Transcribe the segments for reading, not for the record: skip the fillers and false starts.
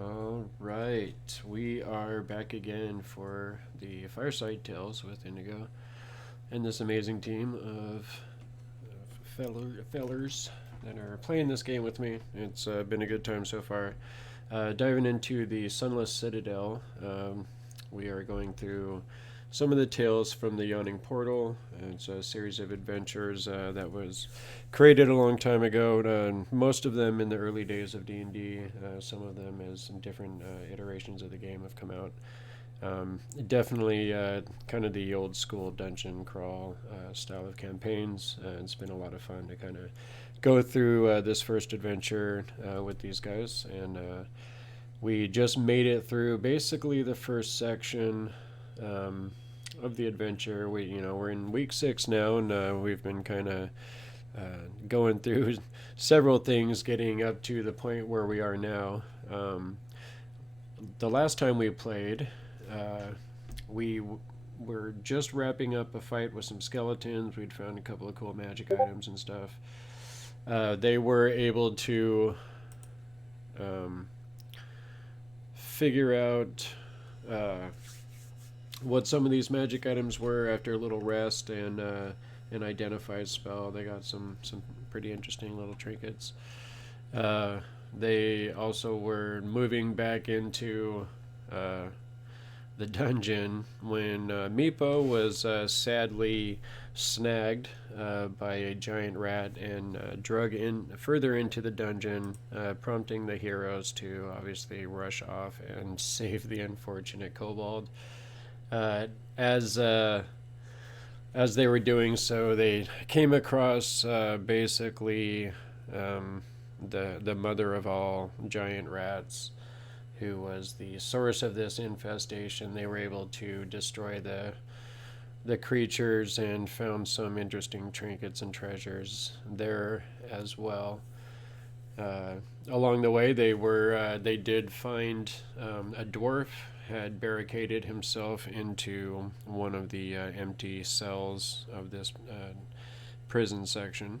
All right, we are back again for the Fireside Tales with Indigo and this amazing team of fellers that are playing this game with me. It's been a good time so far. Diving into the Sunless Citadel, we are going through some of the tales from the Yawning Portal. It's a series of adventures that was created a long time ago. Most of them in the early days of D&D. Some of them as some different iterations of the game have come out. Definitely kind of the old school dungeon crawl style of campaigns. It's been a lot of fun to kind of go through this first adventure with these guys, and we just made it through basically the first section of the adventure. We're in week 6 now, and we've been kind of going through several things, getting up to the point where we are now. The last time we played, we were just wrapping up a fight with some skeletons. We'd found a couple of cool magic items and stuff. They were able to figure out what some of these magic items were after a little rest and an identified spell. They got some pretty interesting little trinkets. They also were moving back into the dungeon when Meepo was sadly snagged by a giant rat and drug in further into the dungeon, prompting the heroes to obviously rush off and save the unfortunate kobold. As they were doing so, they came across basically the mother of all giant rats, who was the source of this infestation. They were able to destroy the creatures and found some interesting trinkets and treasures there as well. Along the way, they did find a dwarf had barricaded himself into one of the empty cells of this prison section,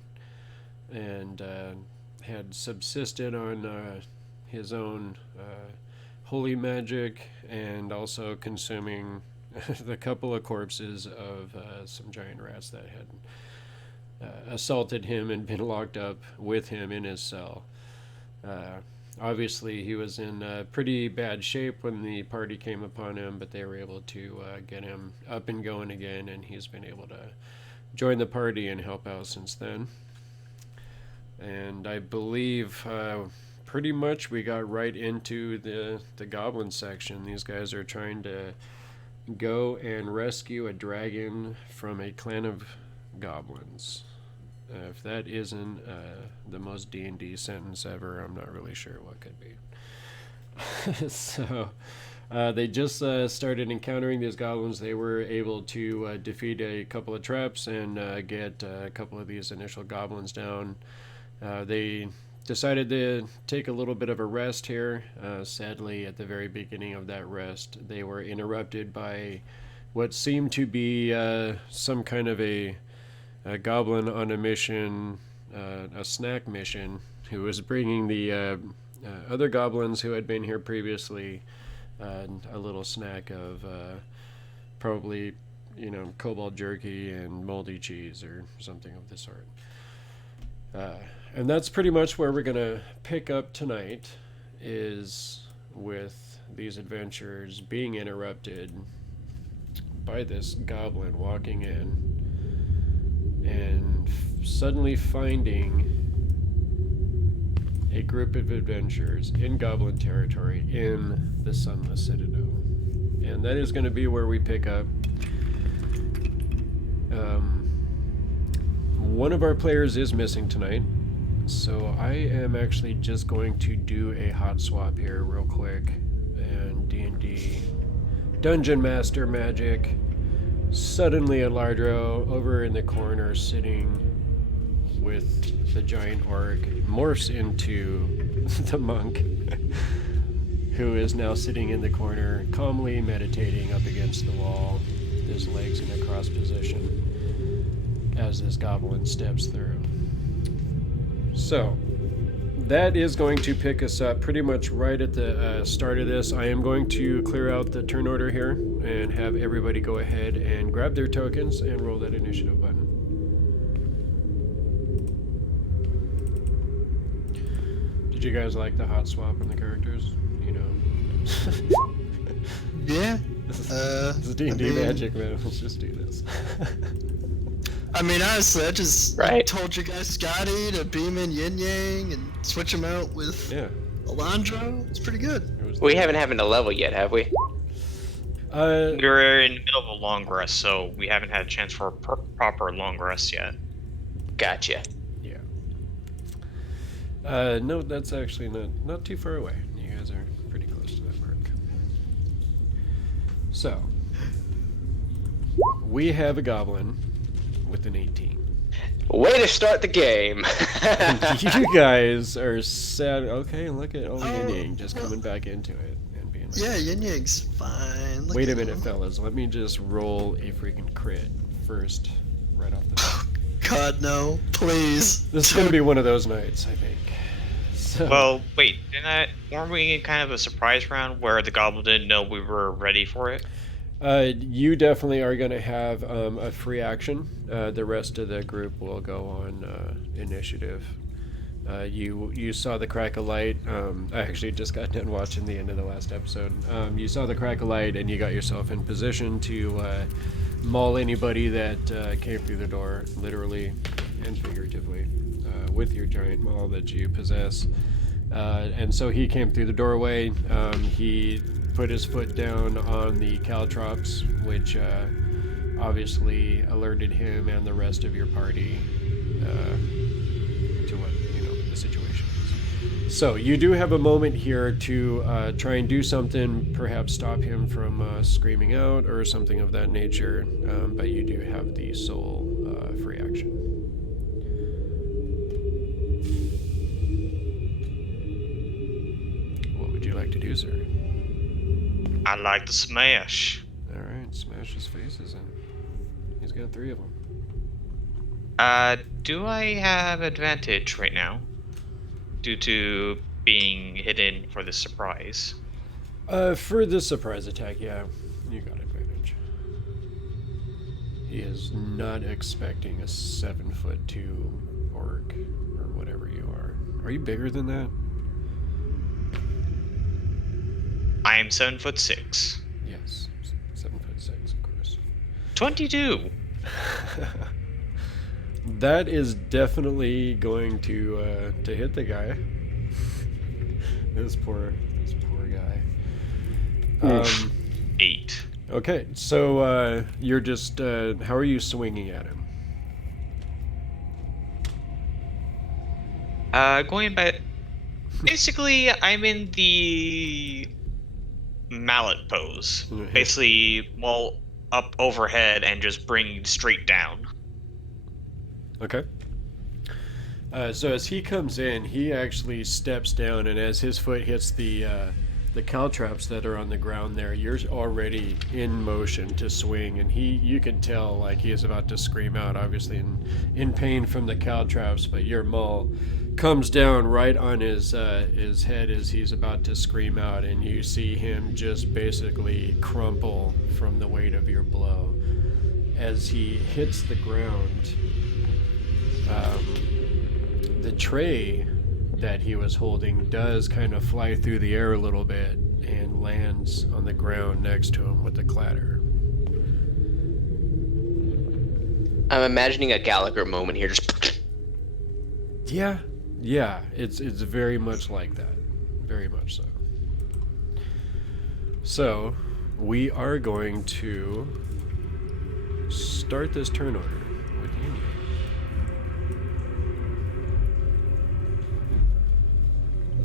and had subsisted on his own holy magic, and also consuming the couple of corpses of some giant rats that had assaulted him and been locked up with him in his cell. Obviously, he was in pretty bad shape when the party came upon him, but they were able to get him up and going again, and he's been able to join the party and help out since then. And I believe pretty much we got right into the goblin section. These guys are trying to go and rescue a dragon from a clan of goblins. If that isn't the most D&D sentence ever, I'm not really sure what could be. So they just started encountering these goblins. They were able to defeat a couple of traps and get a couple of these initial goblins down. They decided to take a little bit of a rest here. Sadly, at the very beginning of that rest, they were interrupted by what seemed to be some kind of a goblin on a mission, a snack mission, who was bringing the other goblins who had been here previously a little snack of probably, kobold jerky and moldy cheese or something of the sort. And that's pretty much where we're going to pick up tonight, is with these adventures being interrupted by this goblin walking in and suddenly finding a group of adventurers in goblin territory in the Sunless Citadel. And that is going to be where we pick up. One of our players is missing tonight, so I am actually just going to do a hot swap here real quick, and D&D Dungeon Master Magic. Suddenly Alardro, over in the corner sitting with the giant orc, morphs into the monk, who is now sitting in the corner, calmly meditating up against the wall, his legs in a cross position, as this goblin steps through. So, that is going to pick us up pretty much right at the start of this. I am going to clear out the turn order here and have everybody go ahead and grab their tokens and roll that initiative button. Did you guys like the hot swap on the characters? You know. Yeah. This is D&D magic, man. Let's just do this. I mean, honestly, I just Right. told you guys Scotty to beam in Yin Yang and switch him out with Alardro. It's pretty good. We haven't had a level yet, have we? We're in the middle of a long rest, so we haven't had a chance for a proper long rest yet. Gotcha. Yeah. No, that's actually not too far away. You guys are pretty close to that mark. So, we have a goblin with an 18. Way to start the game. You guys are sad. Okay, look at Yin Yang just coming back into it and being like, Yeah, Yin Yang's fine. Look wait a at minute, him. fellas. Let me just roll a freaking crit first, right off the bat. God, no. Please. This is going to be one of those nights, I think. So, Well, wait, weren't we in kind of a surprise round where the goblin didn't know we were ready for it? you definitely are going to have a free action. The rest of the group will go on initiative. You saw the crack of light. I actually just got done watching the end of the last episode. You saw the crack of light, and you got yourself in position to maul anybody that came through the door, literally and figuratively, with your giant maul that you possess. And so he came through the doorway. He put his foot down on the caltrops, which obviously alerted him and the rest of your party to what the situation is. So you do have a moment here to try and do something, perhaps stop him from screaming out or something of that nature, but you do have the sole free action. What would you like to do, sir? I'd like to smash. All right, smash his faces in. He's got 3 of them. Do I have advantage right now? Due to being hidden for the surprise. For the surprise attack, yeah, you got advantage. He is not expecting a 7'2" orc or whatever you are. Are you bigger than that? I am 7'6". Yes, 7'6", of course. 22. That is definitely going to hit the guy. This poor guy. 8. Okay, so you're just how are you swinging at him? Going back. Basically, I'm in the mallet pose. Mhm. Basically, up overhead and just bringing straight down. Okay. So as he comes in, he actually steps down, and as his foot hits the caltrops that are on the ground there, you're already in motion to swing, and you can tell like he is about to scream out, obviously in pain from the caltrops, but your maul comes down right on his head as he's about to scream out, and you see him just basically crumple from the weight of your blow. As he hits the ground, the tray that he was holding does kind of fly through the air a little bit and lands on the ground next to him with a clatter. I'm imagining a Gallagher moment here. Just Yeah, it's very much like that. Very much so. So, we are going to start this turn order with Yin Yang.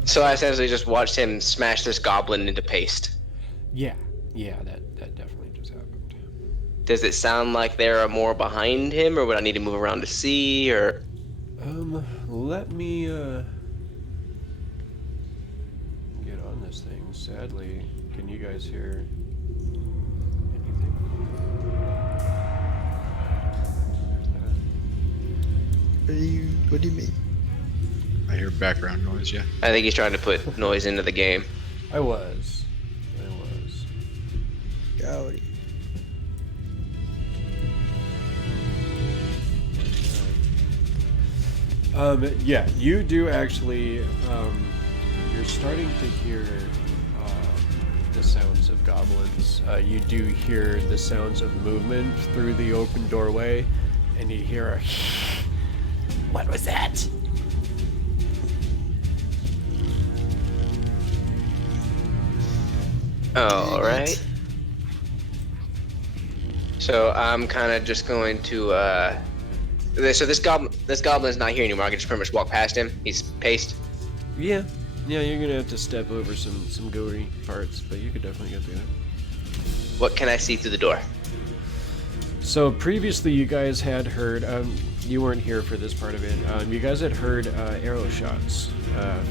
So I essentially just watched him smash this goblin into paste. Yeah, that definitely just happened. Does it sound like there are more behind him, or would I need to move around to see, or? Let me get on this thing. Sadly, can you guys hear anything? What do you mean? I hear background noise, yeah. I think he's trying to put noise into the game. I was. Howdy. Yeah, you do actually. You're starting to hear the sounds of goblins. You do hear the sounds of movement through the open doorway, and you hear a. What was that? All right. So I'm kind of just going to. So this goblin's not here anymore. I can just pretty much walk past him. He's paced. Yeah, you're gonna have to step over some gooey parts, but you could definitely get through that. What can I see through the door? So previously, you guys had heard. You weren't here for this part of it. You guys had heard arrow shots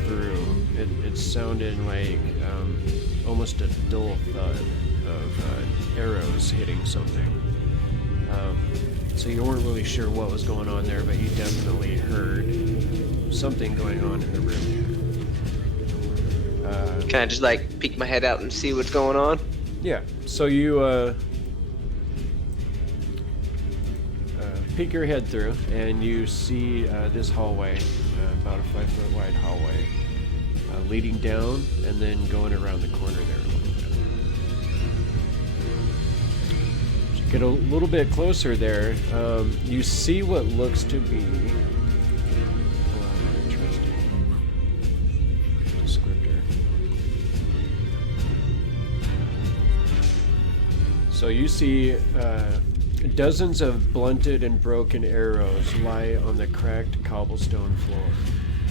through. It sounded like almost a dull thud of arrows hitting something. So you weren't really sure what was going on there, but you definitely heard something going on in the room. Can I just like peek my head out and see what's going on? Yeah. So you peek your head through, and you see this hallway, about a 5-foot wide hallway, leading down and then going around the corner there a little bit. As you get a little bit closer there, you see what looks to be interesting descriptor. So you see dozens of blunted and broken arrows lie on the cracked cobblestone floor,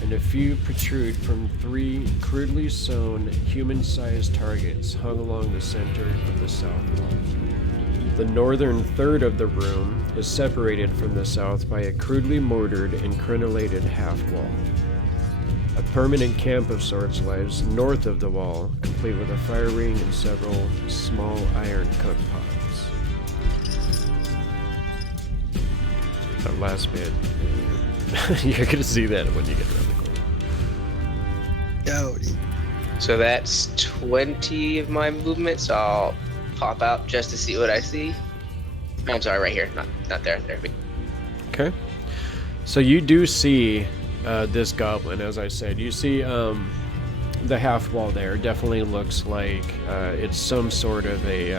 and a few protrude from 3 crudely sewn, human-sized targets hung along the center of the south wall. The northern third of the room is separated from the south by a crudely mortared and crenellated half-wall. A permanent camp of sorts lies north of the wall, complete with a fire ring and several small iron cook pots. That last bit, you're gonna see that when you get around the corner. Howdy. So that's 20 of my movement, so I'll pop out just to see what I see. I'm sorry, right here, not there. There we go. Okay. So you do see this goblin, as I said. You see the half wall there. Definitely looks like it's some sort of a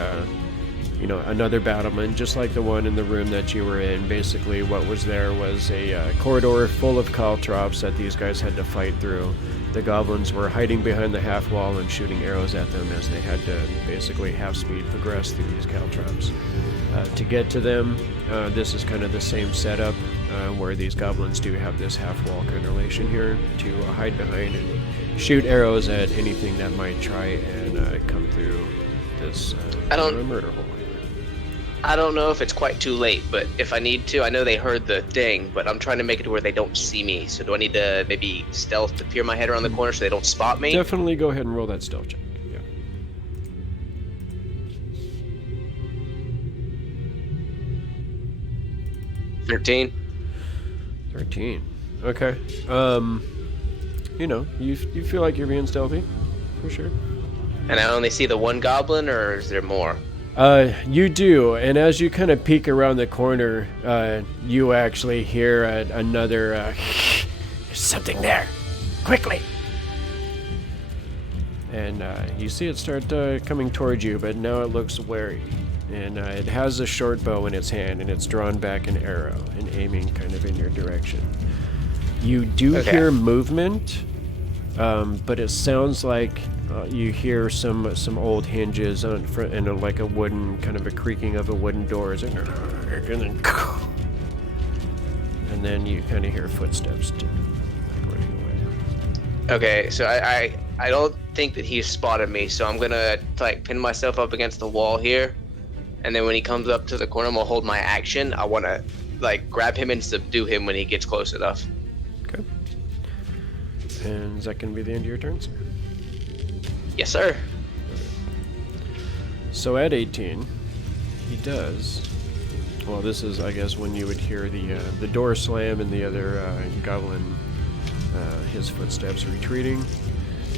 another battlement, just like the one in the room that you were in. Basically, what was there was a corridor full of caltrops that these guys had to fight through. The goblins were hiding behind the half wall and shooting arrows at them as they had to basically half-speed progress through these caltrops. To get to them, this is kind of the same setup where these goblins do have this half-wall crenellation here to hide behind and shoot arrows at anything that might try and come through this murder hole. I don't know if it's quite too late, but if I need to, I know they heard the thing, but I'm trying to make it to where they don't see me. So do I need to maybe stealth to peer my head around the corner so they don't spot me? Definitely go ahead and roll that stealth check. Yeah. $13. 13. Okay. You feel like you're being stealthy, for sure. And I only see the one goblin, or is there more? You do, and as you kind of peek around the corner, you actually hear another, there's something there, quickly! And you see it start coming towards you, but now it looks wary. And it has a short bow in its hand, and it's drawn back an arrow and aiming kind of in your direction. You do hear movement, but it sounds like you hear some old hinges on front, and like a wooden, kind of a creaking of a wooden doors, and then you kind of hear footsteps running away. Okay, so I don't think that he's spotted me, so I'm gonna like pin myself up against the wall here, and then when he comes up to the corner, I'm gonna hold my action. I want to like grab him and subdue him when he gets close enough. Okay. And is that gonna be the end of your turn, sir? Yes, sir. So at 18, he does. Well, this is, I guess, when you would hear the door slam and the other goblin his footsteps retreating.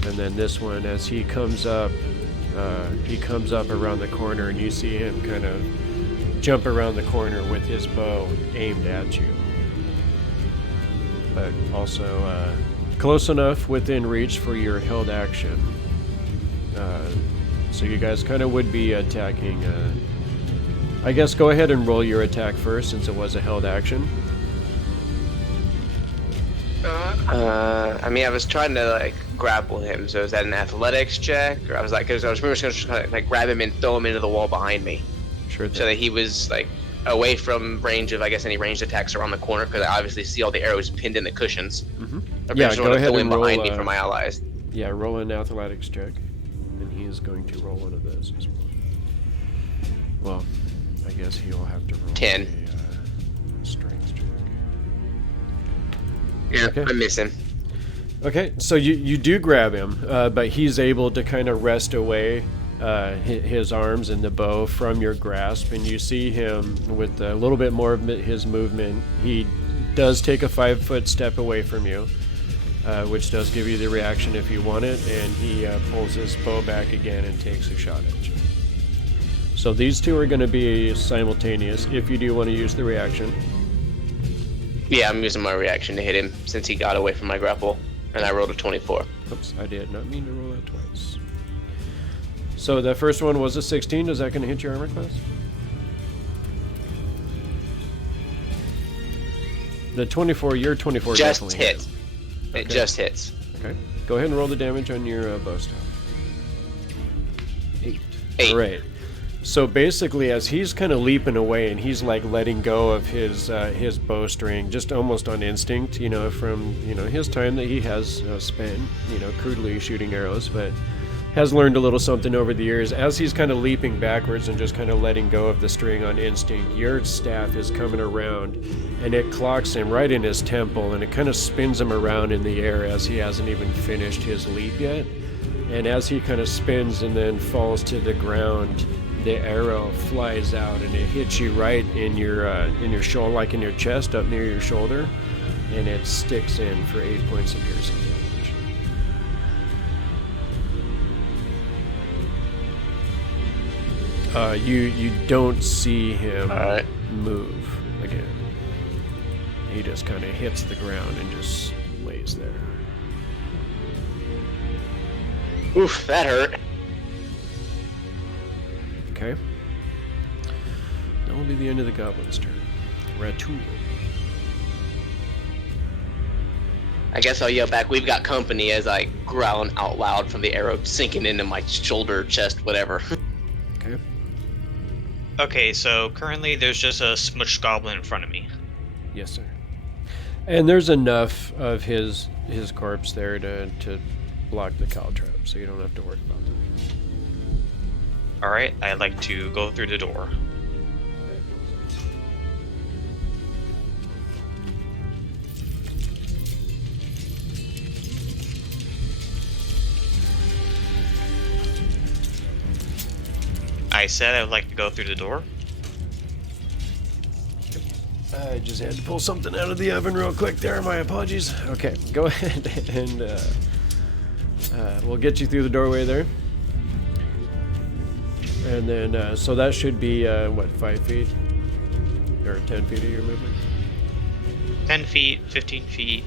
And then this one, as he comes up around the corner, and you see him kind of jump around the corner with his bow aimed at you. But also close enough within reach for your held action. So you guys kind of would be attacking. I guess go ahead and roll your attack first, since it was a held action. I mean, I was trying to like grapple him. So is that an athletics check, or I was pretty much going to like grab him and throw him into the wall behind me, Sure thing. so that he was like away from range of, I guess, any ranged attacks around the corner, because I obviously see all the arrows pinned in the cushions. Mm-hmm. Yeah, go ahead and roll behind me for my allies. Yeah, roll an athletics check, and he is going to roll one of those as well. Well, I guess he'll have to roll 10. a strength check. Yeah, Okay. I miss him. Okay, so you do grab him, but he's able to kind of wrest away his arms and the bow from your grasp, and you see him with a little bit more of his movement. He does take a 5-foot step away from you, which does give you the reaction if you want it, and he pulls his bow back again and takes a shot at you. So these two are going to be simultaneous if you do want to use the reaction. Yeah, I'm using my reaction to hit him since he got away from my grapple, and I rolled a 24. Oops, I did not mean to roll that twice. So the first one was a 16. Is that going to hit your armor class? The 24, your 24 Just definitely hits. Okay. It just hits. Okay. Go ahead and roll the damage on your bow staff. 8. 8. All right. So basically, as he's kind of leaping away and he's like letting go of his bowstring, just almost on instinct, from his time that he has spent, crudely shooting arrows, but has learned a little something over the years. As he's kind of leaping backwards and just kind of letting go of the string on instinct, your staff is coming around and it clocks him right in his temple, and it kind of spins him around in the air as he hasn't even finished his leap yet. And as he kind of spins and then falls to the ground, the arrow flies out and it hits you right in your shoulder, like in your chest, up near your shoulder, and it sticks in for 8 points of piercing damage. You don't see him move again. He just kind of hits the ground and just lays there. Oof, that hurt. Okay. That will be the end of the goblin's turn. Ratul. I guess I'll yell back, "We've got company," as I growl out loud from the arrow sinking into my shoulder, chest, whatever. Okay. Okay, so currently there's just a smushed goblin in front of me. Yes, sir. And there's enough of his corpse there to block the caltrap, so you don't have to worry about that. Alright, I'd like to go through the door. I said I would like to go through the door. I just had to pull something out of the oven real quick there. My apologies. Okay, go ahead and we'll get you through the doorway there. And then, so that should be, 5 feet? Or 10 feet of your movement? 10 feet, 15 feet.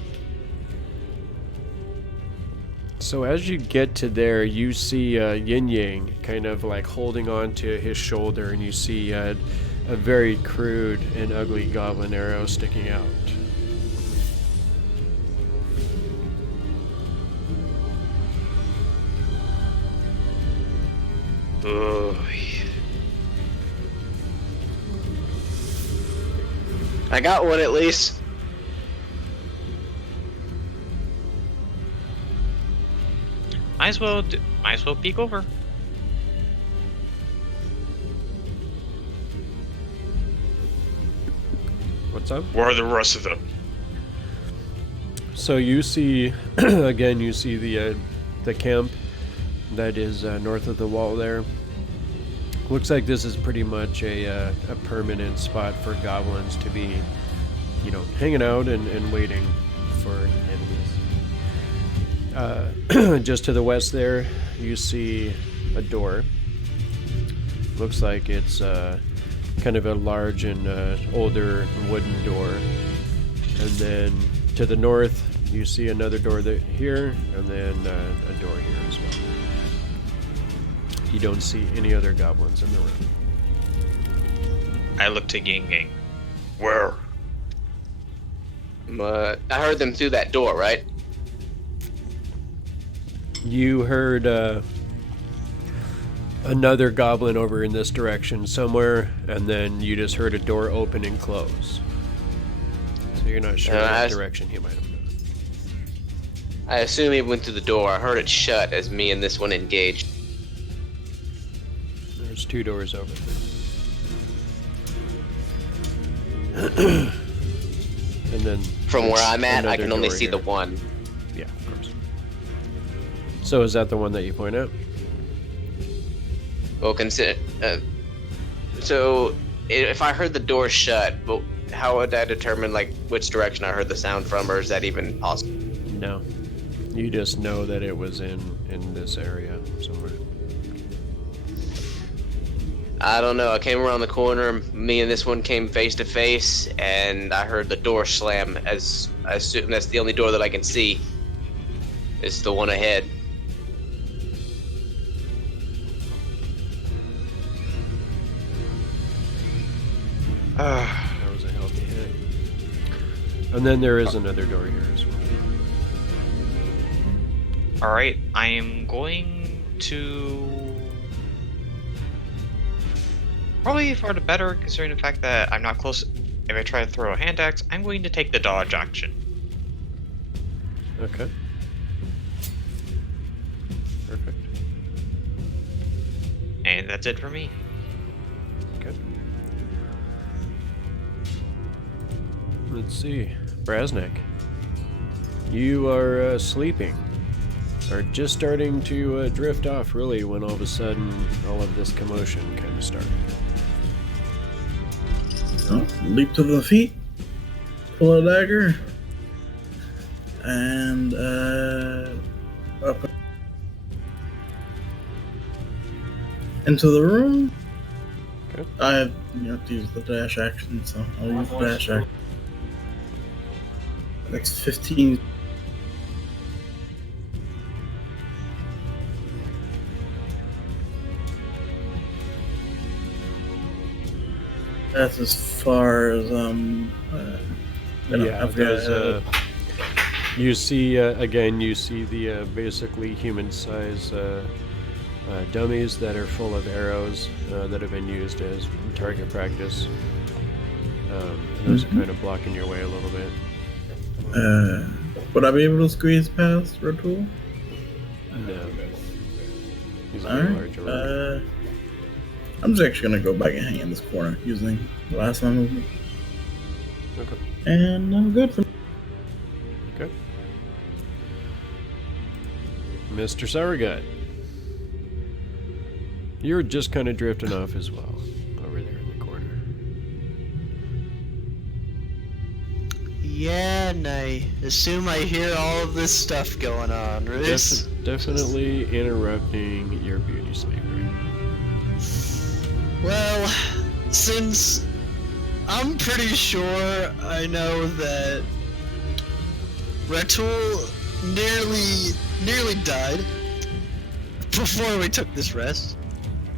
So as you get to there, you see Yin Yang kind of like holding on to his shoulder, and you see a very crude and ugly goblin arrow sticking out. Oh. I got one at least. Might as well peek over. What's up? Where are the rest of them? So you see, again, you see the camp that is north of the wall there. Looks like this is pretty much a permanent spot for goblins to be, hanging out and waiting for enemies. Just to the west there, you see a door. Looks like it's kind of a large and older wooden door. And then to the north, you see another door here, and then a door here as well. You don't see any other goblins in the room. I look to Yin Yang. Where? I heard them through that door, right? You heard another goblin over in this direction somewhere, and then you just heard a door open and close. So you're not sure what direction he might have gone. I assume he went through the door. I heard it shut as me and this one engaged. There's 2 doors over there. And then from where I'm at, I can only see the one. Yeah, of course. So is that the one that you point out? Well, consider. So if I heard the door shut, well, how would I determine like which direction I heard the sound from, or is that even possible? No, you just know that it was in this area somewhere. I don't know. I came around the corner. Me and this one came face to face, and I heard the door slam. As I assume that's the only door that I can see. It's the one ahead. That was a healthy hit. And then there is another door here as well. Alright, I am going to... Probably for the better, considering the fact that I'm not close. If I try to throw a hand axe, I'm going to take the dodge action. Okay. Perfect. And that's it for me. Okay. Let's see. Brasnic. You are sleeping. Are just starting to drift off, really, when all of a sudden all of this commotion kind of started. Leap to the feet, pull a dagger, and up into the room. Okay. I have to use the dash action, so I'll use the dash action. That's 15. That's as far as Yeah, there's you see again. You see the basically human-sized dummies that are full of arrows that have been used as target practice. Those are kind of blocking your way a little bit. Would I be able to squeeze past Ratul? No. He's a Alright. large I'm just actually gonna go back and hang in this corner using the last one movement. Okay. And I'm good for Okay. Mr. Sour Gut. You're just kind of drifting off as well, over there in the corner. Yeah, and I assume I hear all of this stuff going on, right? Definitely interrupting your beauty sleep, right? Well, since I'm pretty sure I know that Ratul nearly died before we took this rest,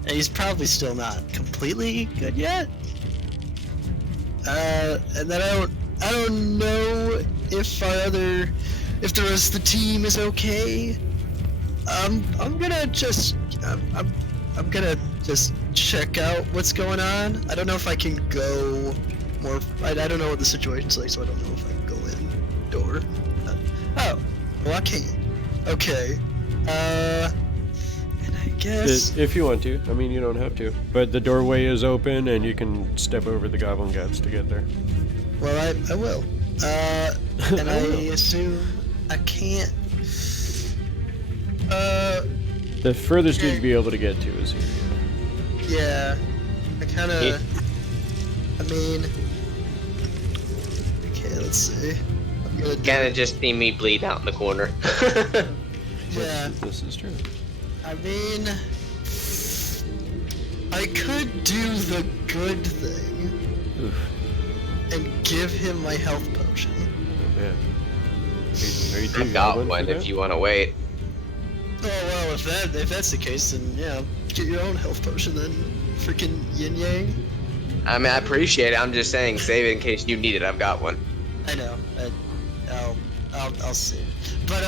and he's probably still not completely good yet. And then I don't know if the rest of the team is okay. I'm gonna just check out what's going on. I don't know if I can go more. I don't know what the situation's like, so I don't know if I can go in door. Oh, well I can. Okay. And I guess If you want to. I mean, you don't have to. But the doorway is open, and you can step over the goblin guts to get there. well I will. And I assume I can't. The furthest you'd be able to get to is here. Yeah. I kind of. Yeah. I mean. Okay, let's see. I'm gonna do Kind of just see me bleed out in the corner. Yeah. This is true. I mean, I could do the good thing Oof. and give him my health potion. Oh man. Are you too I've got goblin one for if that? you want to wait. Oh well, if that's the case, then yeah, get your own health potion then. Freaking Yin Yang. I mean, I appreciate it. I'm just saying, save it in case you need it. I've got one. I know. I'll see. But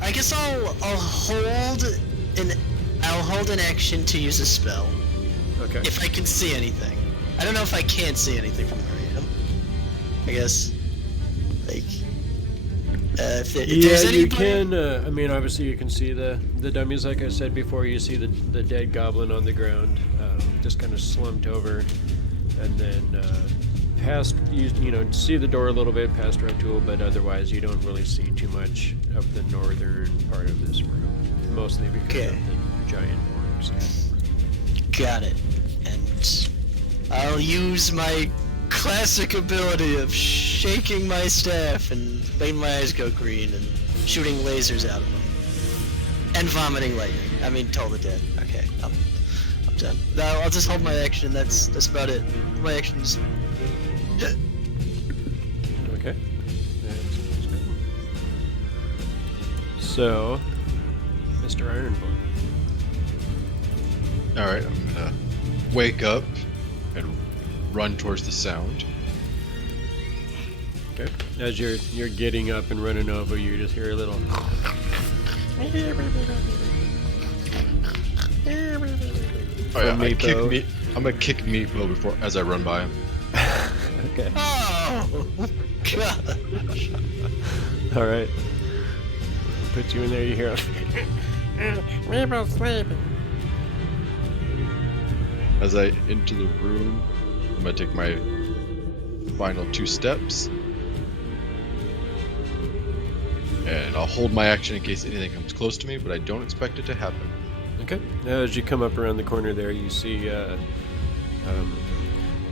I guess I'll hold an action to use a spell Okay. if I can see anything. I don't know if I can see anything from where I am. I guess like if there's you anybody... can. I mean, obviously, you can see the dummies. Like I said before, you see the dead goblin on the ground, just kind of slumped over, and then past you know see the door a little bit past Ratul, but otherwise you don't really see too much of the northern part of this room, mostly because of the giant orcs. Got it. And I'll use my classic ability of shaking my staff and making my eyes go green and shooting lasers out of them. And vomiting lightning. I mean, Toll the Dead. Okay, I'm done. No, I'll just hold my action. That's about it. My actions. Okay. That's good. So, Mr. Ironborn. Alright, I'm gonna wake up and run towards the sound. Okay. As you're getting up and running over, you just hear a little. Oh yeah, Meepo. I'm gonna kick Meepo before as I run by him. Okay. Oh, God. All right. Put you in there. You hear. As I enter the room, I'm gonna take my final 2 steps. And I'll hold my action in case anything comes close to me, but I don't expect it to happen. Okay. Now, as you come up around the corner there, you see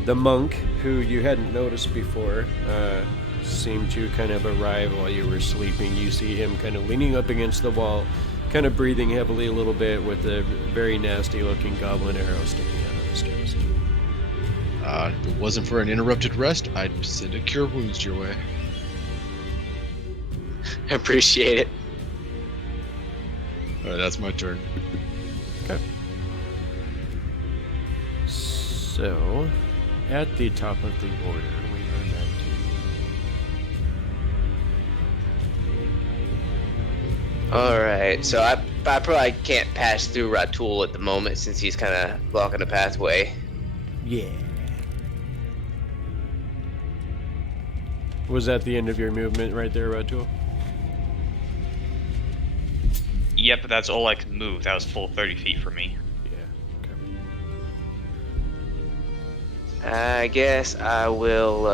the monk, who you hadn't noticed before, seemed to kind of arrive while you were sleeping. You see him kind of leaning up against the wall, kind of breathing heavily a little bit, with a very nasty-looking goblin arrow sticking out of his chest. If it wasn't for an interrupted rest, I'd send a cure wounds your way. I appreciate it. Alright, that's my turn. Okay. So, at the top of the order, we are back to... Alright, so I probably can't pass through Ratul at the moment since he's kind of blocking the pathway. Yeah. Was that the end of your movement right there, Ratul? Yep, that's all I could move. That was full 30 feet for me. Yeah. Okay. I guess I will,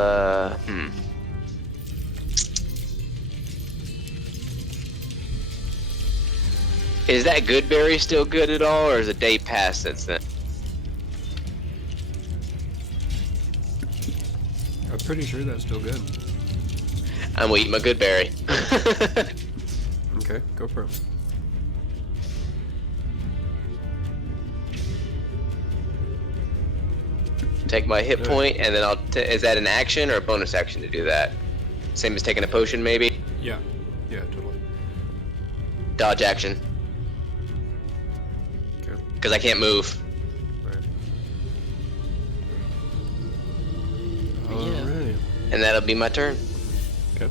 Is that good berry still good at all, or is it day past since then? I'm pretty sure that's still good. I'm gonna eat my good berry. Okay, go for it. Take my hit point, and then is that an action or a bonus action to do that? Same as taking a potion, maybe? Yeah. Yeah, totally. Dodge action. Okay. Because I can't move. Right. Alright. And that'll be my turn. Okay.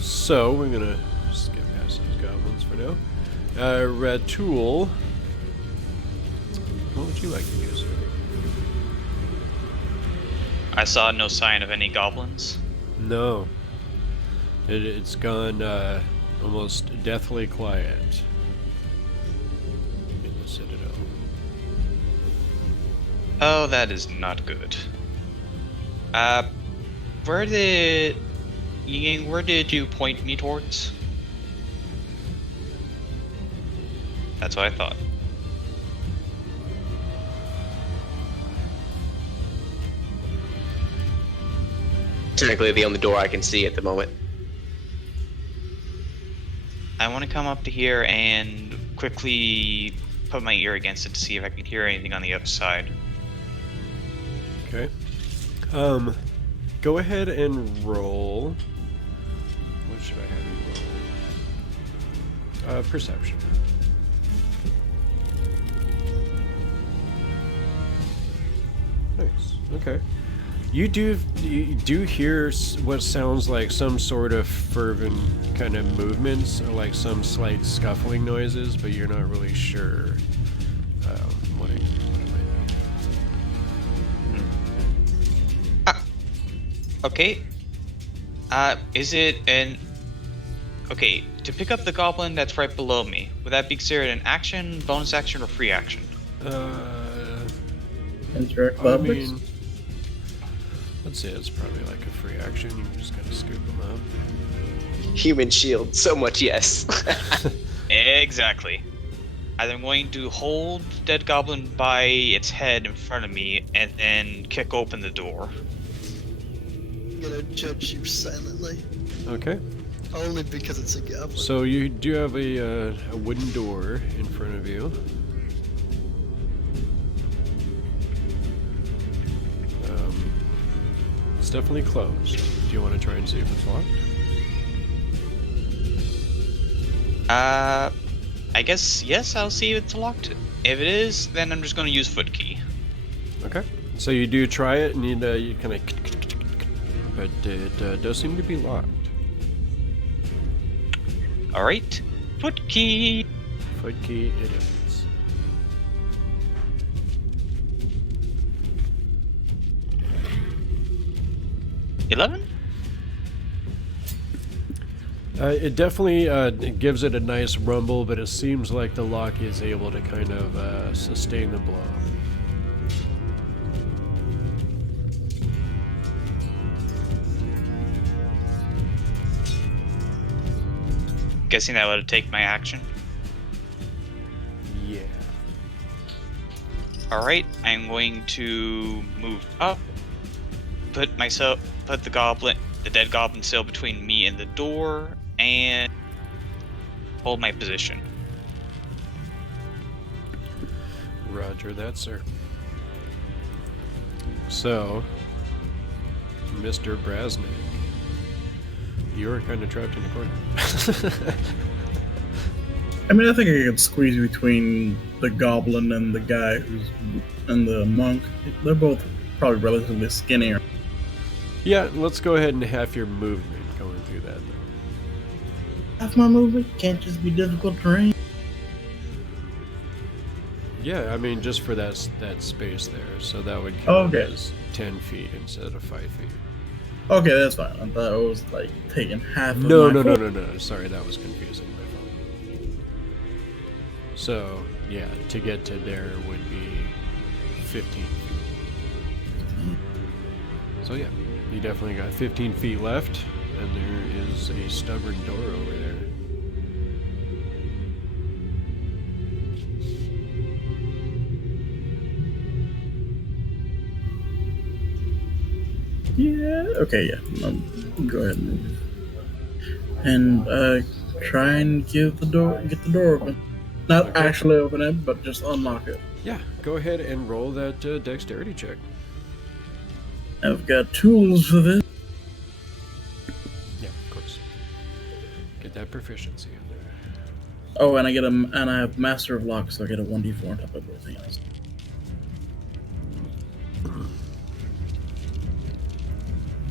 So we're gonna skip past those goblins for now. Ratul, what would you like to do, sir? I saw no sign of any goblins. No. It's gone almost deathly quiet in the Citadel. Oh, that is not good. Where did you point me towards? That's what I thought. technically the only door I can see at the moment. I want to come up to here and quickly put my ear against it to see if I can hear anything on the other side. Okay. Go ahead and roll. What should I have you roll? Perception. Nice. Okay. You do hear what sounds like some sort of fervent kind of movements, or like some slight scuffling noises, but you're not really sure what it might be. Okay. Is it an... Okay, to pick up the goblin that's right below me, would that be considered an action, bonus action, or free action? Interact I objects? mean, let's say it's probably like a free action. You just gotta scoop them up. Human shield, so much yes. Exactly. I'm going to hold the dead goblin by its head in front of me and then kick open the door. I'm gonna judge you silently. Okay. Only because it's a goblin. So you do have a wooden door in front of you. It's definitely closed. Do you want to try and see if it's locked? I guess yes, I'll see if it's locked. If it is, then I'm just going to use foot key. Okay. So you do try it, and you kind of, but it does seem to be locked. Alright, foot key. Foot key it is. $11? It definitely it gives it a nice rumble, but it seems like the lock is able to kind of sustain the blow. Guessing that would take my action. Yeah. Alright, I'm going to move up, put the dead goblin still between me and the door, and hold my position. Roger that, sir. So, Mr. Brasnic, you're kind of trapped in a corner. I mean, I think I could squeeze between the goblin and the guy and the monk. They're both probably relatively skinny. Yeah, let's go ahead and half your movement going through that, though. Half my movement can't just be difficult terrain. Yeah, I mean, just for that space there, so that would count Okay. as 10 feet instead of 5 feet. Okay, that's fine. I thought it was like taking half of No. my Sorry, that was confusing. My fault. So, yeah, to get to there would be 15 feet. So, yeah, you definitely got 15 feet left, and there is a stubborn door over there. Yeah, okay, yeah. Go ahead and move. And try and get the door open. Not Okay. actually open it, but just unlock it. Yeah, go ahead and roll that dexterity check. I've got tools for this. Yeah, of course. Get that proficiency in there. Oh, and I have Master of Locks, so I get a 1d4 on top of both hands.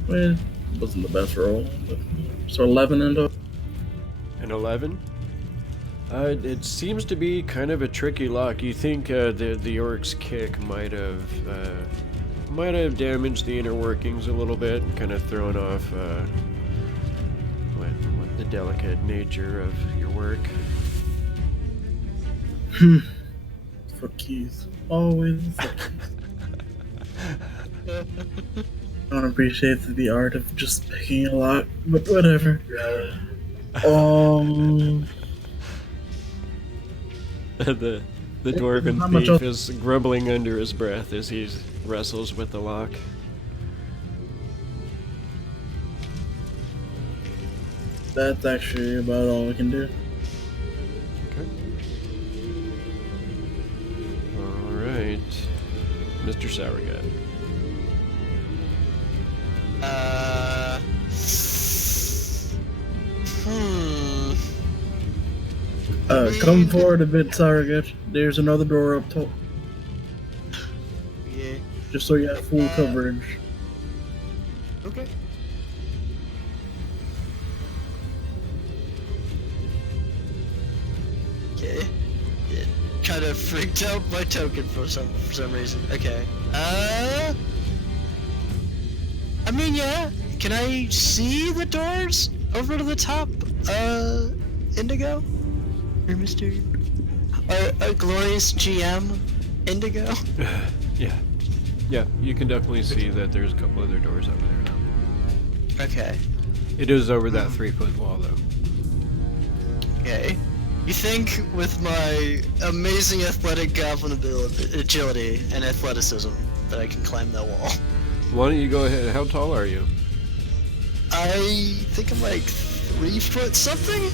Well, it wasn't the best roll, but so 11 in total. An 11? It seems to be kind of a tricky lock. You think the orc's kick might have damaged the inner workings a little bit, and kind of thrown off what the delicate nature of your work. For keys. Always for keys. I don't appreciate the art of just picking a lock, but whatever. The dwarven How much thief is grumbling under his breath as he wrestles with the lock. That's actually about all we can do. Okay. All right, Mr. Sour Gut. Come forward a bit, Sour Gut. There's another door up top, Yeah. just so you have full coverage. Okay. Okay. It kind of freaked out my token for some reason. Okay. I mean, yeah. Can I see the doors over to the top? Indigo? Or Mr. Our glorious GM, Indigo? Yeah, you can definitely see that there's a couple other doors over there now. Okay. It is over that 3-foot wall, though. Okay. You think with my amazing athletic goblin ability, agility and athleticism that I can climb that wall? Why don't you go ahead? How tall are you? I think I'm like 3 foot something?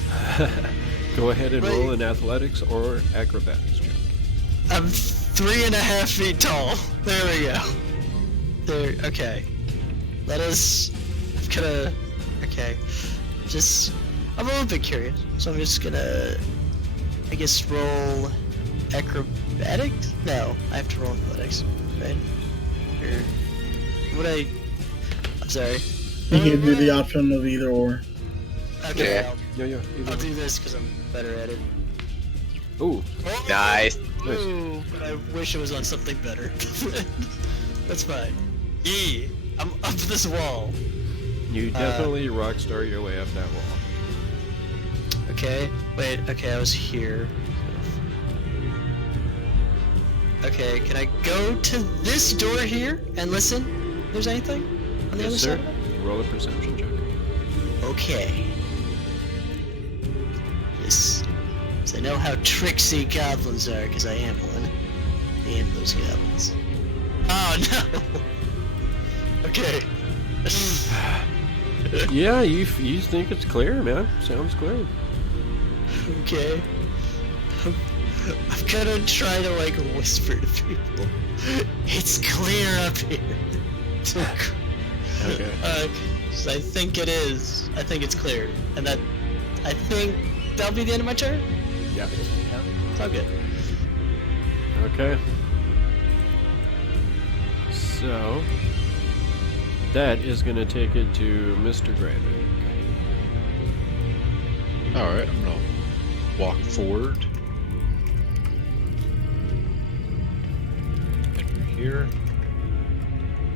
Go ahead and Right. roll an athletics or acrobatics check. I'm 3.5 feet tall. There we go. There, okay. Let us, I'm gonna, okay. I'm a little bit curious, so I'm just gonna, I guess, roll acrobatics? No, I have to roll athletics, right? Or, I'm sorry. He gave you the option of either or. Okay, Yeah. Yeah. I'll do this because I'm better at it. Ooh, Nice. Ooh, but I wish it was on something better. That's fine. Yeah, I'm up this wall. you definitely rockstar your way up that wall. Okay, wait, okay, I was here. Okay, can I go to this door here and listen if there's anything on the other Yes, sir. side of it? Roll a perception check. Okay. Yes. So I know how tricksy goblins are, because I am one. I am those goblins. Oh no! Okay. Yeah, you think it's clear, man. Sounds clear. Okay. I'm gonna try to like whisper to people. It's clear up here. Okay. 'Cause I think it is. I think it's clear, and I think that'll be the end of my turn. Yeah. Yeah, it's all good. Okay. So that is gonna take it to Mr. Grybek. Alright, I'm gonna walk forward. Enter here.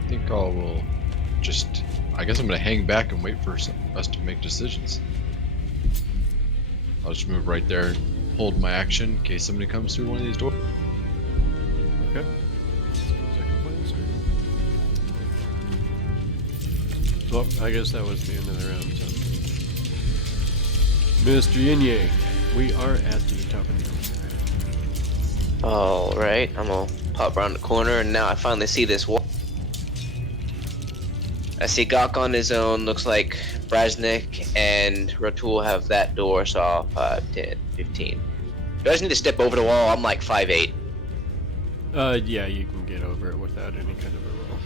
I think I will just. I guess I'm gonna hang back and wait for us to make decisions. I'll just move right there and hold my action in case somebody comes through one of these doors. Okay. Second plan, sir. Well, I guess that was the end of the round. So, Mr. Yin Yang, we are at the top of the order. Alright, I'm gonna pop around the corner, and now I finally see this wall. I see Gok on his own, looks like Brasnic and Ratul have that door, so 5, 10, 15. Do I just need to step over the wall? I'm like 5'8". Yeah, you can get over it without any kind of a roll.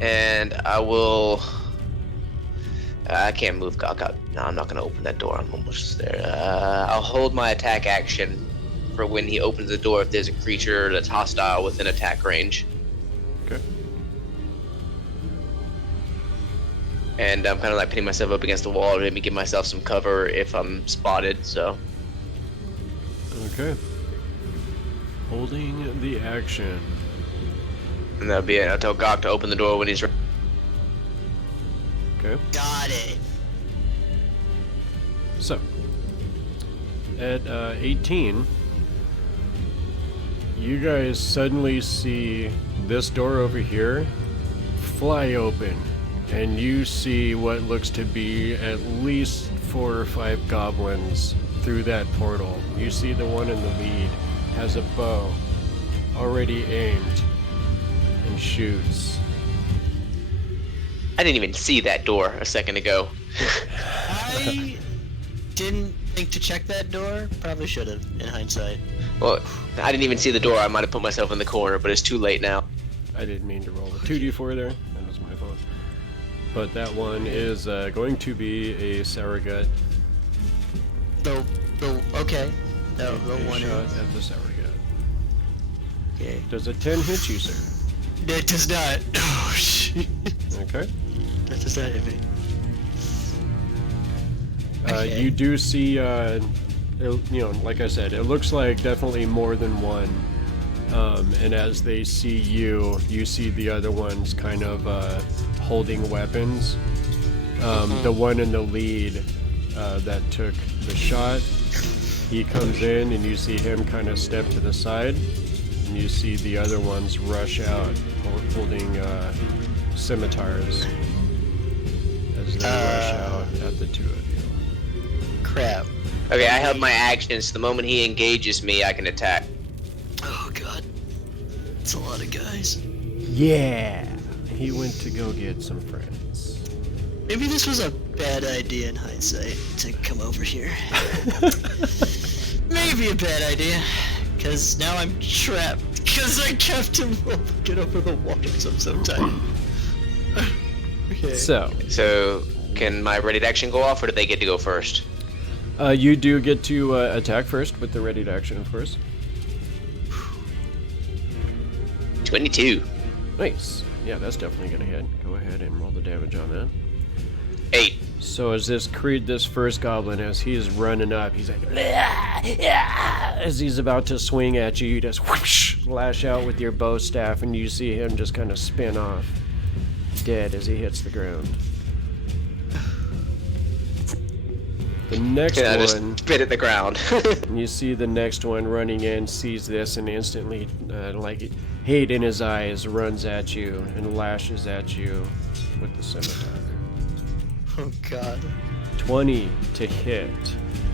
And I will... I can't move Gok out. No, I'm not going to open that door. I'm almost there. I'll hold my attack action for when he opens the door if there's a creature that's hostile within attack range. Okay. And I'm kind of like pinning myself up against the wall to maybe give myself some cover if I'm spotted, so... Okay. Holding the action. And that'll be it. I'll tell Gok to open the door when he's ready. Okay. Got it. So, at 18, you guys suddenly see this door over here fly open, and you see what looks to be at least 4 or 5 goblins through that portal. You see the one in the lead has a bow already aimed and shoots. I didn't even see that door a second ago. I didn't think to check that door. Probably should have, in hindsight. Well, I didn't even see the door. I might have put myself in the corner, but it's too late now. I didn't mean to roll the 2d4 there. That was my fault. But that one is going to be a sour gut. Okay. No, A the one shot is. at the sour gut. Okay. Does a 10 hit you, sir? It does not. Oh, shit. Okay. That does not hit me. Okay. You do see, like I said, it looks like definitely more than one. And as they see you, you see the other ones kind of holding weapons. The one in the lead that took the shot, he comes in and you see him kind of step to the side. And you see the other ones rush out holding scimitars as they rush out at the two of you. Crap. Okay, I held my action, so the moment he engages me, I can attack. Oh, God. It's a lot of guys. Yeah! He went to go get some friends. Maybe this was a bad idea in hindsight to come over here. Maybe a bad idea. Because now I'm trapped. Because I kept him get over the wall because I'm so tight. Okay. So, Can my ready to action go off, or do they get to go first? you do get to attack first with the ready to action, of course. 22. Nice. Yeah, that's definitely gonna hit. Go ahead and roll the damage on that. 8. So as this first goblin, as he's running up, he's like, as he's about to swing at you, you just whoosh, lash out with your bow staff, and you see him just kind of spin off, dead as he hits the ground. The next I just one, spit at the ground. you see the next one running in, sees this, and instantly, hate in his eyes, runs at you and lashes at you with the scimitar. Oh, God. 20 to hit.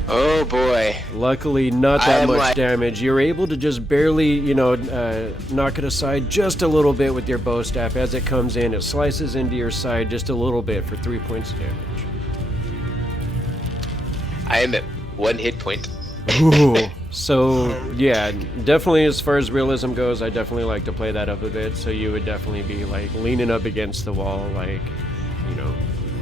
Oh boy. Luckily, not I that am much like- damage. You're able to just barely, knock it aside just a little bit with your bow staff. As it comes in, it slices into your side just a little bit for 3 points of damage. I am at 1 hit point. Ooh. So, yeah, definitely as far as realism goes, I definitely like to play that up a bit. So you would definitely be, leaning up against the wall,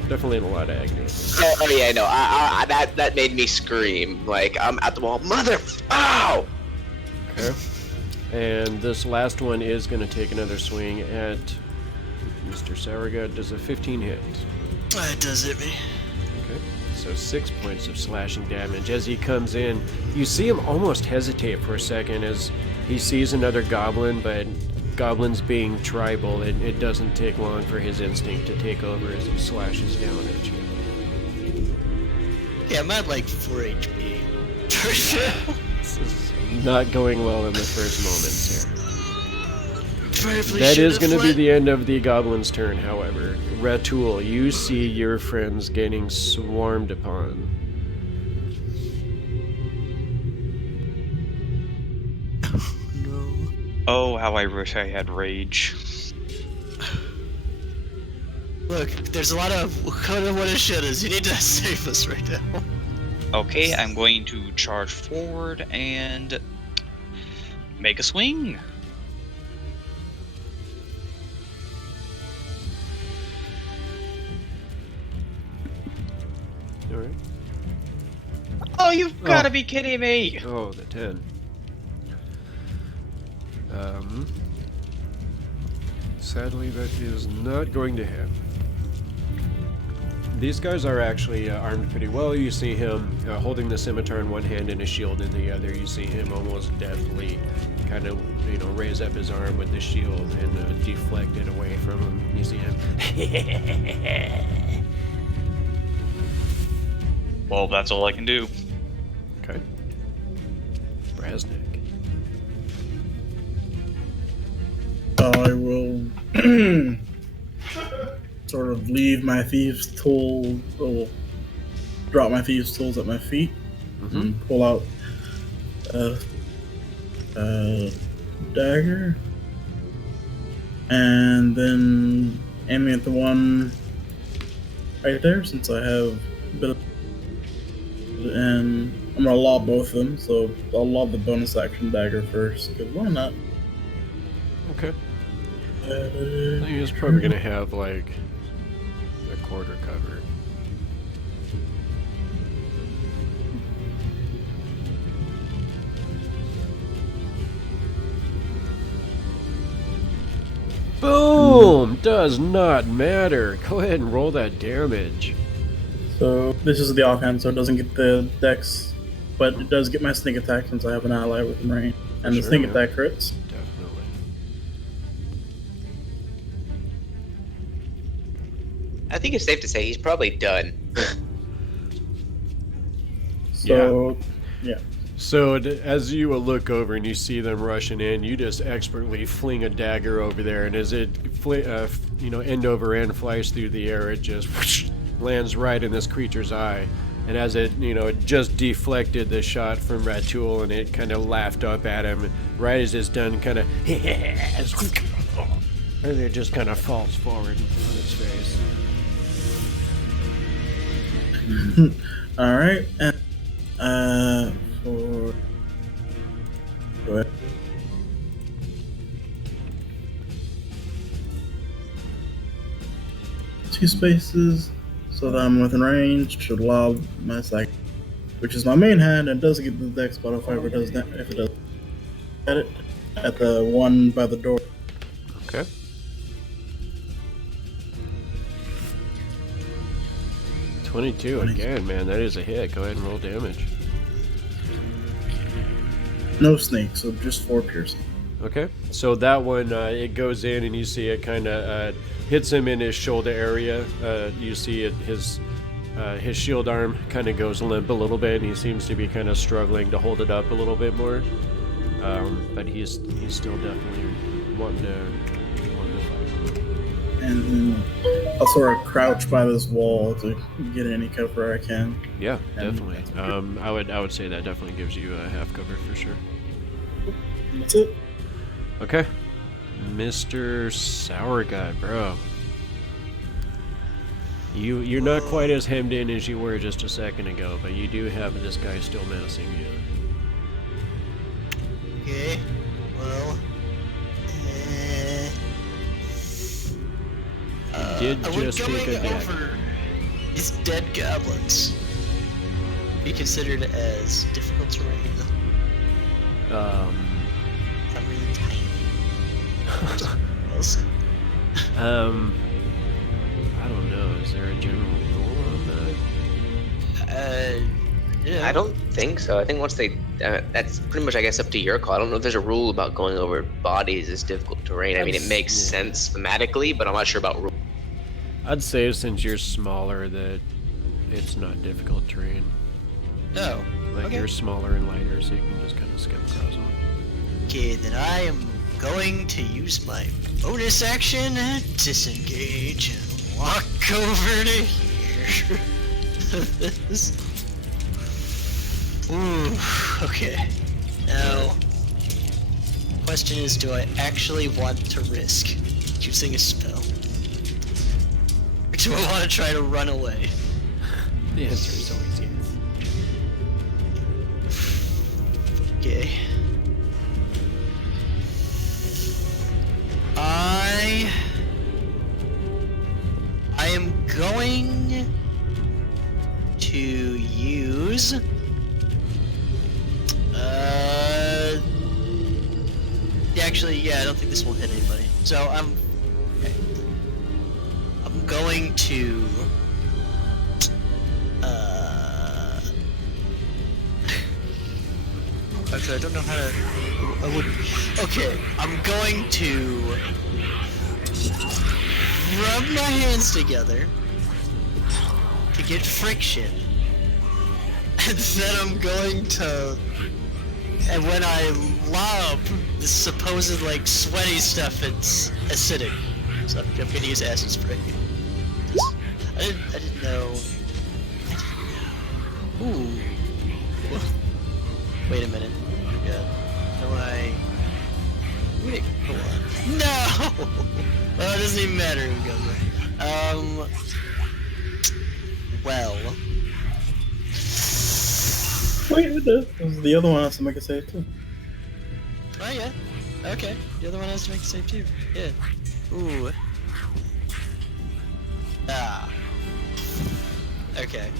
definitely in a lot of agony. Oh yeah, no, I that made me scream. I'm at the wall, mother. Ow! Okay. And this last one is going to take another swing at Mr. Sour Gut. Does a 15 hit? It does hit me. Okay. So 6 points of slashing damage. As he comes in, you see him almost hesitate for a second as he sees another goblin, but goblins being tribal, it doesn't take long for his instinct to take over as he slashes down at you. Yeah, I'm at 4 HP. For sure. This is not going well in the first moments here. Probably That is should've going to be let- the end of the goblin's turn, however. Ratul, you see your friends getting swarmed upon. No. Oh, how I wish I had rage. Look, there's a lot of coulda, woulda, shouldas. You need to save us right now. Okay, I'm going to charge forward and make a swing. Alright. Oh, you've got to be kidding me! Oh, the 10. Sadly, that is not going to hit. These guys are actually armed pretty well. You see him holding the scimitar in one hand and a shield in the other. You see him almost deftly kind of, raise up his arm with the shield and deflect it away from him. You see him. Well, that's all I can do. Okay. Brasnic. I will sort of leave my thieves' tool, or drop my thieves' tools at my feet, and pull out a dagger, and then aiming at the one right there since I have a bit of. And I'm gonna lob both of them, so I'll lob the bonus action dagger first, because why not? Okay. I think he's probably gonna have like a quarter cover. Boom! Does not matter. Go ahead and roll that damage. So this is the offhand, so it doesn't get the dex, but it does get my sneak attack since I have an ally within range. And the sure, sneak yeah. attack crits. Definitely. I think it's safe to say he's probably done. So, yeah. So as you look over and you see them rushing in, you just expertly fling a dagger over there, and as it end over end flies through the air, it just lands right in this creature's eye. And as it just deflected the shot from Ratul, and it kind of laughed up at him, right as it's done, kind of and it just kind of falls forward on its face. All right, and for go ahead. Two spaces, so that I'm within range. Should lob my second, which is my main hand, and does get the dex modifier if it does that. If it does, at it at the one by the door. Okay. $22 again, man. That is a hit. Go ahead and roll damage. No snake, so just 4 piercing. Okay, so that one, it goes in and you see it kind of hits him in his shoulder area. You see it, his shield arm kind of goes limp a little bit, and he seems to be kind of struggling to hold it up a little bit more. But he's still definitely wanting to fight. And then I'll sort of crouch by this wall to get any cover I can. Yeah, definitely. I would say that definitely gives you a half cover for sure. That's it. Okay, Mr. Sour Gut, bro. You're not quite as hemmed in as you were just a second ago, but you do have this guy still menacing you. Okay. Well. Did just take a dagger. Over these dead goblins be considered as difficult terrain? I'm really tiny. I don't know. Is there a general rule on that? Yeah. I don't think so. I think once they, that's pretty much, I guess, up to your call. I don't know if there's a rule about going over bodies as difficult terrain. I mean, it makes sense thematically, but I'm not sure about rules. I'd say since you're smaller that it's not difficult terrain. No. Like Okay. you're smaller and lighter, so you can just kind of skip across them. Okay, then I am going to use my bonus action and disengage and walk over to here. This. Ooh, okay. Now, question is, do I actually want to risk using a spell? Or do I want to try to run away? The answer is always yes. Okay. I am going to use actually, I don't think this will hit anybody. So I'm going to actually, I don't know how to. I would. Okay, I'm going to rub my hands together to get friction, and then I'm going to. And when I lob this supposed like sweaty stuff, it's acidic. So I'm gonna use acid spray. I didn't know. Ooh. Wait a minute. Yeah. No, wait, hold on. No! Well, it doesn't even matter who goes there. well. Wait, the other one has to make a save too. Oh yeah. Okay. The other one has to make a save too. Yeah. Ooh. Ah. Okay.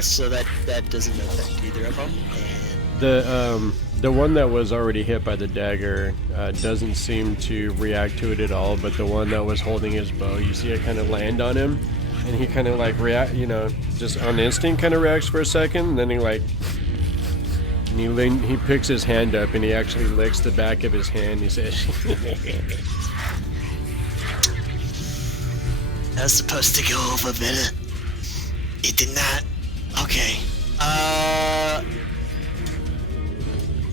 So that doesn't affect either of them. The one that was already hit by the dagger doesn't seem to react to it at all, but the one that was holding his bow, you see it kind of land on him, and he kind of like react, just on instinct kind of reacts for a second, and then he picks his hand up and he actually licks the back of his hand. He says, "That was supposed to go over better. It did not. Okay.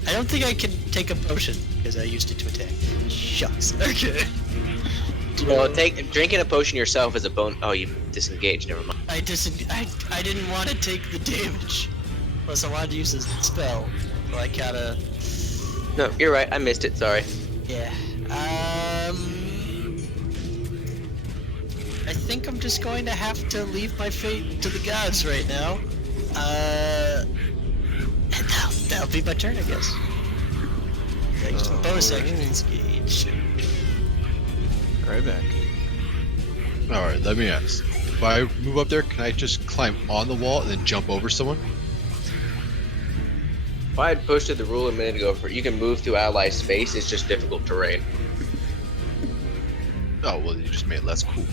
I don't think I can take a potion because I used it to attack. Shucks. Okay. Well, drinking a potion yourself is a bone. Oh, you disengaged. Never mind. I didn't want to take the damage. Plus, I wanted to use a spell. So I kinda. No, you're right. I missed it. Sorry. Yeah. I think I'm just going to have to leave my fate to the gods right now. And that'll be my turn, I guess. I use my bonus action to disengage. Grybek. Alright, let me ask. If I move up there, can I just climb on the wall and then jump over someone? If I had posted the rule a minute ago for you can move through ally space, it's just difficult terrain. Oh, well, you just made it less cool.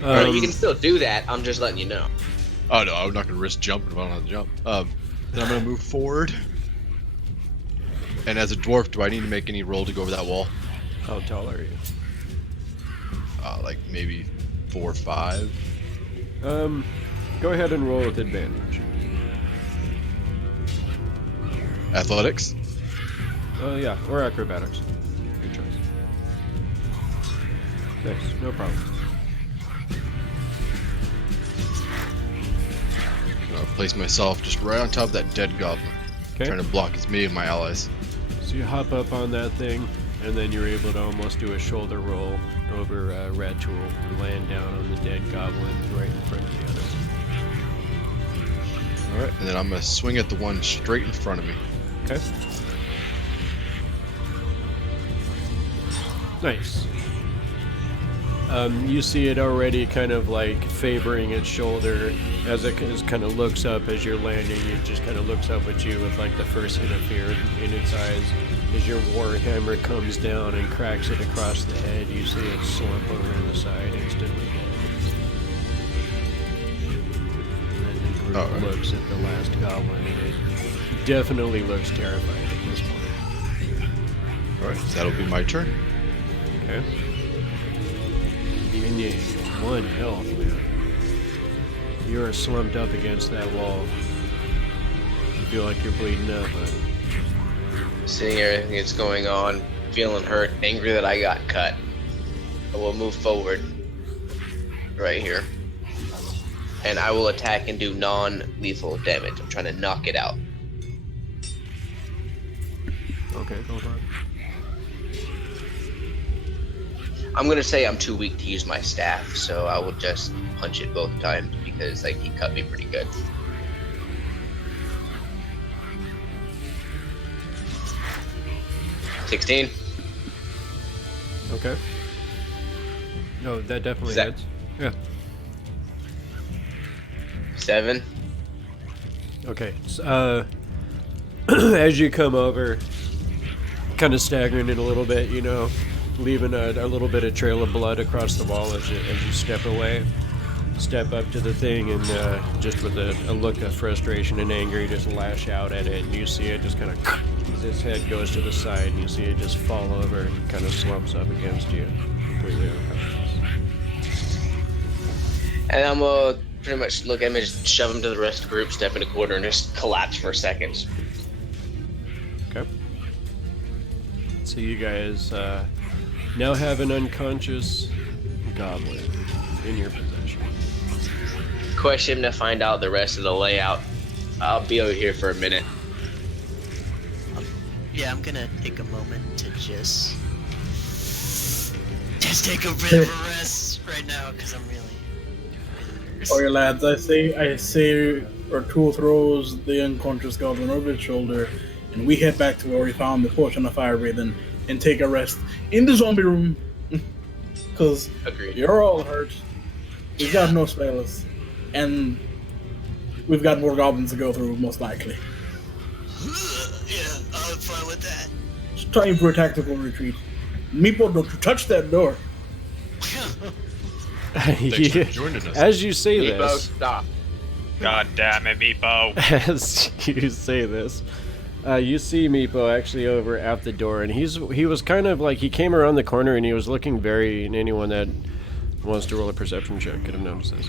You can still do that. I'm just letting you know. Oh no, I'm not gonna risk jumping if I don't have to jump. Then I'm gonna move forward. And as a dwarf, do I need to make any roll to go over that wall? How tall are you? Like maybe 4 or 5. Go ahead and roll with advantage. Athletics? Yeah, or acrobatics. Good choice. Thanks, no problem. I'll place myself just right on top of that dead goblin, Okay. trying to block as many of my allies. So you hop up on that thing, and then you're able to almost do a shoulder roll over Ratul and land down on the dead goblin right in front of the others. Alright, and then I'm gonna swing at the one straight in front of me. Okay. Nice. You see it already kind of like favoring its shoulder as it kind of looks up as you're landing. It just kind of looks up at you with like the first hit of fear in its eyes. As your warhammer comes down and cracks it across the head, you see it slump over to the side instantly. And the group looks at the last goblin, and it definitely looks terrified at this point. Alright, so that'll be my turn. Okay. Yin Yang, 1 health, man. You are slumped up against that wall. You feel like you're bleeding up, but... Seeing everything that's going on, feeling hurt, angry that I got cut. I will move forward. Right here. And I will attack and do non-lethal damage. I'm trying to knock it out. Okay, go for it. I'm gonna say I'm too weak to use my staff, so I will just punch it both times because like he cut me pretty good. $16. Okay. No, that definitely Is that- hits. Yeah. 7. Okay. As you come over, kind of staggering it a little bit, leaving a little bit of trail of blood across the wall as you step away. Step up to the thing and just with a look of frustration and anger, you just lash out at it, and you see it just kind of as its head goes to the side, and you see it just fall over and kind of slumps up against you, completely unconscious. And I'm gonna pretty much look at him and just shove him to the rest of the group, step in a corner, and just collapse for a second. Okay. So you guys now have an unconscious goblin in your possession. Question to find out the rest of the layout. I'll be over here for a minute. Yeah, I'm gonna take a moment to just take a bit of a rest. right now because I'm really nervous. Alright, lads, I say, Arturo throws the unconscious goblin over his shoulder, and we head back to where we found the potion of fire breathing and take a rest in the zombie room. Because Agreed. you're all hurt. We've got no spells, and we've got more goblins to go through, most likely. Yeah, I'm fine with that. It's time for a tactical retreat. Meepo, don't you touch that door. Thanks for joining us. As you say Meepo, this, stop. God damn it, Meepo. as you say this, you see Meepo actually over at the door, and he was kind of like, he came around the corner and he was looking very, and anyone that wants to roll a perception check could have noticed this.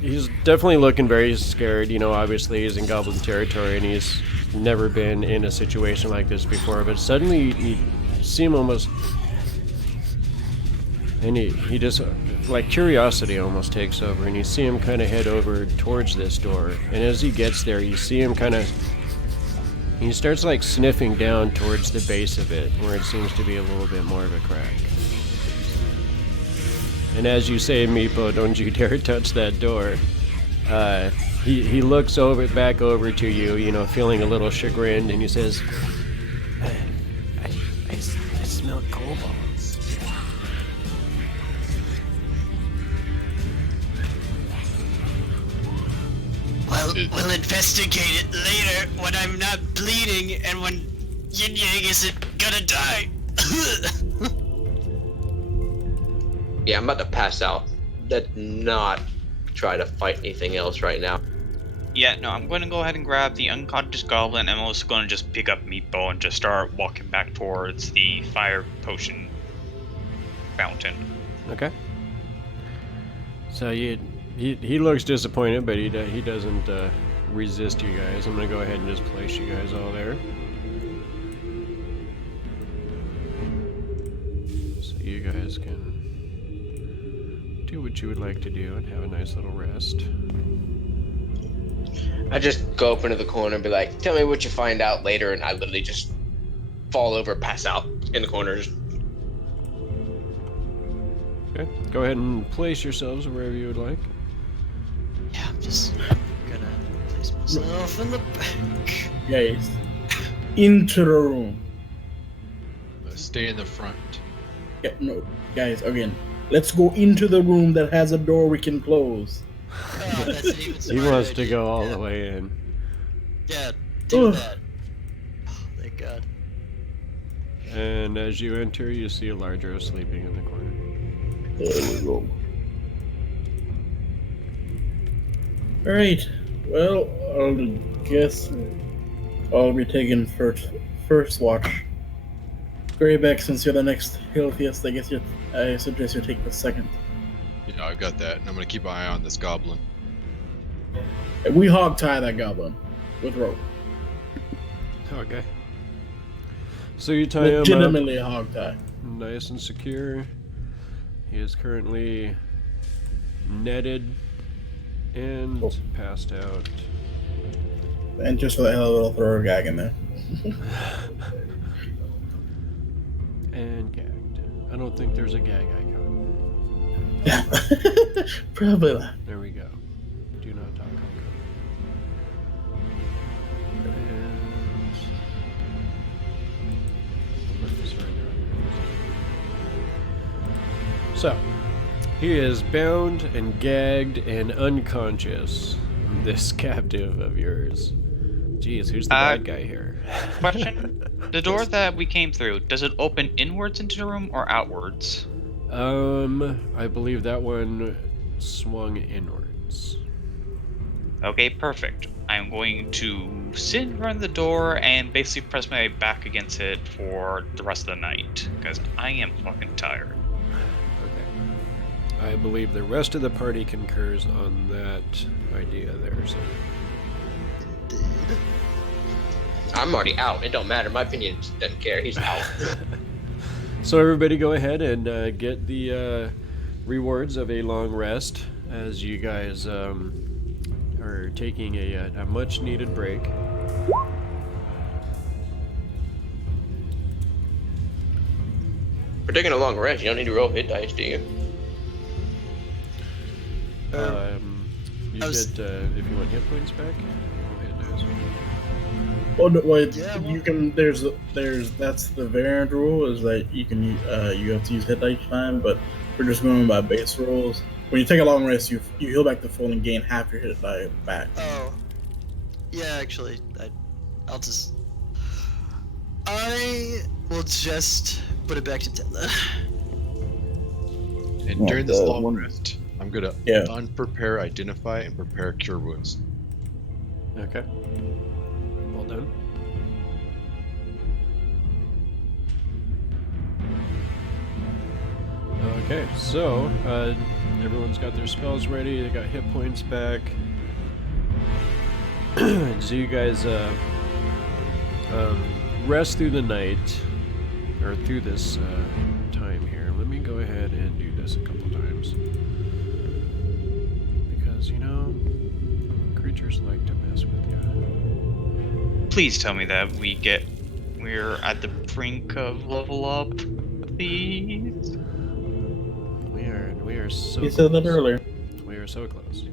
He's definitely looking very scared. You know, obviously he's in goblin territory and he's never been in a situation like this before, but suddenly you see him almost, and he just, like, curiosity almost takes over, and you see him kind of head over towards this door, and as he gets there, you see him kind of, he starts like sniffing down towards the base of it, where it seems to be a little bit more of a crack. And as you say, Meepo, don't you dare touch that door. He looks back over to you, you know, feeling a little chagrined, and he says, I smell kobolds. Well, we'll investigate it later when I'm not bleeding and when Yin Yang isn't gonna die. Yeah, I'm about to pass out. Let's not try to fight anything else right now. Yeah, no, I'm going to go ahead and grab the unconscious goblin. I'm also going to just pick up Meatball and just start walking back towards the fire potion fountain. Okay. So he looks disappointed, but he doesn't resist you guys. I'm gonna go ahead and just place you guys all there. So you guys can do what you would like to do and have a nice little rest. I just go up into the corner and be like, tell me what you find out later, and I literally just fall over, pass out in the corner. Okay. Go ahead and place yourselves wherever you would like. Yeah, I'm just gonna place myself in the back. Guys, into the room. Stay in the front. Yeah, no, guys, again, let's go into the room that has a door we can close. Oh, that's an even He smarter wants to idea. go all Yeah. the way in. Yeah, do Ugh. that. Oh, thank God. And as you enter, you see Alardro sleeping in the corner. There we go. Alright, well, I'll guess I'll be taking first watch. Grybek, since you're the next healthiest, I suggest you take the second. Yeah, I've got that, and I'm gonna keep my eye on this goblin. We hog tie that goblin with rope. Okay. So you tie him up. Legitimately hog tie. Nice and secure. He is currently netted and passed out. And just for the hell of it, I'll throw a gag in there. And gagged. I don't think there's a gag icon. Probably not. There we go. Do not talk icon. And put this right there. So, he is bound and gagged and unconscious. This captive of yours. Jeez, who's the bad guy here? Question? The door that we came through, does it open inwards into the room or outwards? I believe that one swung inwards. Okay, perfect. I'm going to sit in front of the door and basically press my back against it for the rest of the night, because I am fucking tired. Okay. I believe the rest of the party concurs on that idea there. So. Indeed. I'm already out. It don't matter. My opinion doesn't care. He's out. So everybody go ahead and get the rewards of a long rest as you guys are taking a much needed break. For taking a long rest, you don't need to roll hit dice, do you? You I was- get if you want hit points back. Go ahead, guys. Oh, no, wait, Yeah, you can. There's that's the variant rule is that you can you have to use hit die each time, but we're just going by base rules. When you take a long rest, you heal back to full and gain half your hit die back. Oh. Yeah, actually, I'll just. I will just put it back to 10 then. And Yeah, during this the long one- rest, I'm gonna Yeah. unprepare, identify, and prepare cure wounds. Okay. Well done. Okay, so everyone's got their spells ready. They got hit points back. So you guys rest through the night, or through this time here. Let me go ahead and do this a couple times, because you know creatures like to mess with you. Please tell me that we're at the brink of level up, please. We are so. You said that close. earlier. We are so close.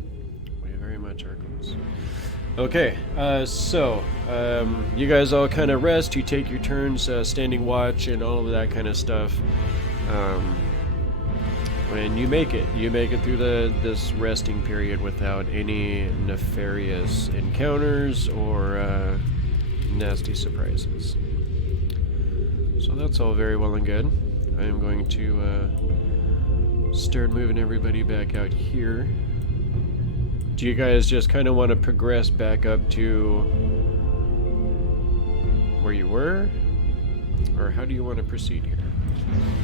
We very much are close. Okay, so you guys all kind of rest. You take your turns standing watch and all of that kind of stuff. When you make it through this resting period without any nefarious encounters or nasty surprises. So that's all very well and good. I am going to start moving everybody back out here. Do you guys just kind of want to progress back up to where you were? Or how do you want to proceed here?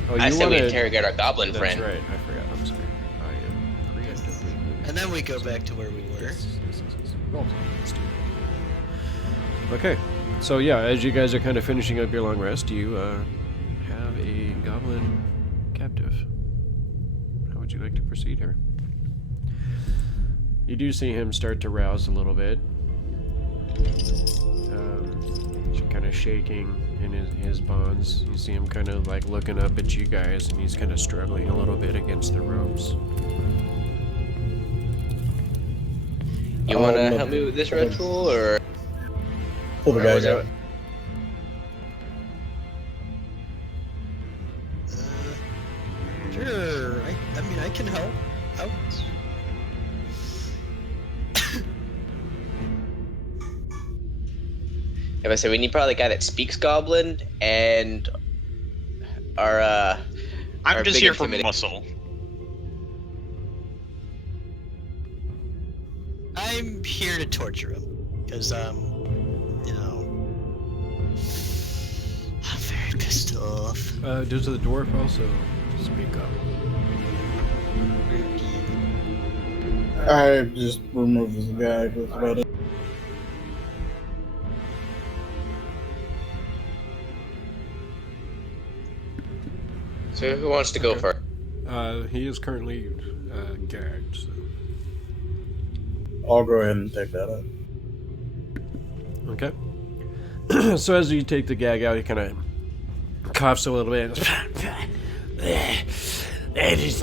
Oh, I you said we wanna- interrogate our goblin That's friend. right, I forgot. I'm sorry. I am preemptively moving. And then we go back to where we were. Yes. Well, let's do it. Okay, so yeah, as you guys are kind of finishing up your long rest, you have a goblin captive. How would you like to proceed here? You do see him start to rouse a little bit. Kind of shaking in his bonds. You see him kind of like looking up at you guys, and he's kind of struggling a little bit against the ropes. You want to help me with this ritual, or Pull the or guys was out. it- Sure. I mean, I can help out. if I said we need probably a guy that speaks goblin and our I'm Or just big here for intimidating. muscle. I'm here to torture him. Because, you know. I'm very pissed off. Does the dwarf also speak up? I just removed this guy. That's about it. So who wants to go Okay. first? He is currently gagged. So. I'll go ahead and take that up. Okay. So as you take the gag out, he kind of coughs a little bit. As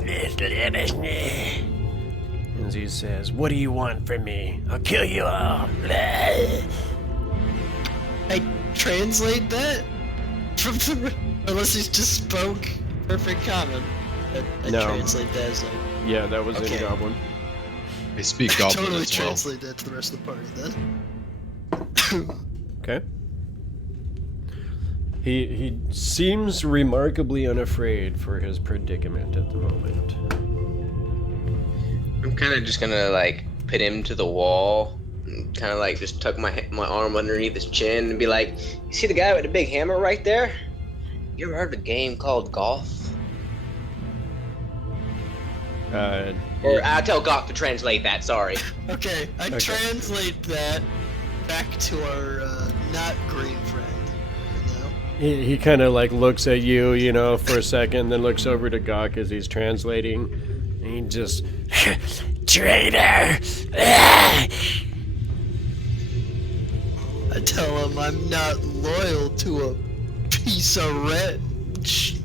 he says, "What do you want from me? I'll kill you all." I translate that from the. Unless he just spoke perfect common. I No. translate that as like. Yeah, that was Okay. in Goblin. I speak goblin totally as well. translate that to the rest of the party then. Okay. He seems remarkably unafraid for his predicament at the moment. I'm kind of just gonna like pin him to the wall, kind of like just tuck my arm underneath his chin and be like, "You see the guy with the big hammer right there? You ever heard of a game called golf?" Or I'll tell Gok to translate that. Sorry. Okay, I Okay. translate that back to our not green friend. You know? he kind of like looks at you, you know, for a second, then looks over to Gok as he's translating. And he just, traitor! I tell him I'm not loyal to a piece of red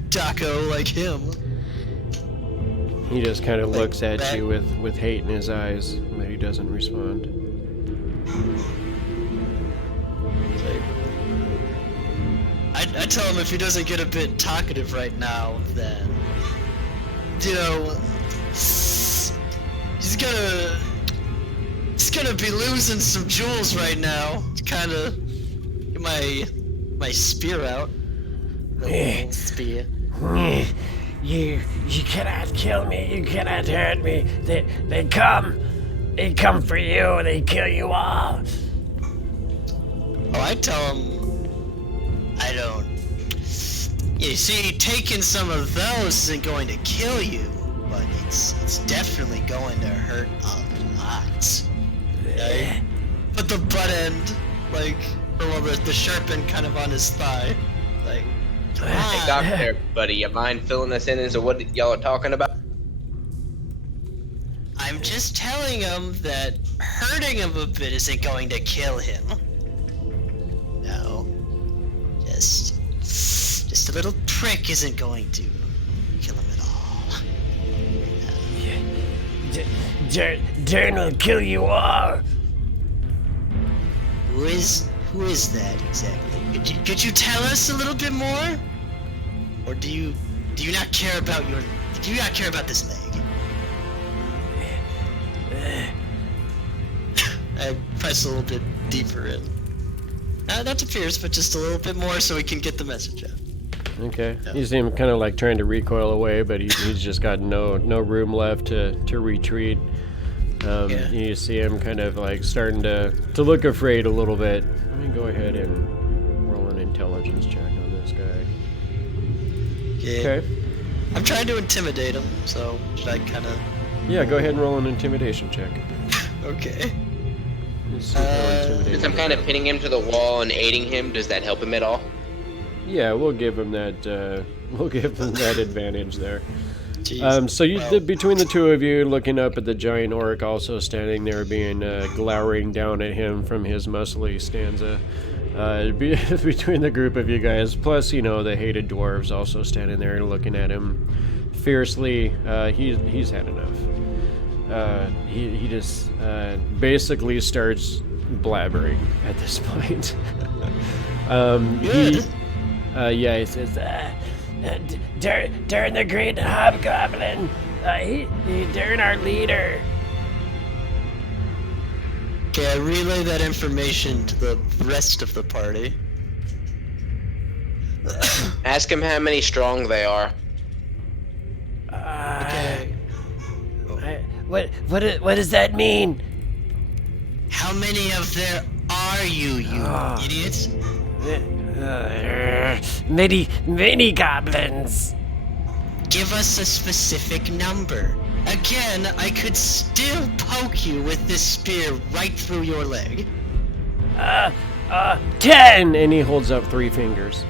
taco like him. He just kind of Like looks at that? you with hate in his eyes, but he doesn't respond. I tell him if he doesn't get a bit talkative right now, then you know he's gonna be losing some jewels right now. Kind of get my spear out. The little spear. You cannot kill me. You cannot hurt me. They come for you. They kill you all. Oh, I tell him I don't. You see, taking some of those isn't going to kill you, but it's definitely going to hurt a lot. Right? Put the butt end, like, or well, the sharp end kind of on his thigh, like. Hey, Doc there, buddy. You mind filling us in as to what y'all are talking about? I'm just telling him that hurting him a bit isn't going to kill him. No. Just a little prick isn't going to kill him at all. Dern will kill you all. Who is that exactly? Could you tell us a little bit more? Or do you not care about this leg? I press a little bit deeper in. Not to pierce, but just a little bit more so we can get the message out. Okay. Yeah. You see him kind of like trying to recoil away, but he's just got no room left to retreat. Yeah. You see him kind of like starting to look afraid a little bit. Let me go ahead and roll an intelligence check on this guy. Yeah. Okay. I'm trying to intimidate him, so should I kind of... Yeah, go ahead and roll an intimidation check. Okay. Let's see how intimidating Since I'm he kind of is. pinning him to the wall and aiding him, does that help him at all? Yeah, we'll give him that. We'll give him that advantage there. Jeez. So between the two of you, looking up at the giant orc, also standing there, being glowering down at him from his muscly stanza. Between the group of you guys, plus the hated dwarves also standing there and looking at him fiercely. He's had enough. He just basically starts blabbering at this point. Good. He says, Dern the Great Hobgoblin. Dern our leader. Okay, I relay that information to the rest of the party. Ask him how many strong they are. Okay. What does that mean? How many of there are you idiots? Many goblins. Give us a specific number. Again, I could still poke you with this spear right through your leg. 10. and he holds up 3 fingers.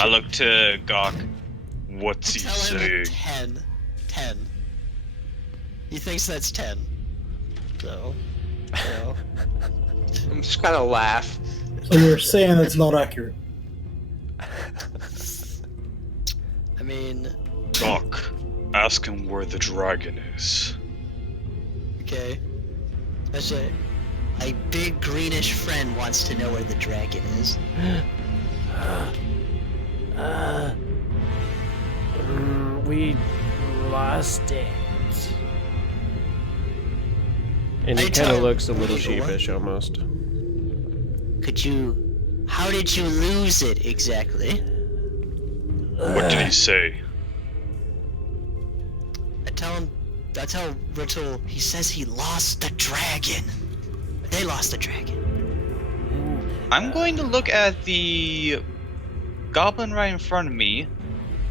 I look to Gok. What's he Tell him saying? 10. He thinks that's 10. So, I'm just kind of laugh. So you're saying that's not accurate. I mean, Gok, ask him where the dragon is. okay. I say, my big greenish friend wants to know where the dragon is. We lost it. And he I kind tell of him, looks a little "Wait, what?" sheepish almost. How did you lose it exactly? What did he say? I tell Ritul, he says he lost the dragon. They lost the dragon. I'm going to look at the goblin right in front of me,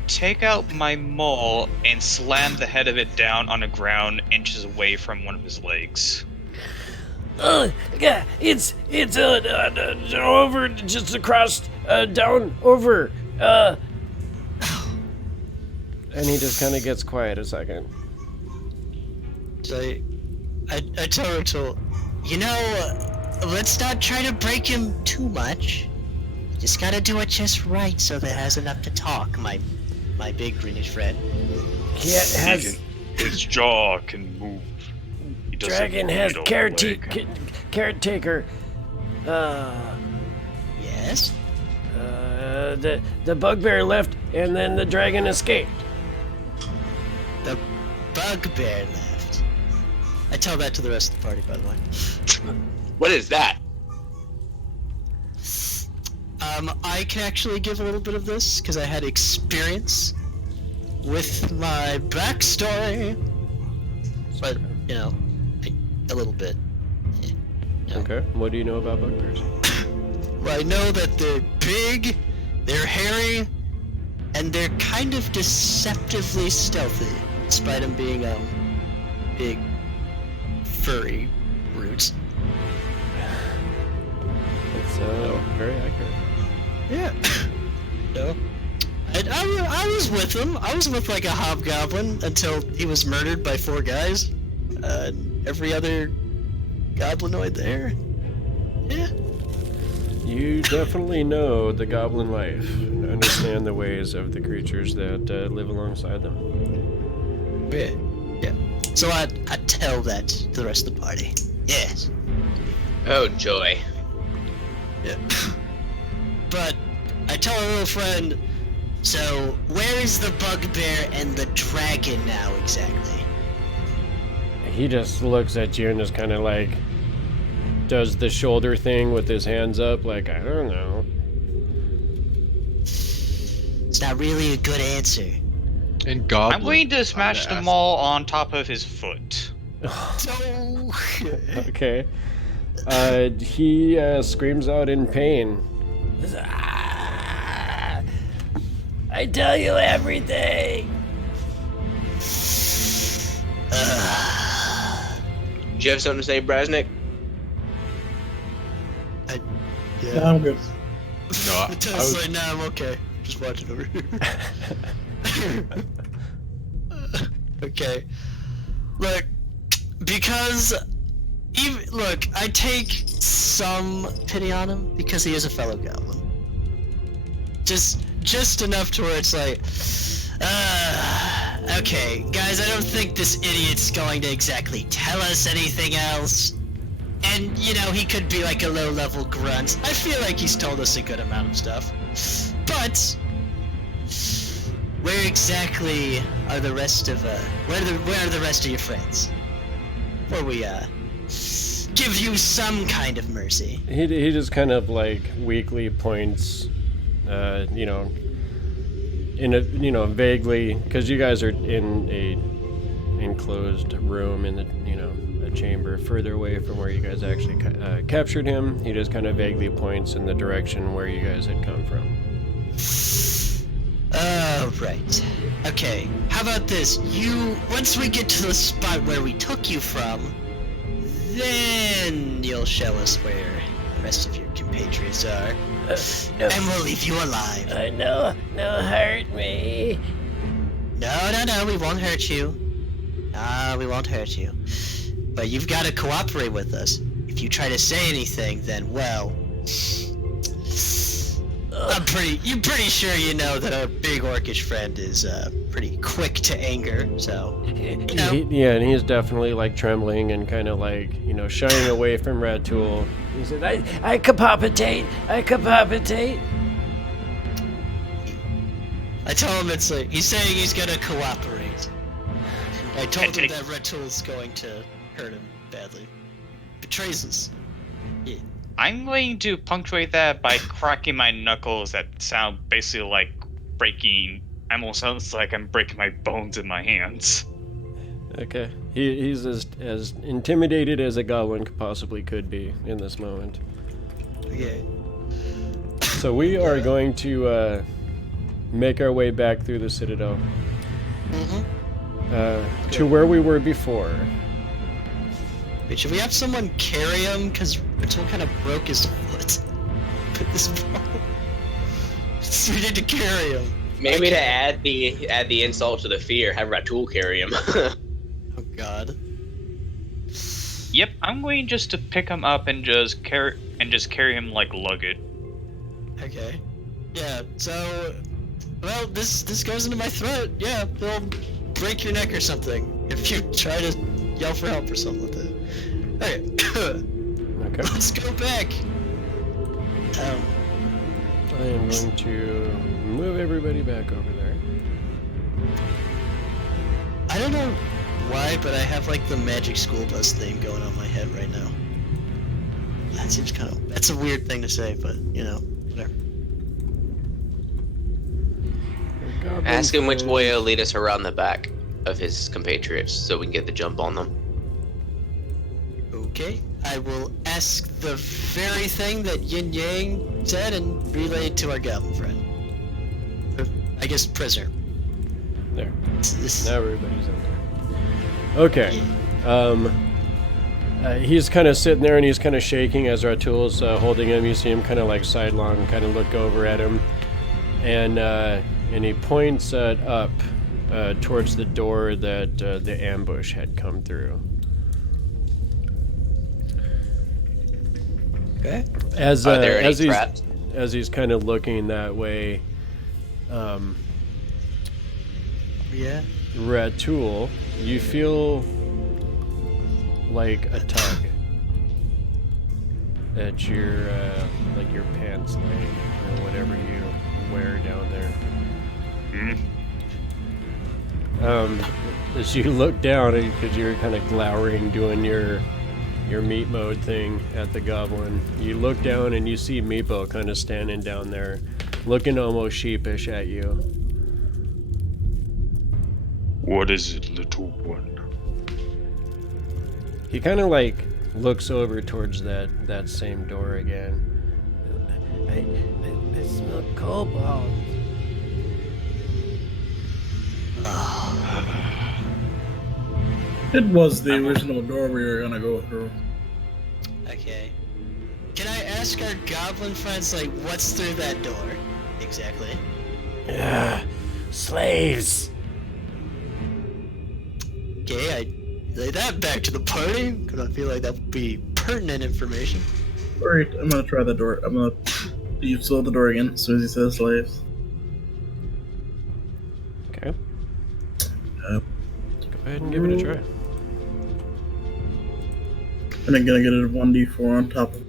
take out my maul, and slam the head of it down on the ground inches away from one of his legs. Yeah, it's over, just across, down, over, And he just kind of gets quiet a second. So I tell Ritul, let's not try to break him too much. Just gotta do it just right so that has enough to talk, my my big greenish friend. He has His jaw can move. He doesn't dragon has need a caretaker. Yes? The bugbear left, and then the dragon escaped. The bugbear left. I tell that to the rest of the party, by the way. What is that? I can actually give a little bit of this, because I had experience with my backstory. But, you know, a little bit. Yeah. Okay. What do you know about bugbears? Well, I know that they're big, they're hairy, and they're kind of deceptively stealthy, despite them being, big, furry roots. It's very accurate. Yeah. No. I was with him. I was with like a hobgoblin until he was murdered by 4 guys. Every other goblinoid there. Yeah. You definitely know the goblin life and understand the ways of the creatures that live alongside them. Yeah. Yeah. So I tell that to the rest of the party. Yes. Oh, joy. Yeah. But I tell our little friend, so where is the bugbear and the dragon now exactly? He just looks at you and just kind of like does the shoulder thing with his hands up, like, I don't know. It's not really a good answer. And goblin. I'm going to smash I'm gonna them all on top of his foot. So... Okay. He screams out in pain. I tell you everything. Do you have something to say, Brasnic? Yeah, I'm good. No, I It's was, like, nah, I'm okay. Just watch it over here. Okay. Look, because look, I take some pity on him because he is a fellow goblin. Just enough to where it's like, okay, guys, I don't think this idiot's going to exactly tell us anything else. And, you know, he could be like a low-level grunt. I feel like he's told us a good amount of stuff. But where exactly are the rest of where are the rest of your friends? Before we give you some kind of mercy. He just kind of like weakly points, you know, in a, you know, vaguely, because you guys are in a enclosed room in the, you know, a chamber further away from where you guys actually captured him. He just kind of vaguely points in the direction where you guys had come from. Oh, right. Okay, how about this? Once we get to the spot where we took you from, then you'll show us where the rest of your compatriots are. No, And we'll leave you alive. no, hurt me. No, we won't hurt you. We won't hurt you. But you've got to cooperate with us. If you try to say anything, then, well... you're pretty sure you know that our big orcish friend is, pretty quick to anger, so... You know. Yeah, and he's definitely like trembling and kind of like, you know, shying away from Ratul. He said, I capacitate. I tell him it's like, he's saying he's gonna cooperate. I told him that Ratul's going to hurt him badly. Betrays us. Yeah. I'm going to punctuate that by cracking my knuckles that sound basically like breaking. Almost sounds like I'm breaking my bones in my hands. Okay. He's as intimidated as a goblin possibly could be in this moment. Okay. So we are going to make our way back through the Citadel to where we were before. Wait, should we have someone carry him? Because Ratul kind of broke his foot. With this ball. So we need to carry him. Maybe to add the insult to the fear, have Ratul carry him. Oh god. Yep, I'm going just to pick him up and just carry him like luggage. Okay. Yeah, so Well, this goes into my throat. Yeah, it'll break your neck or something if you try to yell for help or something like that. Okay. Okay. Let's go back. I am going to move everybody back over there. I don't know why, but I have like the magic school bus thing going on my head right now. That seems kind of... That's a weird thing to say, but, you know, whatever. Ask him which way he'll lead us around the back of his compatriots so we can get the jump on them. Okay. I will ask the very thing that Yin Yang said and relay it to our goblin friend. I guess prisoner. There. This... Now everybody's in there. Okay. He's kind of sitting there and he's kind of shaking as Ratul's holding him. You see him kind of like sidelong, kind of look over at him, and he points up towards the door that the ambush had come through. Okay. As Are there any as he's traps? as he's kind of looking that way, Yeah. Ratul, you feel like a tug at your like your pants leg or whatever you wear down there. As you look down, because you're kind of glowering, doing your meat mode thing at the goblin, you look down and you see Meepo kind of standing down there, looking almost sheepish at you. What is it, little one? He kind of like looks over towards that same door again. I smell cobalt. It was the original door we were gonna go through. Okay. Can I ask our goblin friends, like, what's through that door? Exactly. Slaves. Okay, I lay that back to the party, because I feel like that would be pertinent information. Alright, I'm gonna try the door. I'm gonna use the door again as soon as he says slaves. Okay. Uh, Go ahead and give it a try. And I'm gonna get a 1d4 on top of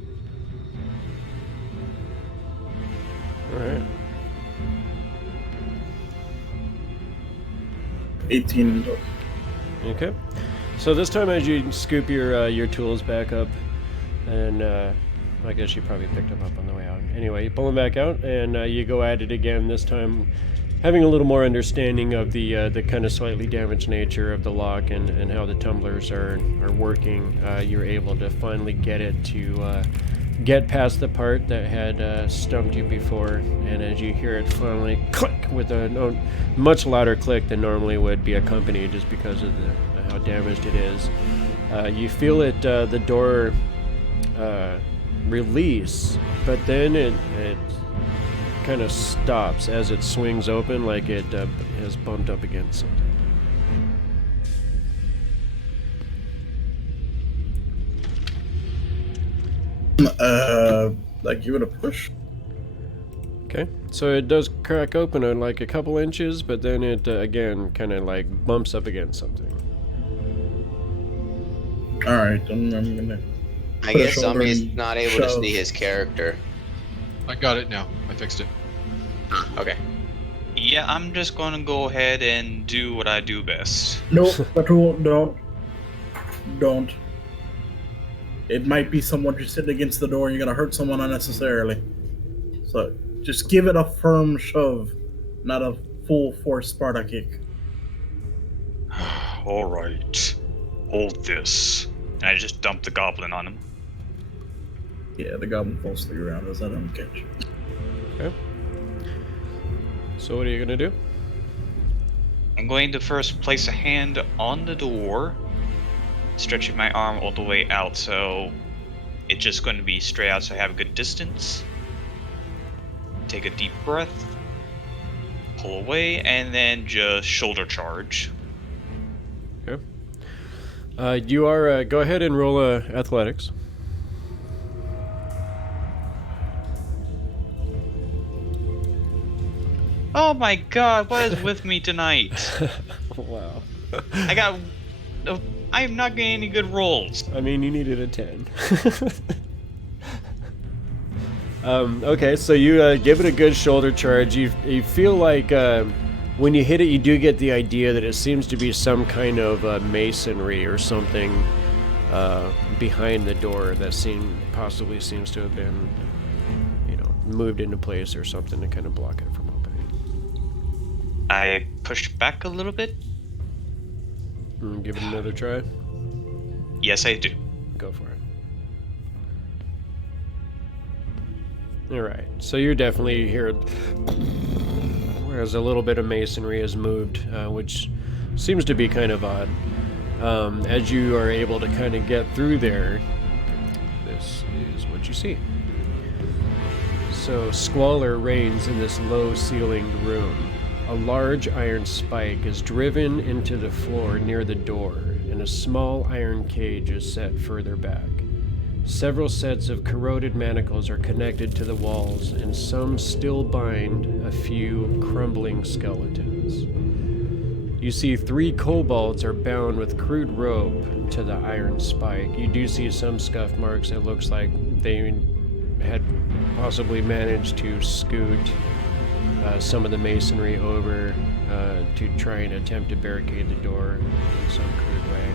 Alright. 18 in total. Okay. So this time, as you scoop your tools back up, and I guess you probably picked them up on the way out. Anyway, you pull them back out, and you go at it again. This time, having a little more understanding of the kind of slightly damaged nature of the lock and how the tumblers are working. You're able to finally get it to get past the part that had stumped you before, and as you hear it finally click with a much louder click than normally would be accompanied, just because of how damaged it is, you feel it the door release, but then it kind of stops as it swings open, like it has bumped up against something. Like give it a push. Okay, so it does crack open at like a couple inches, but then it again kind of like bumps up against something. Alright, I'm gonna... I Put a guess shoulder somebody's and not able to shove. see his character. I got it now. I fixed it. Okay. Yeah, I'm just gonna go ahead and do what I do best. Nope, Ratul, don't. It might be someone just sitting against the door and you're gonna hurt someone unnecessarily. So, just give it a firm shove, not a full force Sparta kick. Alright. Hold this. And I just dump the goblin on him. Yeah, the goblin falls to the ground as I don't catch. Okay. So what are you gonna do? I'm going to first place a hand on the door, stretching my arm all the way out, so it's just going to be straight out so I have a good distance. Take a deep breath, pull away, and then just shoulder charge. Okay. You are go ahead and roll athletics. Oh my god, what is with me tonight? Wow. I'm not getting any good rolls. I mean, you needed a 10. Okay, so you give it a good shoulder charge. You feel like when you hit it, you do get the idea that it seems to be some kind of masonry or something behind the door that possibly seems to have been, moved into place or something to kind of block it from opening. I push back a little bit. Give it another try. Yes, I do. Go for it. Alright, so you're definitely here as a little bit of masonry has moved, which seems to be kind of odd. As you are able to kind of get through there, this is what you see. So squalor reigns in this low-ceilinged room. A large iron spike is driven into the floor near the door, and a small iron cage is set further back. Several sets of corroded manacles are connected to the walls, and some still bind a few crumbling skeletons. You see 3 kobolds are bound with crude rope to the iron spike. You do see some scuff marks. It looks like they had possibly managed to scoot some of the masonry over to try and attempt to barricade the door in some crude way.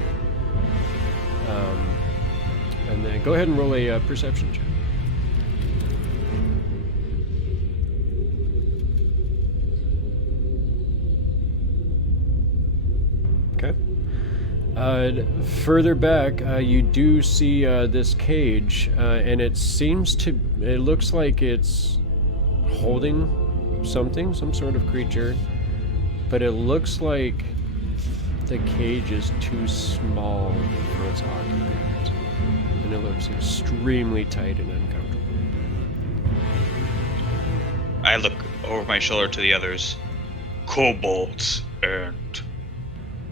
And then go ahead and roll a perception check. Okay. Further back, you do see this cage, and it looks like it's holding something, some sort of creature, but it looks like the cage is too small for its occupant, and it looks extremely tight and uncomfortable. I look over my shoulder to the others. Kobolds and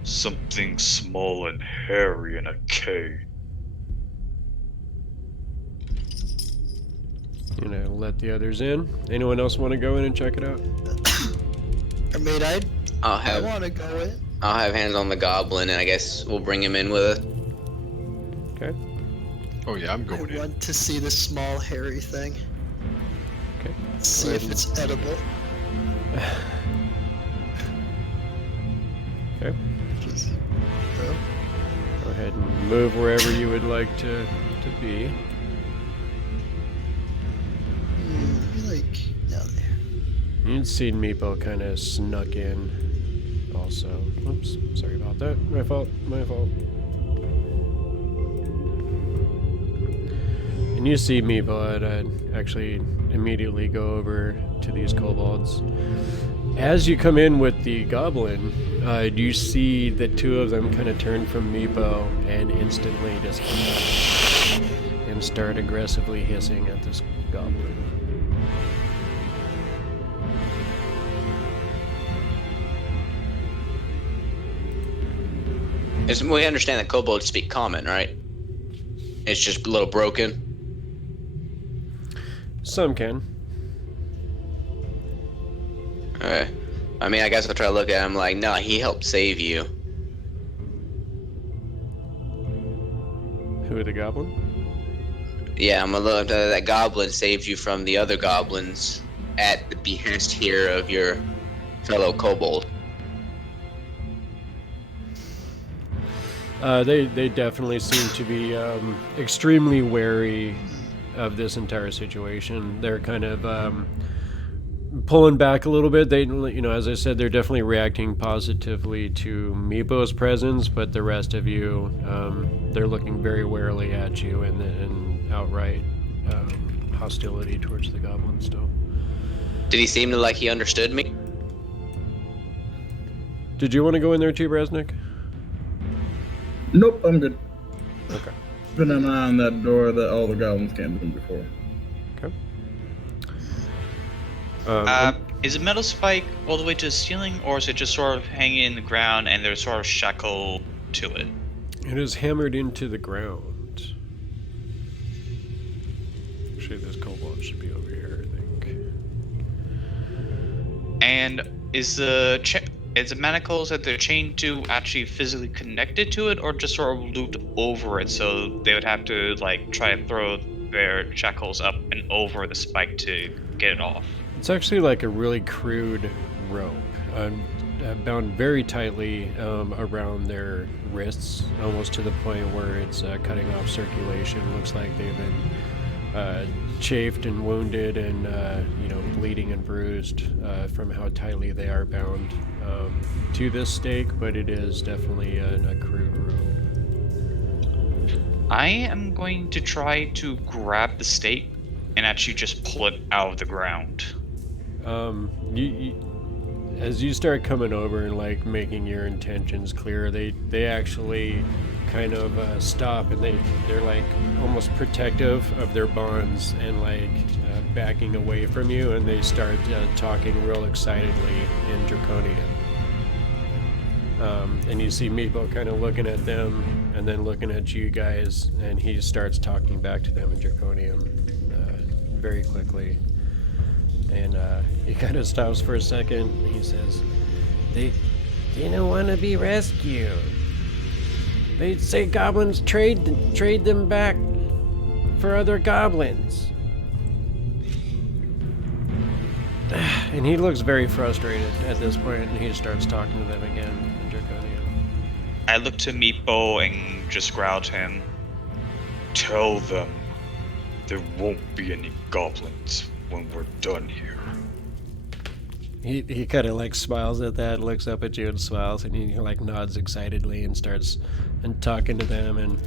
something small and hairy in a cage. Let the others in. Anyone else want to go in and check it out? I mean, I want to go in. I'll have hands on the goblin, and I guess we'll bring him in with us. Okay. Oh yeah, I'm I going in. want to see this small hairy thing. Okay. See if it's edible. Okay. Just, oh. Go ahead and move wherever you would like to be. Like down there. You'd seen Meepo kind of snuck in also. Oops, sorry about that. My fault. And you see Meepo actually immediately go over to these kobolds. As you come in with the goblin, you see the two of them kind of turn from Meepo and instantly just and start aggressively hissing at this goblin. We understand that kobolds speak common, right? It's just a little broken. Some can. Alright. I mean, I guess I'll try to look at him like, no, he helped save you. Who, the goblin? Yeah, I'm gonna look that goblin saved you from the other goblins at the behest here of your fellow kobold. They definitely seem to be extremely wary of this entire situation. They're kind of pulling back a little bit. They, as I said, they're definitely reacting positively to Meepo's presence, but the rest of you, they're looking very warily at you and outright hostility towards the goblin still. Did he seem to like he understood me? Did you want to go in there too, Brasnic? Nope, I'm good. Okay. Been an eye on that door that all the goblins came in before. Okay. Is a metal spike all the way to the ceiling, or is it just sort of hanging in the ground and there's sort of shackled to it? It is hammered into the ground. Actually, this kobold should be over here, I think. And is the manacles that they're chained to actually physically connected to it, or just sort of looped over it, so they would have to like try to throw their shackles up and over the spike to get it off? It's actually like a really crude rope, bound very tightly around their wrists, almost to the point where it's cutting off circulation. Looks like they've been chafed and wounded and bleeding and bruised from how tightly they are bound to this stake, but it is definitely a crude rope. I am going to try to grab the stake and actually just pull it out of the ground. As you start coming over and like making your intentions clear, they actually kind of stop, and they're like almost protective of their bonds and like backing away from you, and they start talking real excitedly in Draconian. And you see Meepo kind of looking at them and then looking at you guys, and he starts talking back to them in Draconian very quickly. And he kind of stops for a second. And he says, They don't want to be rescued. They say goblins trade them back for other goblins. and he looks very frustrated at this point, and he starts talking to them again in Draconian. I look to Meepo and just growl to him. Tell them there won't be any goblins when we're done here. He kind of like smiles at that, looks up at you and smiles, and he like nods excitedly and starts talking to them, and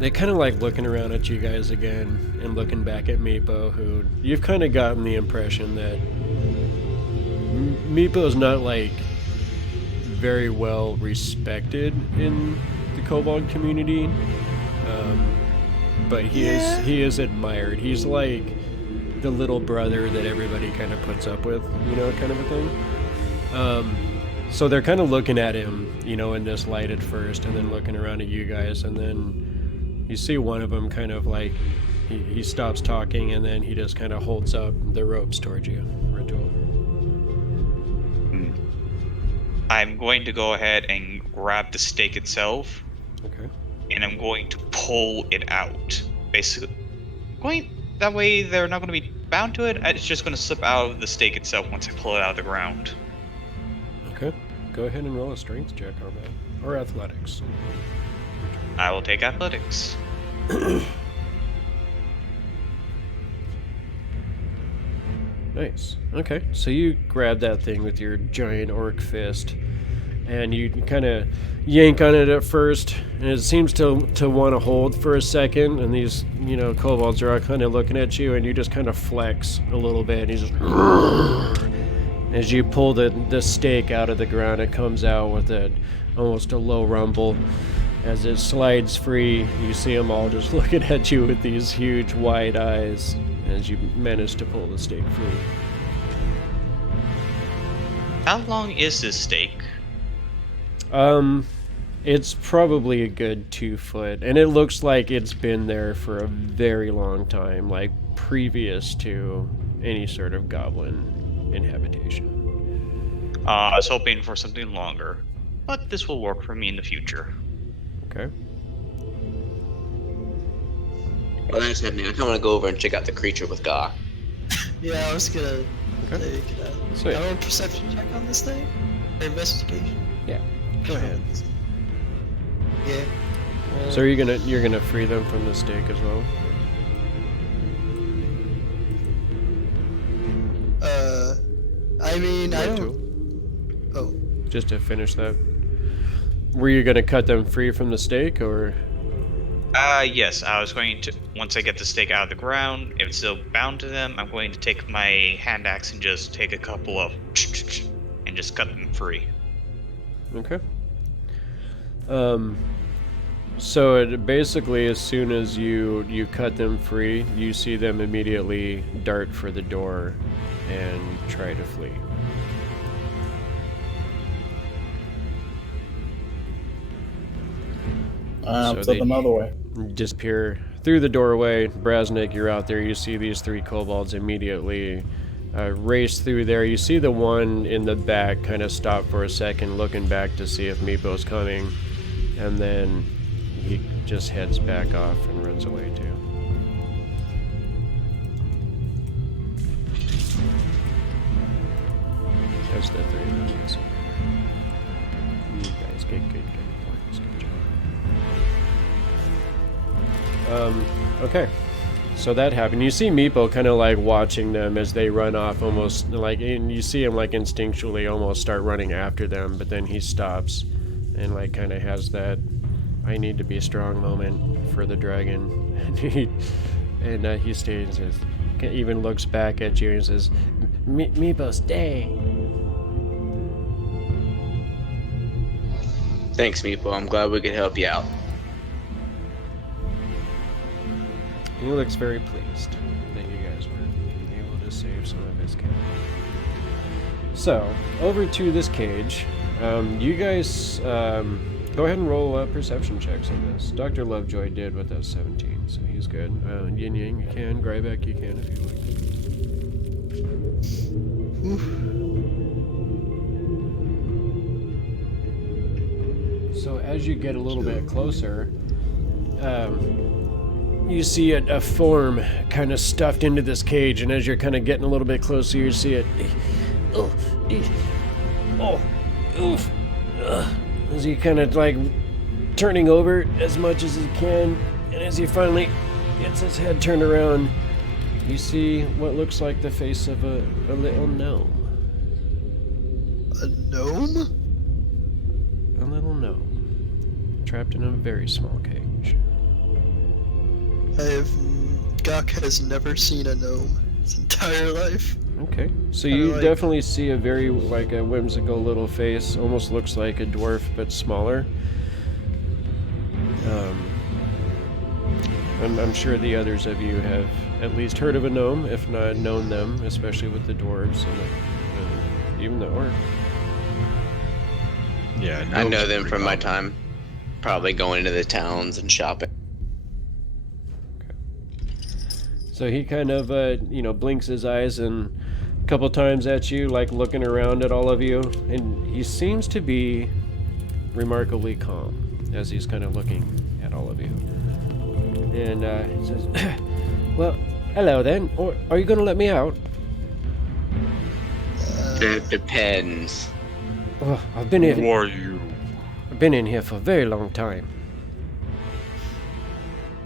they kind of like looking around at you guys again and looking back at Meepo, who you've kind of gotten the impression that Meepo's not like very well respected in the kobold community, but he is admired. He's like the little brother that everybody kind of puts up with, you know, kind of a thing. So they're kind of looking at him, you know, in this light at first, and then looking around at you guys, and then you see one of them kind of like he stops talking, and then he just kind of holds up the ropes towards you, Ritual. I'm going to go ahead and grab the stake itself. Okay. And I'm going to pull it out. Basically, that way they're not going to be bound to it. It's just going to slip out of the stake itself once I pull it out of the ground. Okay. Go ahead and roll a strength check on that, or athletics. I will take athletics. Nice. Okay, so you grab that thing with your giant orc fist, and you kind of yank on it at first, and it seems to want to hold for a second, and these, you know, kobolds are all kind of looking at you, and you just kind of flex a little bit, and you just... As you pull the stake out of the ground, it comes out with almost a low rumble. As it slides free, you see them all just looking at you with these huge wide eyes as you manage to pull the stake free. How long is this stake? It's probably a good 2 foot, and it looks like it's been there for a very long time, like previous to any sort of goblin inhabitation. I was hoping for something longer, but this will work for me in the future. Okay. Well, that's happening. I'm gonna go over and check out the creature with Gok. Yeah, I was gonna Okay. take it out. Sweet. I roll a perception check on this thing? Or investigation? Yeah. Go ahead. Yeah. So you're gonna free them from the stake as well? I mean, I Right don't... Oh. Just to finish that. Were you gonna cut them free from the stake, or? Yes, I was going to, once I get the stake out of the ground, if it's still bound to them, I'm going to take my hand axe and just take a couple of and just cut them free. Okay. So it basically, as soon as you cut them free, you see them immediately dart for the door and try to flee. So Flip them other way. Disappear through the doorway. Brasnic, you're out there. You see these 3 kobolds immediately race through there. You see the one in the back kind of stop for a second, looking back to see if Meepo's coming, and then he just heads back off and runs away too. There's the three of them. Yes. You guys get good points. Good job. Okay. So that happened. You see Meepo kind of like watching them as they run off, almost like, and you see him like instinctually almost start running after them, but then he stops and like kind of has that I need to be strong moment for the dragon. And he stays and says, even looks back at you and says, Meepo, stay. Thanks, Meepo. I'm glad we could help you out. He looks very pleased that you guys were able to save some of his cat. So, over to this cage. You guys go ahead and roll perception checks on this. Dr. Lovejoy did with a 17, so he's good. Yin Yang, you can. Grybek, you can if you like. So as you get a little bit closer, you see a form kind of stuffed into this cage, and as you're kind of getting a little bit closer, you see it. As he kind of like turning over as much as he can, and as he finally gets his head turned around, you see what looks like the face of a little gnome. A gnome? A little gnome, trapped in a very small cage. Gok has never seen a gnome his entire life. Okay, so you definitely see a very, like, a whimsical little face. Almost looks like a dwarf, but smaller. I'm sure the others of you have at least heard of a gnome, if not known them, especially with the dwarves and even the orc. Yeah, I know them from my common. time. Probably going into the towns and shopping. So he kind of, blinks his eyes and a couple times at you, like looking around at all of you, and he seems to be remarkably calm as he's kind of looking at all of you. And he says, "Well, hello then. Or are you going to let me out?" It depends. Oh, I've been here. Who are you? I've been in here for a very long time.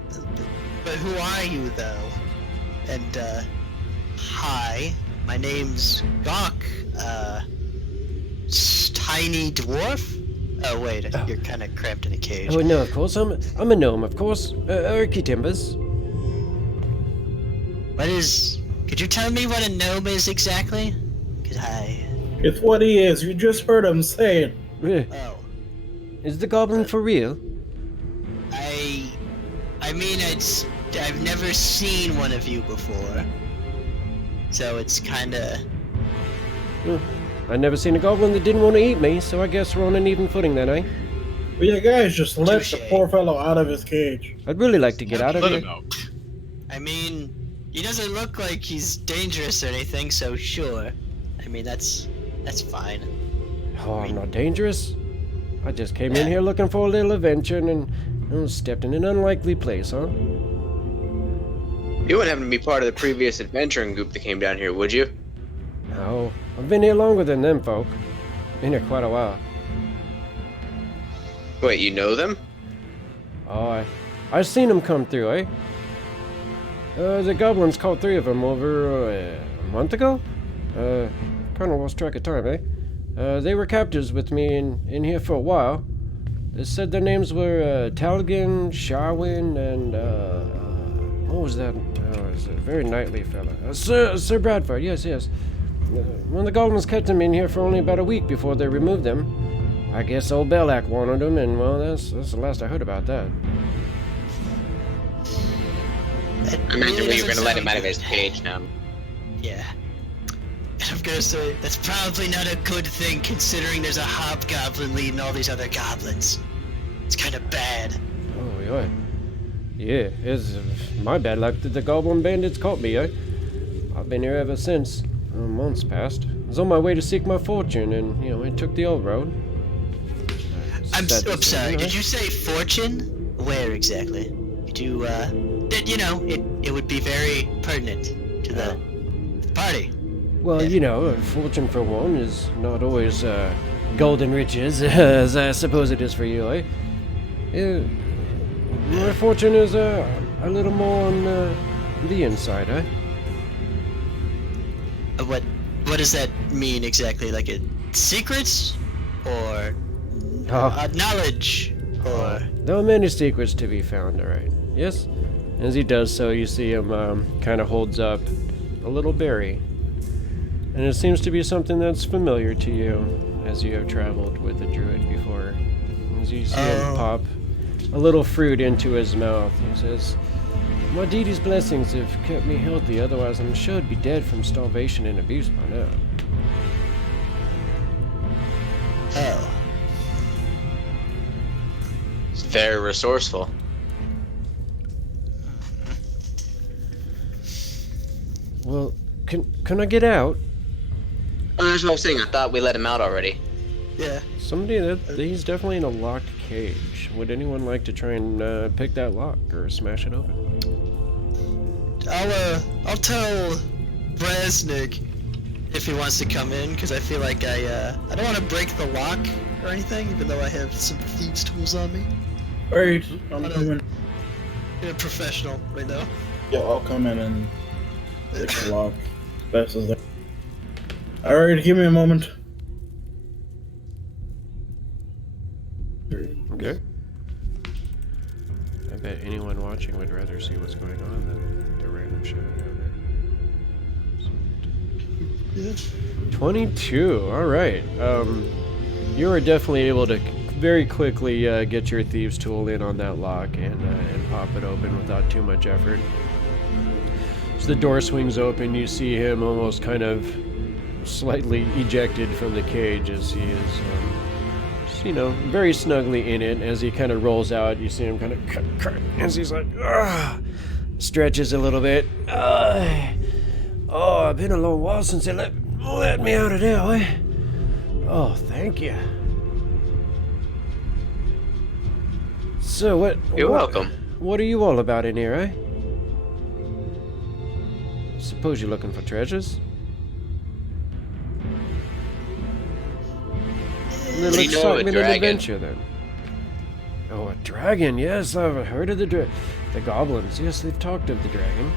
But who are you, though? And, hi, my name's Gok, tiny dwarf? Oh, wait, you're kind of cramped in a cage. Oh no, of course I'm a gnome, of course. Erky Timbers. Could you tell me what a gnome is exactly? It's what he is. You just heard him say it. Oh, Is the goblin for real? I mean, I've never seen one of you before. So it's kinda... I've never seen a goblin that didn't want to eat me, so I guess we're on an even footing then, eh? But you guys just let the Touché. poor fellow out of his cage. I'd really like to get out of Let here. him out. I mean, he doesn't look like he's dangerous or anything, so sure. I mean, that's fine. Oh, I'm not dangerous. I just came in here looking for a little adventure and stepped in an unlikely place, huh? You wouldn't happen to be part of the previous adventuring group that came down here, would you? No, I've been here longer than them folk. Been here quite a while. Wait, you know them? Oh, I seen them come through, eh? The goblins caught 3 of them over a month ago? Kinda lost track of time, eh? They were captives with me in here for a while. They said their names were Talgin, Sharwin, and what was that? Oh, it's a very knightly fella. Sir Bradford, yes. Well, the goblins kept them in here for only about a week before they removed them. I guess old Belak wanted them, and well, that's the last I heard about that. I imagine we were gonna let him out of his cage now. Yeah. And I'm gonna say, that's probably not a good thing considering there's a hobgoblin leading all these other goblins. It's kinda bad. Oh, yeah, it's my bad luck that the goblin bandits caught me, eh? I've been here ever since. Months passed. I was on my way to seek my fortune, and, I took the old road. I'm Sad to say, sorry. you know. Did you say fortune? Where exactly? It would be very pertinent to the party. Well, a fortune for one is not always golden riches, as I suppose it is for you, eh? My fortune is a little more on the inside, eh? What does that mean exactly? Like secrets, or knowledge, or? There are many secrets to be found, alright. Yes? As he does so, you see him kind of holds up a little berry. And it seems to be something that's familiar to you, as you have traveled with a druid before. As you see him pop a little fruit into his mouth, he says, "My deity's blessings have kept me healthy, otherwise I'm sure I'd be dead from starvation and abuse by now." Oh. It's very resourceful. Well, can I get out? Oh, that's what I was saying. I thought we let him out already. Yeah. He's definitely in a locked cage. Would anyone like to try and pick that lock or smash it open? I'll tell Brasnic if he wants to come in, because I feel like I don't want to break the lock or anything, even though I have some thieves' tools on me. Alright, I'm coming. I'm a professional right now. Yeah, I'll come in and pick the lock as best as that. Alright, give me a moment. Okay. I bet anyone watching would rather see what's going on than the random shit down there. Yeah. 22. All right. You are definitely able to very quickly get your thieves' tool in on that lock and pop it open without too much effort. As the door swings open, you see him almost kind of slightly ejected from the cage as he is, very snugly in it. As he kind of rolls out, you see him kind of as he's like, stretches a little bit. Oh, it's been a long while since they let me out of there, eh? Oh, thank you. So You're welcome. What are you all about in here, eh? Suppose you're looking for treasures? Then do you let's know start of a with an dragon? adventure then. Oh, a dragon? Yes, I've heard of the goblins. Yes, they've talked of the dragon.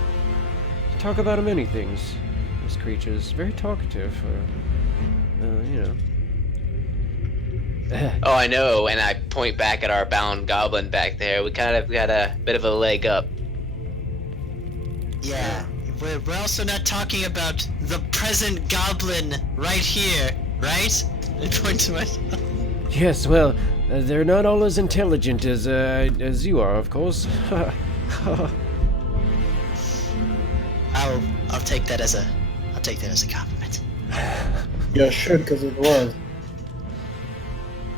They talk about many things. This creature's very talkative. Oh, I know. And I point back at our bound goblin back there. We kind of got a bit of a leg up. Yeah. We're also not talking about the present goblin right here, right? I point to myself. Yes, well, they're not all as intelligent as you are, of course. I'll take that as a compliment. Yeah, sure, because it was.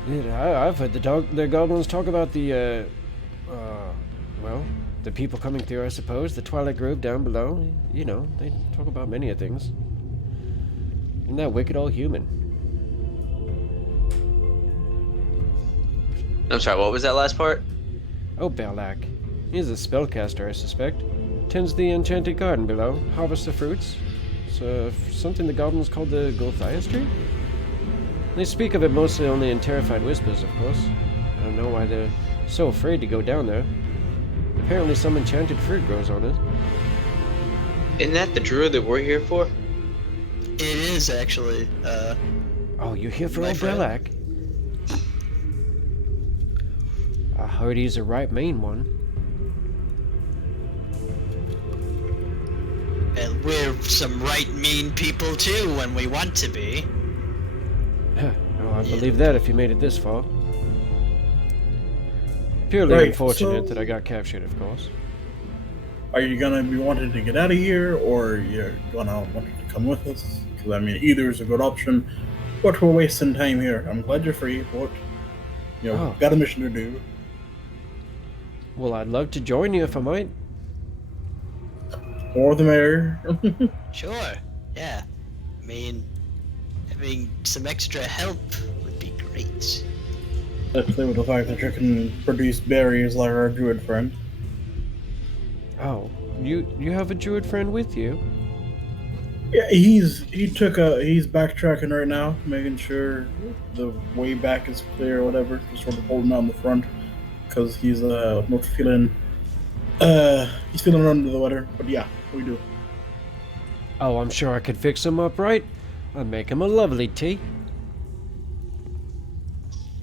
Yeah, I've heard the goblins talk about the people coming through, I suppose. The Twilight Grove down below. They talk about many of things. Isn't that wicked old human? I'm sorry, what was that last part? Oh, Balak. He's a spellcaster, I suspect. Tends the enchanted garden below, harvests the fruits. It's something the goblins call the Gulthias tree? They speak of it mostly only in terrified whispers, of course. I don't know why they're so afraid to go down there. Apparently some enchanted fruit grows on it. Isn't that the druid that we're here for? It is actually. Oh, you're here for my old friend. Balak? I heard he's a right mean one. And we're some right mean people too when we want to be. Oh, I believe that if you made it this far. Purely Right, unfortunate so- that I got captured, of course. Are you gonna be wanting to get out of here, or you're gonna want to come with us? Because I mean, either is a good option. But we're wasting time here. I'm glad you're free, but Oh. got a mission to do. Well, I'd love to join you if I might. More the merrier. Sure. Yeah. I mean, having some extra help would be great. Especially with the fact that you can produce berries like our druid friend. Oh, you have a druid friend with you? Yeah, he's backtracking right now, making sure the way back is clear or whatever, just sort of holding on the front because he's not feeling he's feeling under the weather. But yeah, we do. Oh, I'm sure I could fix him up right. I'd make him a lovely tea.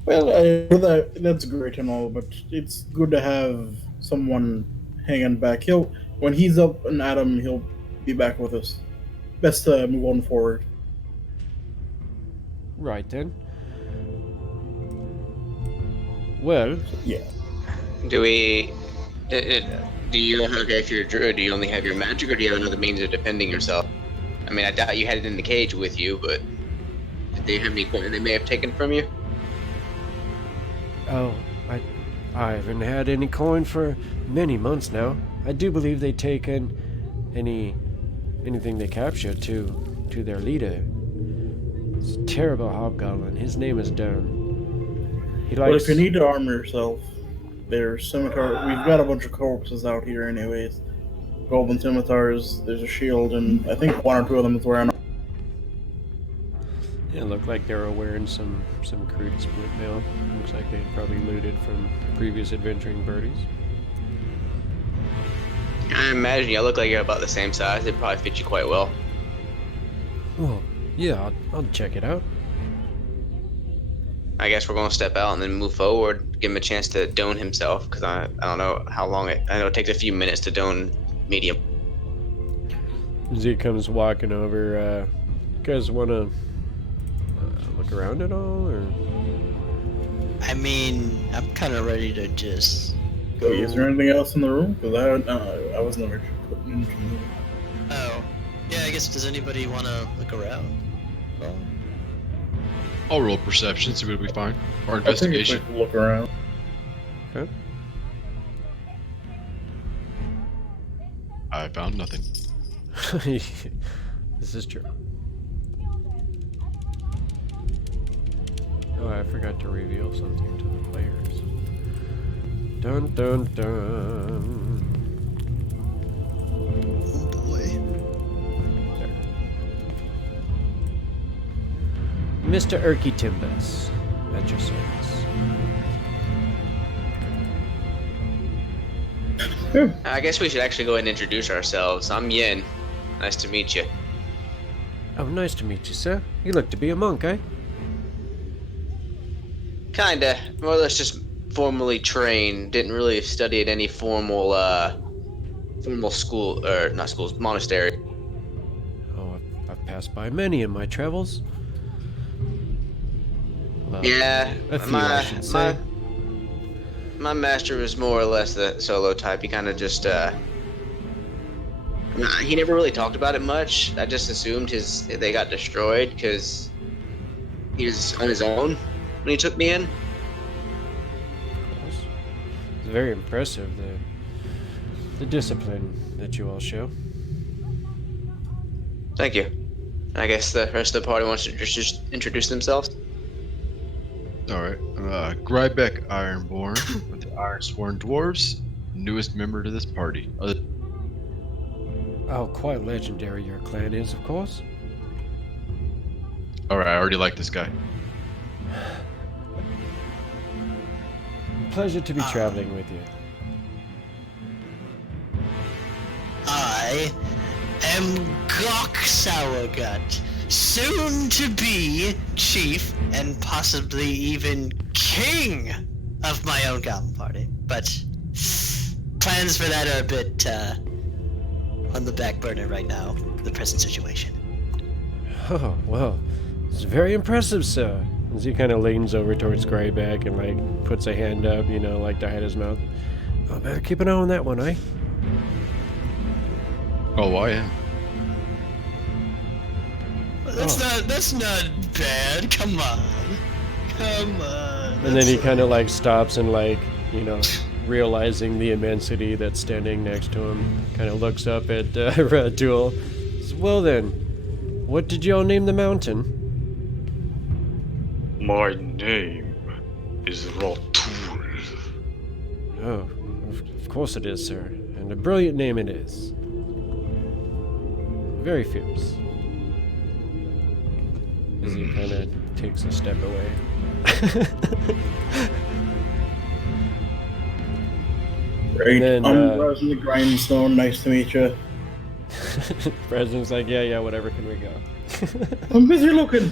Well, that's great and all, but it's good to have someone hanging back. When he's up and at him, he'll be back with us. Best to move on forward. Right then. Well, Yeah. Do we? Do you okay? If you're a druid, do you only have your magic, or do you have another means of defending yourself? I mean, I doubt you had it in the cage with you, but did they have any equipment they may have taken from you? oh, I haven't had any coin for many months now. I do believe they taken anything they captured to their leader. It's a terrible hobgoblin. His name is Dern. He But likes. if you need to arm yourself, there's scimitar. We've got a bunch of corpses out here, anyways. Goblin scimitars. There's a shield, and I think one or two of them is wearing. Yeah, it looked like they were wearing some crude split mail. Looks like they'd probably looted from previous adventuring birdies. I imagine you look like you're about the same size. It'd probably fit you quite well. Well, yeah, I'll check it out. I guess we're gonna step out and then move forward. Give him a chance to done himself, because I don't know how long I know it takes a few minutes to done medium. Z comes walking over. You guys want to look around at all, or? I mean, I'm kind of ready to just go. Wait, is there anything else in the room? Because I was never put into the room. Oh, yeah. I guess does anybody want to look around? Well, I'll roll perception, see what we find. Or I think it's investigation. like look around. Okay. I found nothing. This is true. Oh, I forgot to reveal something to the players. Dun dun dun. oh boy. There. Mr. Erky Timbus, at your service. I guess we should actually go ahead and introduce ourselves. I'm Yin. Nice to meet you. Oh, nice to meet you, sir. You look to be a monk, eh? Kinda. More or less just formally trained. Didn't really study at any formal school, or not schools, monastery. Oh, I've passed by many in my travels. Well, Yeah, a few, I should say. my master was more or less the solo type. He kind of just, he never really talked about it much. I just assumed they got destroyed because he was on his own when he took me in. It's very impressive, the discipline that you all show. Thank you. I guess the rest of the party wants to just introduce themselves. Alright. Grybek Ironborn with the Ironsworn Dwarves, newest member to this party. Oh, quite legendary your clan is, of course. Alright, I already like this guy. Pleasure to be traveling with you. I am Gok Sour Gut, soon to be chief and possibly even king of my own goblin party. But plans for that are a bit on the back burner right now, the present situation. Oh, well, it's very impressive, sir. As he kind of leans over towards Grybek and, like, puts a hand up, like to hide his mouth. Oh, better keep an eye on that one, eh? Oh, I am. That's not bad. Come on. And then he kind of, like, stops and, like, realizing the immensity that's standing next to him, kind of looks up at Radul. Says, well then, What did y'all name the mountain? My name is Ratul. Oh, of course it is, sir. And a brilliant name it is. Very fierce. As he kind of takes a step away. Great. then, I'm Brasnic Grindstone. Nice to meet you. President's like, yeah, whatever, can we go? I'm busy looking.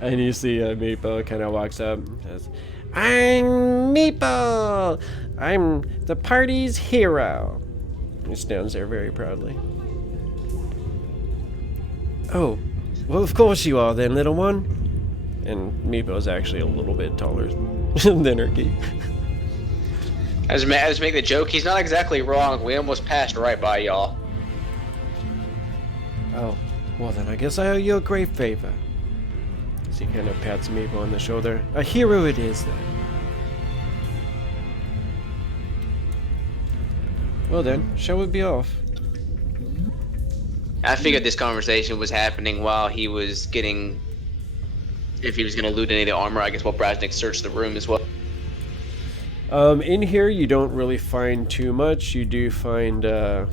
And you see Meepo kind of walks up and says, I'm Meepo! I'm the party's hero. He stands there very proudly. Oh, well, of course you are then, little one. And Meepo's actually a little bit taller than Erky. I was making the joke. He's not exactly wrong. We almost passed right by y'all. Oh, well then I guess I owe you a great favor. So he kind of pats Meepo on the shoulder. A hero it is then. Well then, shall we be off? I figured this conversation was happening while he was getting... If he was going to loot any of the armor, I guess while Brasnic searched the room as well. In here, you don't really find too much. You do find, a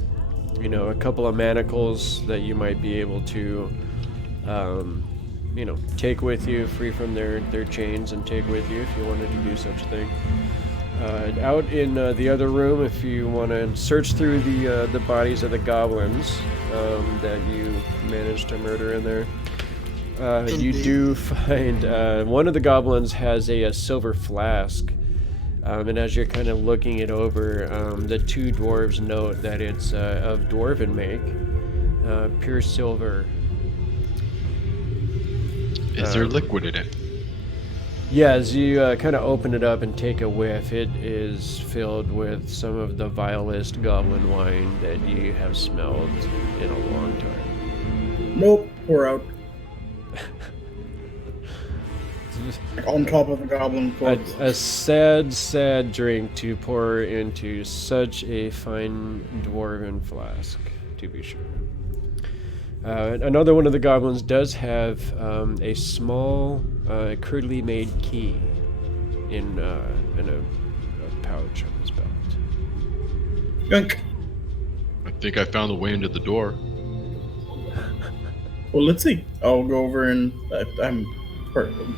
couple of manacles that you might be able to, take with you, free from their chains, and take with you if you wanted to do such a thing. Out in the other room, if you want to search through the bodies of the goblins that you managed to murder in there, you do find one of the goblins has a silver flask. And as you're kind of looking it over, the two dwarves note that it's of dwarven make, pure silver. Is there liquid in it? Yeah, as you kind of open it up and take a whiff, it is filled with some of the vilest goblin wine that you have smelled in a long time. Nope, pour out. On top of the goblin corpse. A sad, sad drink to pour into such a fine dwarven flask, to be sure. Another one of the goblins does have a small, crudely made key in a pouch on his belt. Gunk. I think I found the way into the door. Well, let's see. I'll go over and I'm part of the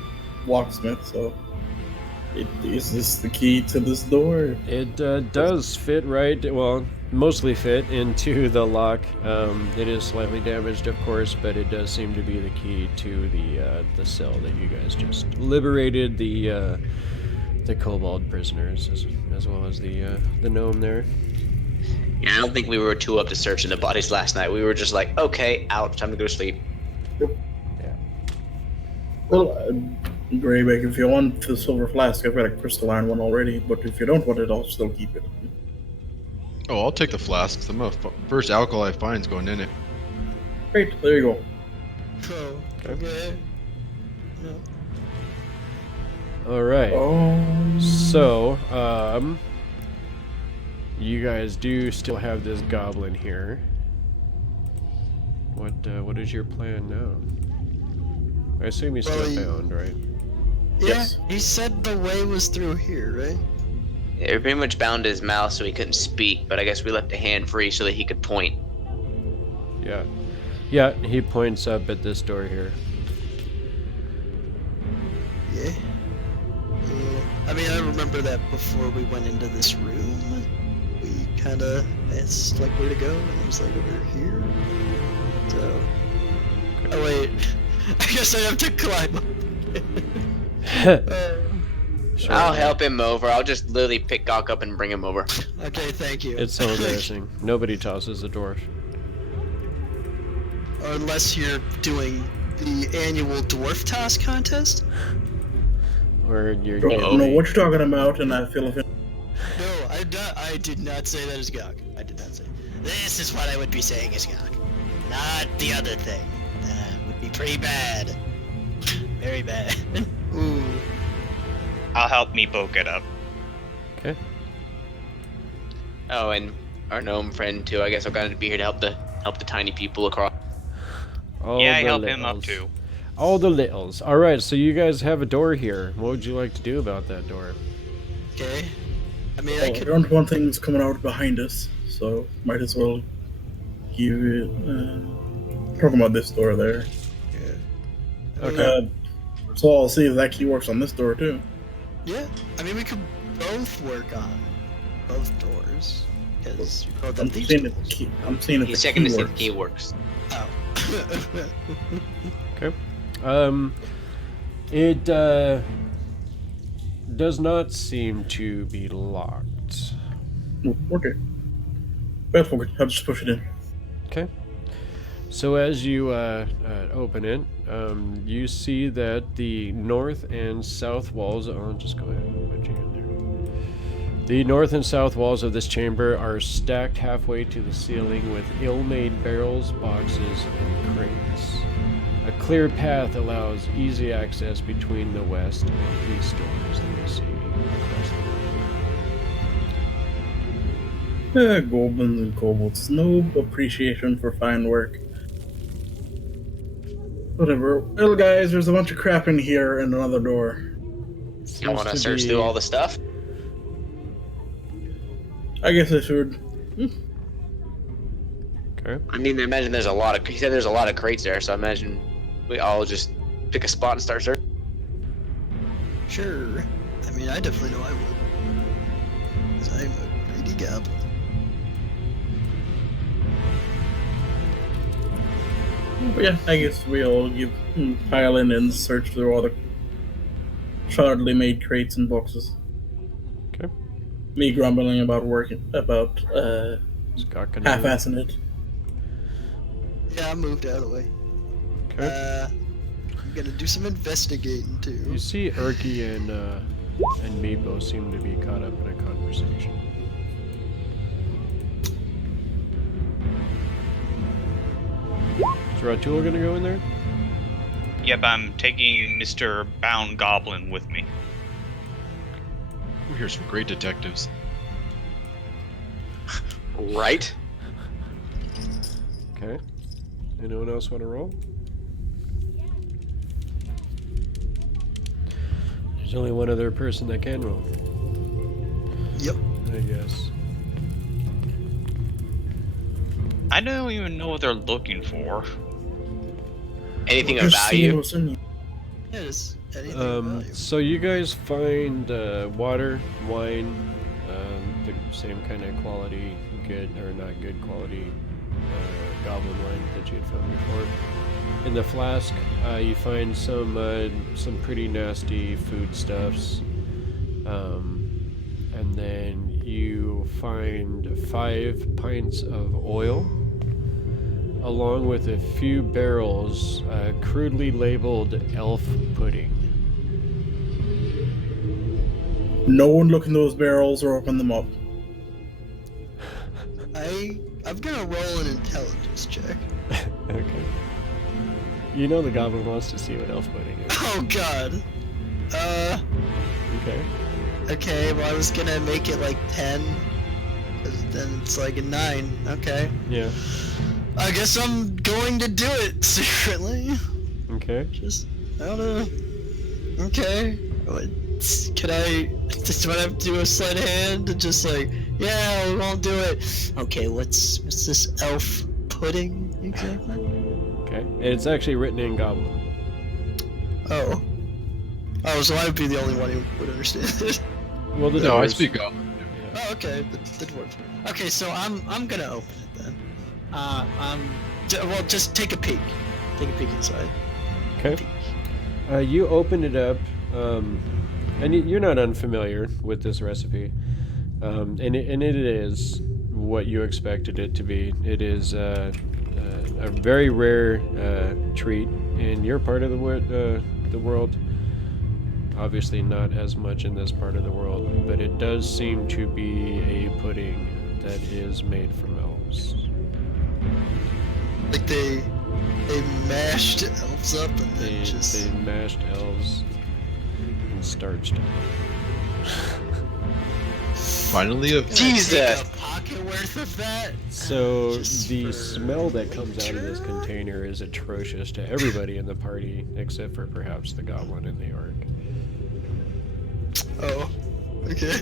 locksmith, so is this the key to this door? It does fit right, well, mostly fit into the lock. It is slightly damaged, of course, but it does seem to be the key to the cell that you guys just liberated the kobold prisoners, as well as the gnome there. Yeah, I don't think we were too up to searching the bodies last night. We were just like, okay, out, time to go to sleep. Yep. Yeah. Well, Grybek, if you want the silver flask, I've got a crystalline one already, but if you don't want it, I'll still keep it. Oh, I'll take the flasks. The first alcohol I find is going in it. Great, there you go. Oh, okay. No. All right. So, you guys do still have this goblin here. What is your plan now? I assume he's still bound, right? Yeah, Yes. he said the way was through here, right? Yeah, we pretty much bound his mouth so he couldn't speak, but I guess we left a hand free so that he could point. Yeah. Yeah, he points up at this door here. Yeah. I mean, I remember that before we went into this room, we kind of asked, like, where to go, and it was like, over here. So... Oh, wait. I guess I have to climb up. Sure. I'll help him over. I'll just literally pick Gok up and bring him over. Okay, thank you. It's so embarrassing. Nobody tosses a dwarf. Unless you're doing the annual dwarf toss contest? Or you're I don't know what you're talking about, and I feel offended. No, I did not say that as Gok. I did not say. This is what I would be saying as Gok. Not the other thing. That would be pretty bad. Very bad. Ooh. I'll help Meepo get up. Okay. Oh, and our gnome friend too. I guess I've got to be here to help the tiny people across. All Yeah, I the help him up littles. too. All the littles. All right, so you guys have a door here. What would you like to do about that door? Okay. I mean, I Well, could. we don't want things coming out behind us, so might as well give it. Talking about this door there. Okay. So I'll see if that key works on this door too. Yeah. I mean, we could both work on both doors because we both I'm have these seeing if tools. the key. I'm seeing if He's the checking key to see works. if the key works. Oh. It does not seem to be locked. Okay. That's okay. I'll just push it in. Okay. So as you open it, you see that the north and south walls. I'll just go ahead and put you in there. The north and south walls of this chamber are stacked halfway to the ceiling with ill-made barrels, boxes, and crates. A clear path allows easy access between the west and east doors that you see across the room. Goblins and kobolds. No appreciation for fine work. Whatever. Well, guys, there's a bunch of crap in here and another door. I want to search through all the stuff. I guess I should. Okay. I mean, I imagine there's a lot of. He said there's a lot of crates there, so I imagine we all just pick a spot and start searching. Sure. I mean, I definitely know I would. Because I'm a greedy goblin. But yeah, I guess we all pile in and search through all the solidly made crates and boxes. Okay. Me grumbling about Scott can half-assing it. Yeah, I moved out of the way. Okay. I'm gonna do some investigating You too. see Erky and Meepo seem to be caught up in a conversation. Is Ratul gonna go in there? Yep, I'm taking Mr. Bound Goblin with me. We hear some great detectives. Right? Okay. Anyone else want to roll? There's only one other person that can roll, Yep. I guess. I don't even know what they're looking for. Anything of Just seeing value? what's in here. Yeah, just anything of value. So you guys find water, wine, the same kind of quality, good or not good quality goblin wine that you had found before. In the flask, you find some pretty nasty foodstuffs, and then you find 5 pints of oil, along with a few barrels, crudely labeled elf pudding. No one look in those barrels or open them up. I'm gonna roll an intelligence check. Okay. You know the goblin wants to see what elf pudding is. Oh god. Okay. Okay, well I was gonna make it like 10. 'Cause then it's like a 9. Okay. Yeah. I guess I'm going to do it secretly. Okay. Just, I don't know. Okay. Can I just do I have to do a sleight of hand and just like, yeah, we won't do it. Okay, what's this elf pudding exactly? Okay. It's actually written in goblin. Oh. Oh, so I would be the only one who would understand it. Well, the No, I doors- speak up. Oh, okay, the dwarf. Okay, so I'm gonna open it then. Well, just take a peek. Take a peek inside. Okay. You open it up, and you're not unfamiliar with this recipe, and it is what you expected it to be. It is a very rare treat in your part of the world. Obviously, not as much in this part of the world, but it does seem to be a pudding that is made from elves. Like they mashed elves up and then They just. mashed elves and starched them. finally a Jesus! A pocket worth of that? So Just the for smell that comes out of this nature? container is atrocious to everybody in the party, except for perhaps the goblin and the orc. Oh, okay.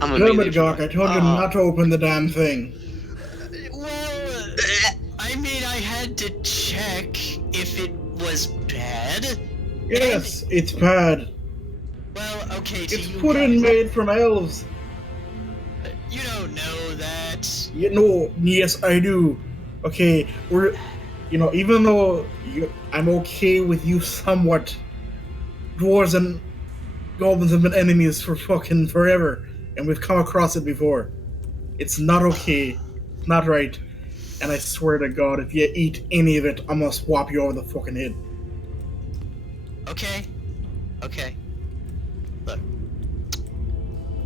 I'm Damn it, immediately. Gok, I told you not to open the damn thing. Well, I mean, I had to check if it was bad. Yes, it's bad. Well, okay, to It's you pudding guys, made from elves. you don't know that. You know, yes, I do. Okay, even though I'm okay with you somewhat, dwarves and goblins have been enemies for fucking forever, and we've come across it before. It's not okay. It's not right. And I swear to God, if you eat any of it, I'm gonna swap you over the fucking head. Okay. Look.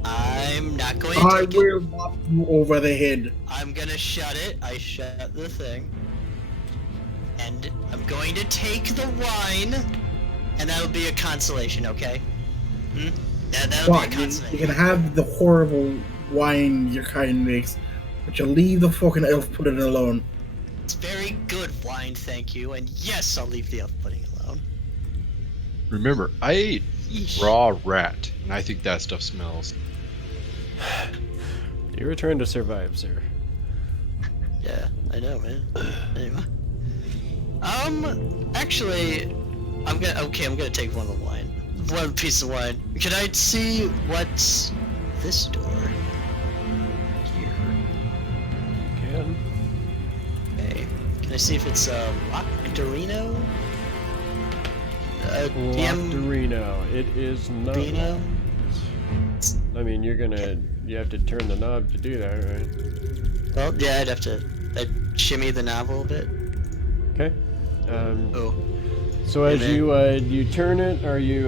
I'm not going to I take it. will whop you over the head. I'm gonna shut it. I shut the thing. And I'm going to take the wine, and that'll be a consolation, okay? That'll Fine, be a you consolation. can have the horrible wine your kind makes, but you leave the fucking elf pudding alone. It's very good wine, thank you. And yes, I'll leave the elf pudding alone. Remember, I ate Yeesh. raw rat, and I think that stuff smells. You were trying to survive, sir. Yeah, I know, man. Anyway. Actually, I'm gonna take one of the wine. One piece of wine. Can I see what's this door? Here. Can. Okay. Can I see if it's Loctorino? DM Loctorino. It is not. Reno? I mean, you have to turn the knob to do that, right? Well, yeah, I'd shimmy the knob a little bit. Okay. Oh. So as Hey, you turn it, or you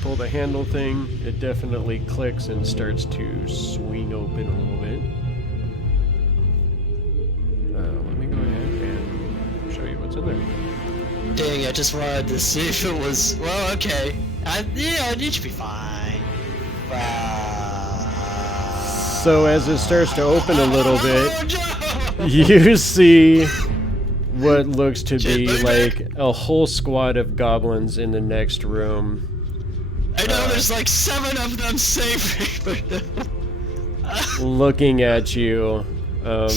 pull the handle thing, it definitely clicks and starts to swing open a little bit. Let me go ahead and show you what's in there. Dang, I just wanted to see if it was. Well, okay. It should be fine. So as it starts to open a little bit, Oh, no! you see what looks to be Shit, like a whole squad of goblins in the next room, I know there's like 7 of them saving. looking at you. Oh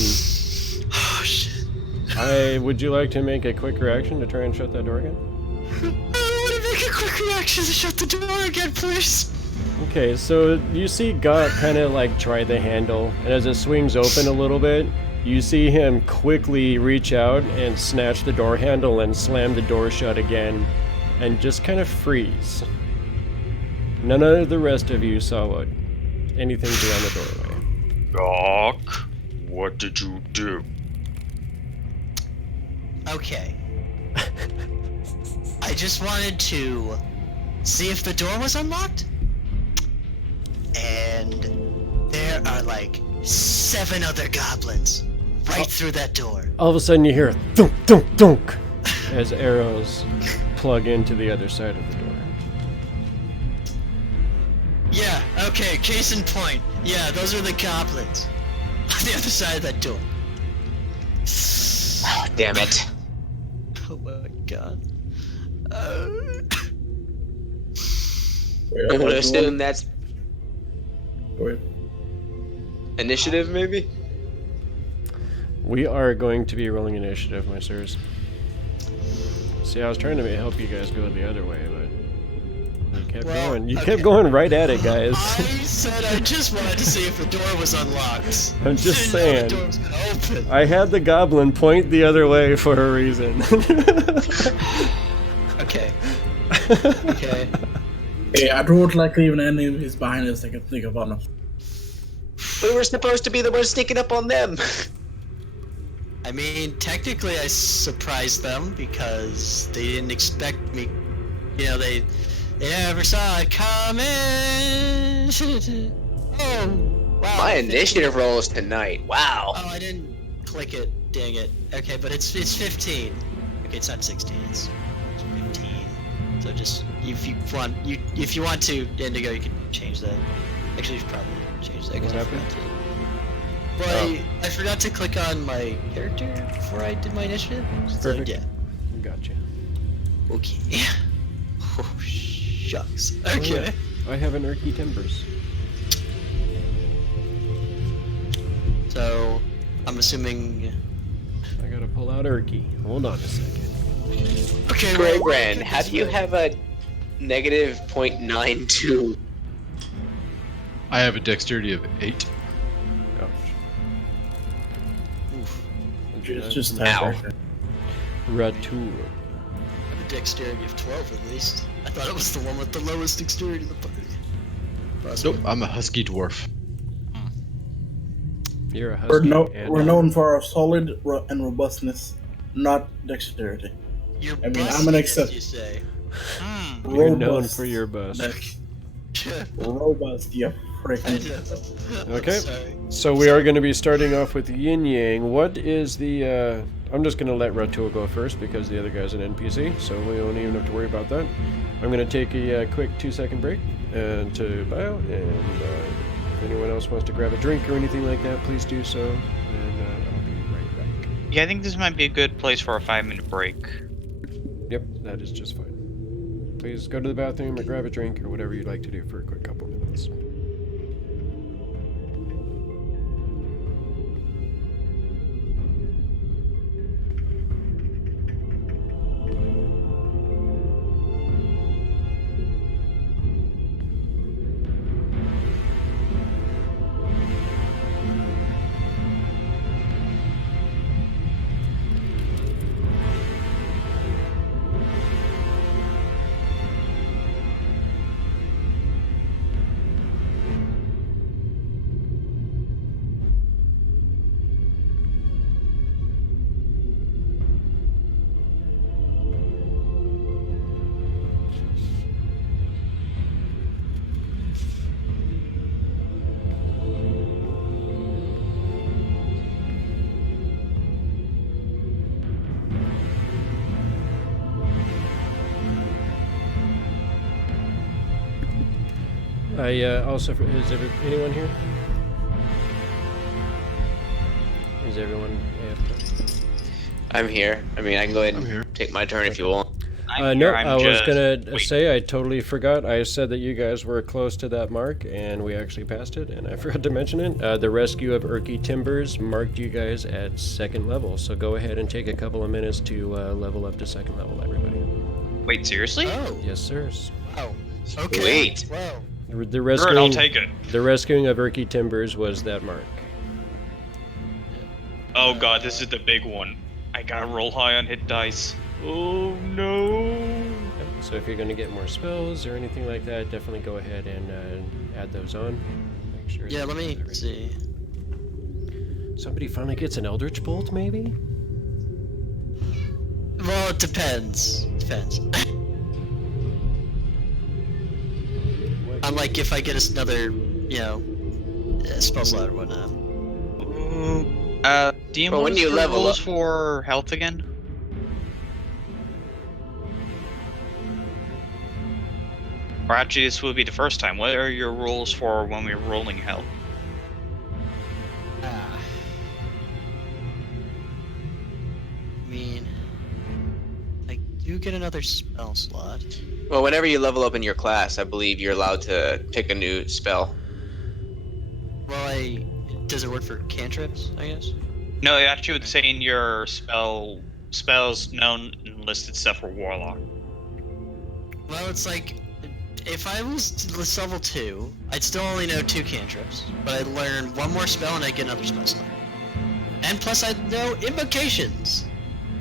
shit. Would you like to make a quick reaction to try and shut that door again? I want to make a quick reaction to shut the door again, please. Okay, so you see Gok kind of like try the handle, and as it swings open a little bit, you see him quickly reach out and snatch the door handle and slam the door shut again, and just kind of freeze. None of the rest of you saw anything beyond the doorway. Gok, what did you do? Okay. I just wanted to see if the door was unlocked. And there are like 7 other goblins right through that door. All of a sudden you hear thunk, thunk, thunk as arrows plug into the other side of the door. Yeah, okay, case in point. Yeah, those are the goblins on the other side of that door. Damn it. Oh my god. I'm gonna assume that's Wait. initiative, maybe? We are going to be rolling initiative, my sirs. See, I was trying to help you guys go the other way, but you kept Well, going. You okay. kept going right at it, guys. I said I just wanted to see if the door was unlocked. I'm just Didn't know saying. the door was gonna open. I had the goblin point the other way for a reason. Okay. Okay. Hey, I don't like leaving enemies behind us. I can think of on them. We were supposed to be the ones sneaking up on them. I mean, technically I surprised them because they didn't expect me. You know, they never saw it coming. Oh, wow. My initiative roll is tonight. Wow. Oh, I didn't click it. Dang it. Okay, but it's 15. Okay, it's not 16. It's 15. So just if you want to, Indigo, you can change that. Actually, you should probably change that because What I happened? forgot to. Well, I forgot to click on my character before I did my initiative. So, Perfect. yeah. Gotcha. Okay. Oh, shucks. Okay. I have an Urky Timbers. So, I'm assuming. I gotta pull out Urky. Hold on a second. Okay, Gray well, Brand, have you have a negative 0.92? I have a dexterity of 8. Ouch. Oof. It's just Ow. tiebreaker. Ratour. I have a dexterity of 12 at least. I thought it was the one with the lowest dexterity in the party. Nope, I'm a husky dwarf. You're a husky. We're known for our solid and robustness, not dexterity. You're I mean, I'm busty, an as exception. you say. You're known Robust. for your bust. Robust, you I freaking. know. Okay. I'm sorry. So we are going to be starting off with Yin Yang. What is the? I'm just going to let Ratour go first because the other guy's an NPC, so we don't even have to worry about that. I'm going to take a quick 2-second break to bow, and if anyone else wants to grab a drink or anything like that, please do so, and I'll be right back. Yeah, I think this might be a good place for a 5-minute break. Yep, that is just fine. Please go to the bathroom or grab a drink or whatever you'd like to do for a quick couple minutes. Also, is anyone here? Is everyone AFK? I'm here. I mean, I can go ahead I'm here. and take my turn if you want. No, I'm I was just- gonna wait. say I totally forgot. I said that you guys were close to that mark, and we actually passed it, and I forgot to mention it. The rescue of Urky Timbers marked you guys at 2nd level, so go ahead and take a couple of minutes to level up to 2nd level, everybody. Wait, seriously? Oh, Yes, sirs. wow. Okay. Sweet. Wow. The Alright, rescuing, I'll take it. the rescuing of Urky Timbers was that mark. Oh god, this is the big one. I gotta roll high on hit dice. Oh no. So if you're going to get more spells or anything like that, definitely go ahead and add those on. Make sure. Yeah, that let me everything- see. Somebody finally gets an Eldritch Bolt, maybe? Well, it depends. Depends. Unlike if I get us another, spell slot or whatnot. DM, Well, what when is you the level rules up- for health again? Or actually, this will be the first time. What are your rules for when we're rolling health? I mean, I do get another spell slot. Well, whenever you level up in your class, I believe you're allowed to pick a new spell. Well, does it work for cantrips, I guess? No, it actually would say in your spells known and listed stuff for warlock. Well, it's like, if I was level 2, I'd still only know 2 cantrips, but I'd learn one more spell and I'd get another spell slot. And plus I'd know invocations!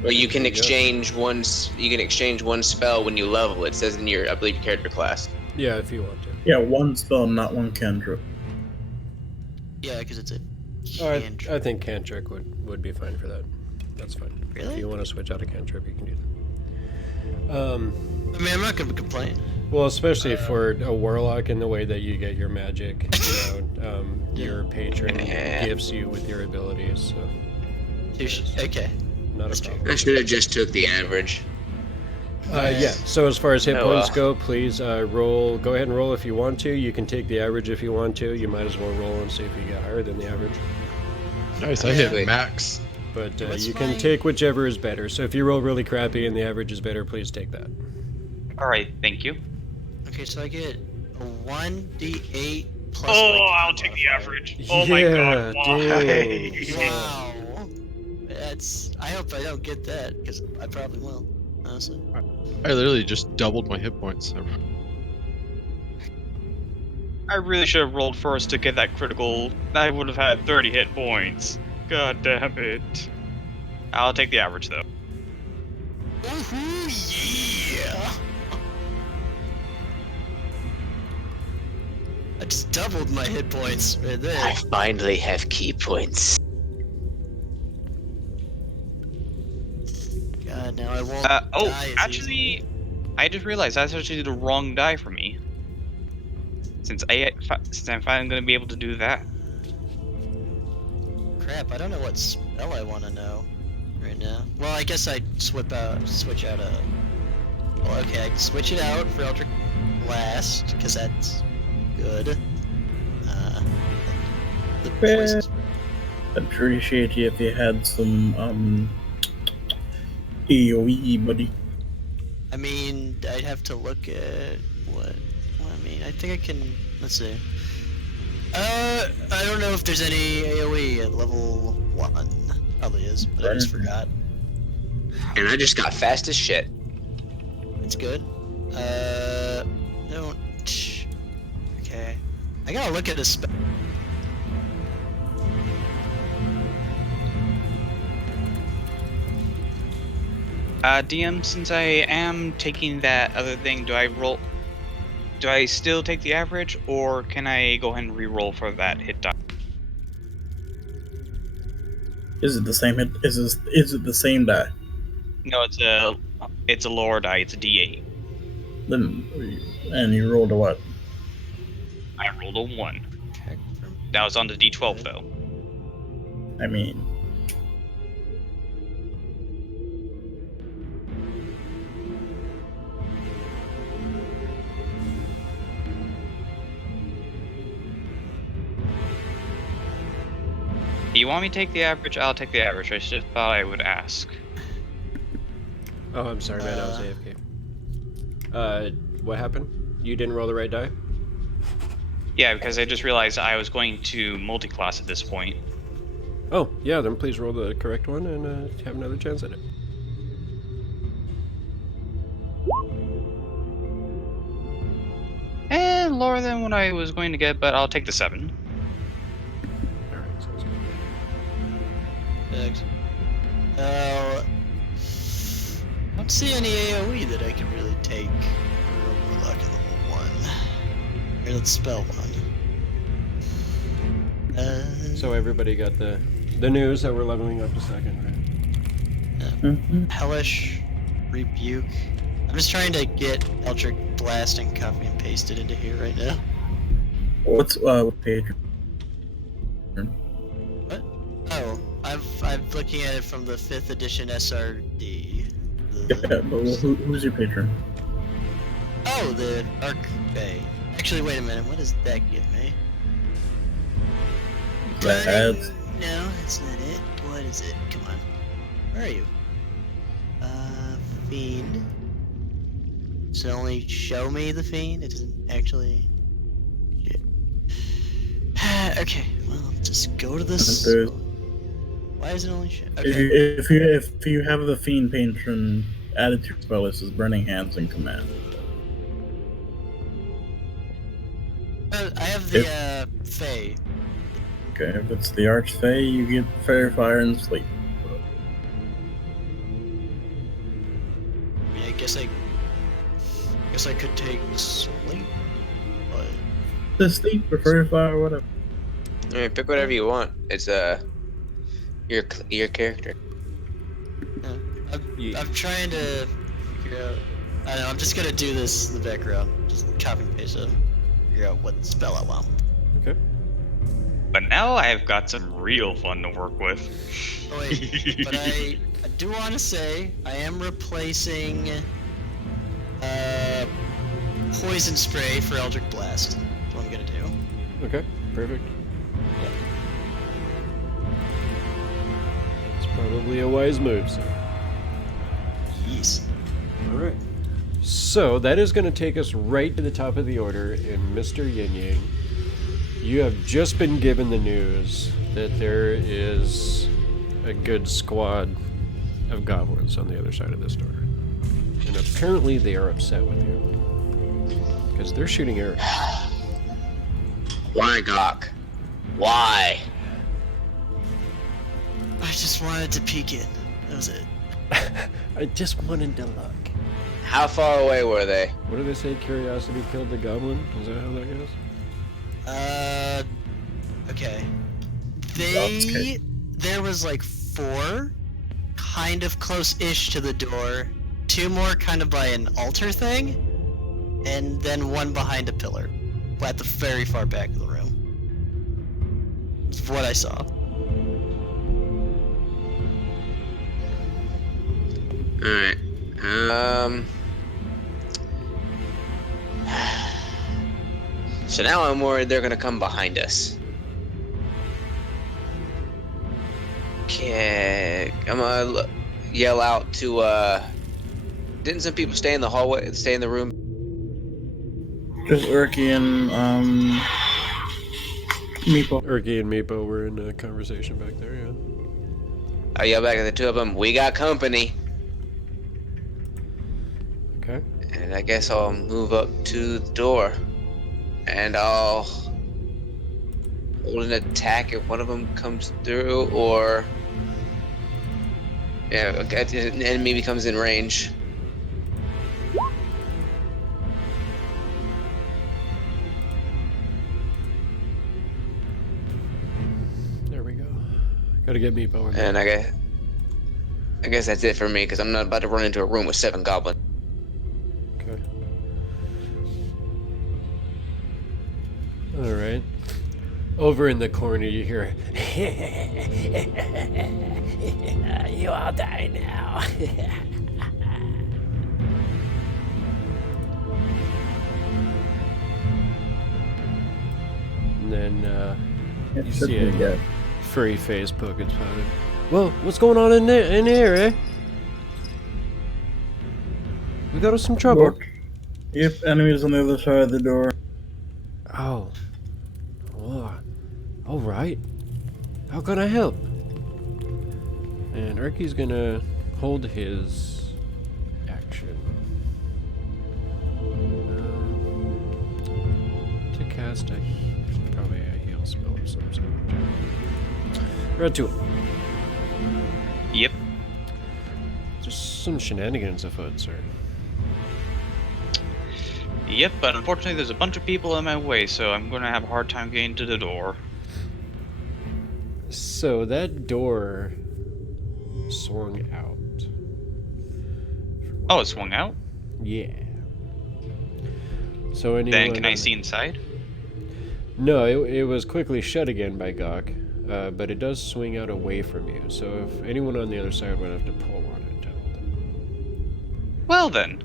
Or you can There you go. exchange one. You can exchange one spell when you level. It says in your, I believe, your character class. Yeah, if you want to. Yeah, one spell, not one cantrip. Yeah, because it's a I cantrip. think cantrip would be fine for that. That's fine. If Really? you want to switch out a cantrip, you can do that. I mean, I'm not gonna complain. Well, especially for a warlock in the way that you get your magic, your patron gifts you with your abilities. So Okay. not a That's true. problem. I should have just took the average. Yeah. So as far as hit Oh, points well. go, please roll. Go ahead and roll if you want to. You can take the average if you want to. You might as well roll and see if you get higher than the average. Nice, I hit Wait. max. But What's you can my- take whichever is better. So if you roll really crappy and the average is better, please take that. All right, thank you. Okay, so I get a 1d8 plus. Oh, my I'll con take the modifier. average. Oh my Yeah, god, why? dude. Wow. That's. I hope I don't get that because I probably will. Honestly. I literally just doubled my hit points. I really should have rolled first to get that critical. I would have had 30 hit points. God damn it. I'll take the average though. Woohoo! Yeah. I just doubled my hit points right there. I finally have key points. God, now I won't. Oh, die as actually, easily. I just realized that's actually the wrong die for me. Since I'm finally gonna be able to do that. Crap, I don't know what spell I want to know right now. Well, I guess I'd switch out a. Well, okay, I can switch it out for Eldritch Blast because that's good. The poison. I'd appreciate you if you had some AoE, buddy. I mean, I'd have to look at what. Well, I mean, I think I can. Let's see. I don't know if there's any AoE at level 1. Probably is, but I just forgot. And I just got fast as shit. It's good. Don't. Okay. I gotta look at a spell. DM, since I am taking that other thing, do I still take the average, or can I go ahead and re-roll for that hit die? Is it the same hit? Is it the same die? No, it's a lower die. It's a D8. Then, and you rolled a what? I rolled a 1. That was on the D12 though. I mean, You want me to take the average? I'll take the average. I just thought I would ask. Oh, I'm sorry, man. I was AFK. What happened? You didn't roll the right die? Yeah, because I just realized I was going to multi-class at this point. Oh, yeah, then please roll the correct one and have another chance at it. And lower than what I was going to get, but I'll take the 7. Alright, sounds good. Thanks. I don't see any AoE that I can really take. We're lucky level 1. Here, let's spell 1. So everybody got the news that we're leveling up to second, right? Hellish Rebuke. I'm just trying to get Eldritch Blast and copy and paste it into here right now. what's what page? What? Oh, I'm looking at it from the 5th edition SRD. Yeah, but who's your patron? Oh, the Arc Bay. Actually, wait a minute. What does that give me? That's No, that's not it. What is it? Come on. Where are you? Fiend. Does it only show me the fiend? It doesn't actually. Shit. Okay, well, just go to this. There's- Why is it only show? if Okay. you if you have the fiend patron added to your spell list is Burning Hands and Command. I have the Fae. Okay, if it's the Archfey, you get Fair Fire and Sleep. I mean, I guess I could take Sleep, but The Sleep or Fair Fire, whatever. I mean, pick whatever you want. It's your character. I'm trying to figure out. I don't know. I'm just gonna do this in the background. Just copy and paste it. Figure out what spell I want. Okay. But now I've got some real fun to work with. Oh wait, but I do want to say I am replacing Poison spray for Eldritch Blast. That's what I'm gonna do. Okay, perfect. That's probably a wise move, so. Yes. Alright. So, that is going to take us right to the top of the order, and Mr. Yin Yang, you have just been given the news that there is a good squad of goblins on the other side of this door. And apparently they are upset with you. Because they're shooting arrows. Why, Gok? Why? I just wanted to peek in. That was it. I just wanted to look. How far away were they? What do they say? Curiosity killed the goblin? Is that how that goes? Okay. That's good. There was like 4 kind of close-ish to the door, 2 more kind of by an altar thing, and then 1 behind a pillar at the very far back of the room. That's what I saw. Alright. So now I'm worried they're gonna come behind us. Okay, I'm gonna yell out to, didn't some people stay in the hallway, stay in the room? Just Urki and Meepo. Urki and Meepo were in a conversation back there, yeah. I yell back at the 2 of them, we got company. Okay. And I guess I'll move up to the door. And I'll hold an attack if one of them comes through, or yeah, an enemy becomes in range. There we go. Gotta get Meepo in there. And I guess that's it for me, because I'm not about to run into a room with 7 goblins. Okay. Alright. Over in the corner you hear you all die now. And then you see a furry face poke its head. Well, what's going on in there, in here, eh? We got us some trouble. Look, if enemies on the other side of the door. Oh. All right. How can I help? And Urki's gonna hold his action to cast probably a heal spell of some sort. Right to him. Yep. Just some shenanigans afoot, sir. Yep, but unfortunately there's a bunch of people in my way, so I'm going to have a hard time getting to the door. So that door swung out. Oh, it swung out? Yeah. So anyone? Then can I see inside? No, it was quickly shut again by Gok, but it does swing out away from you. So if anyone on the other side would have to pull on it to hold it. Well then.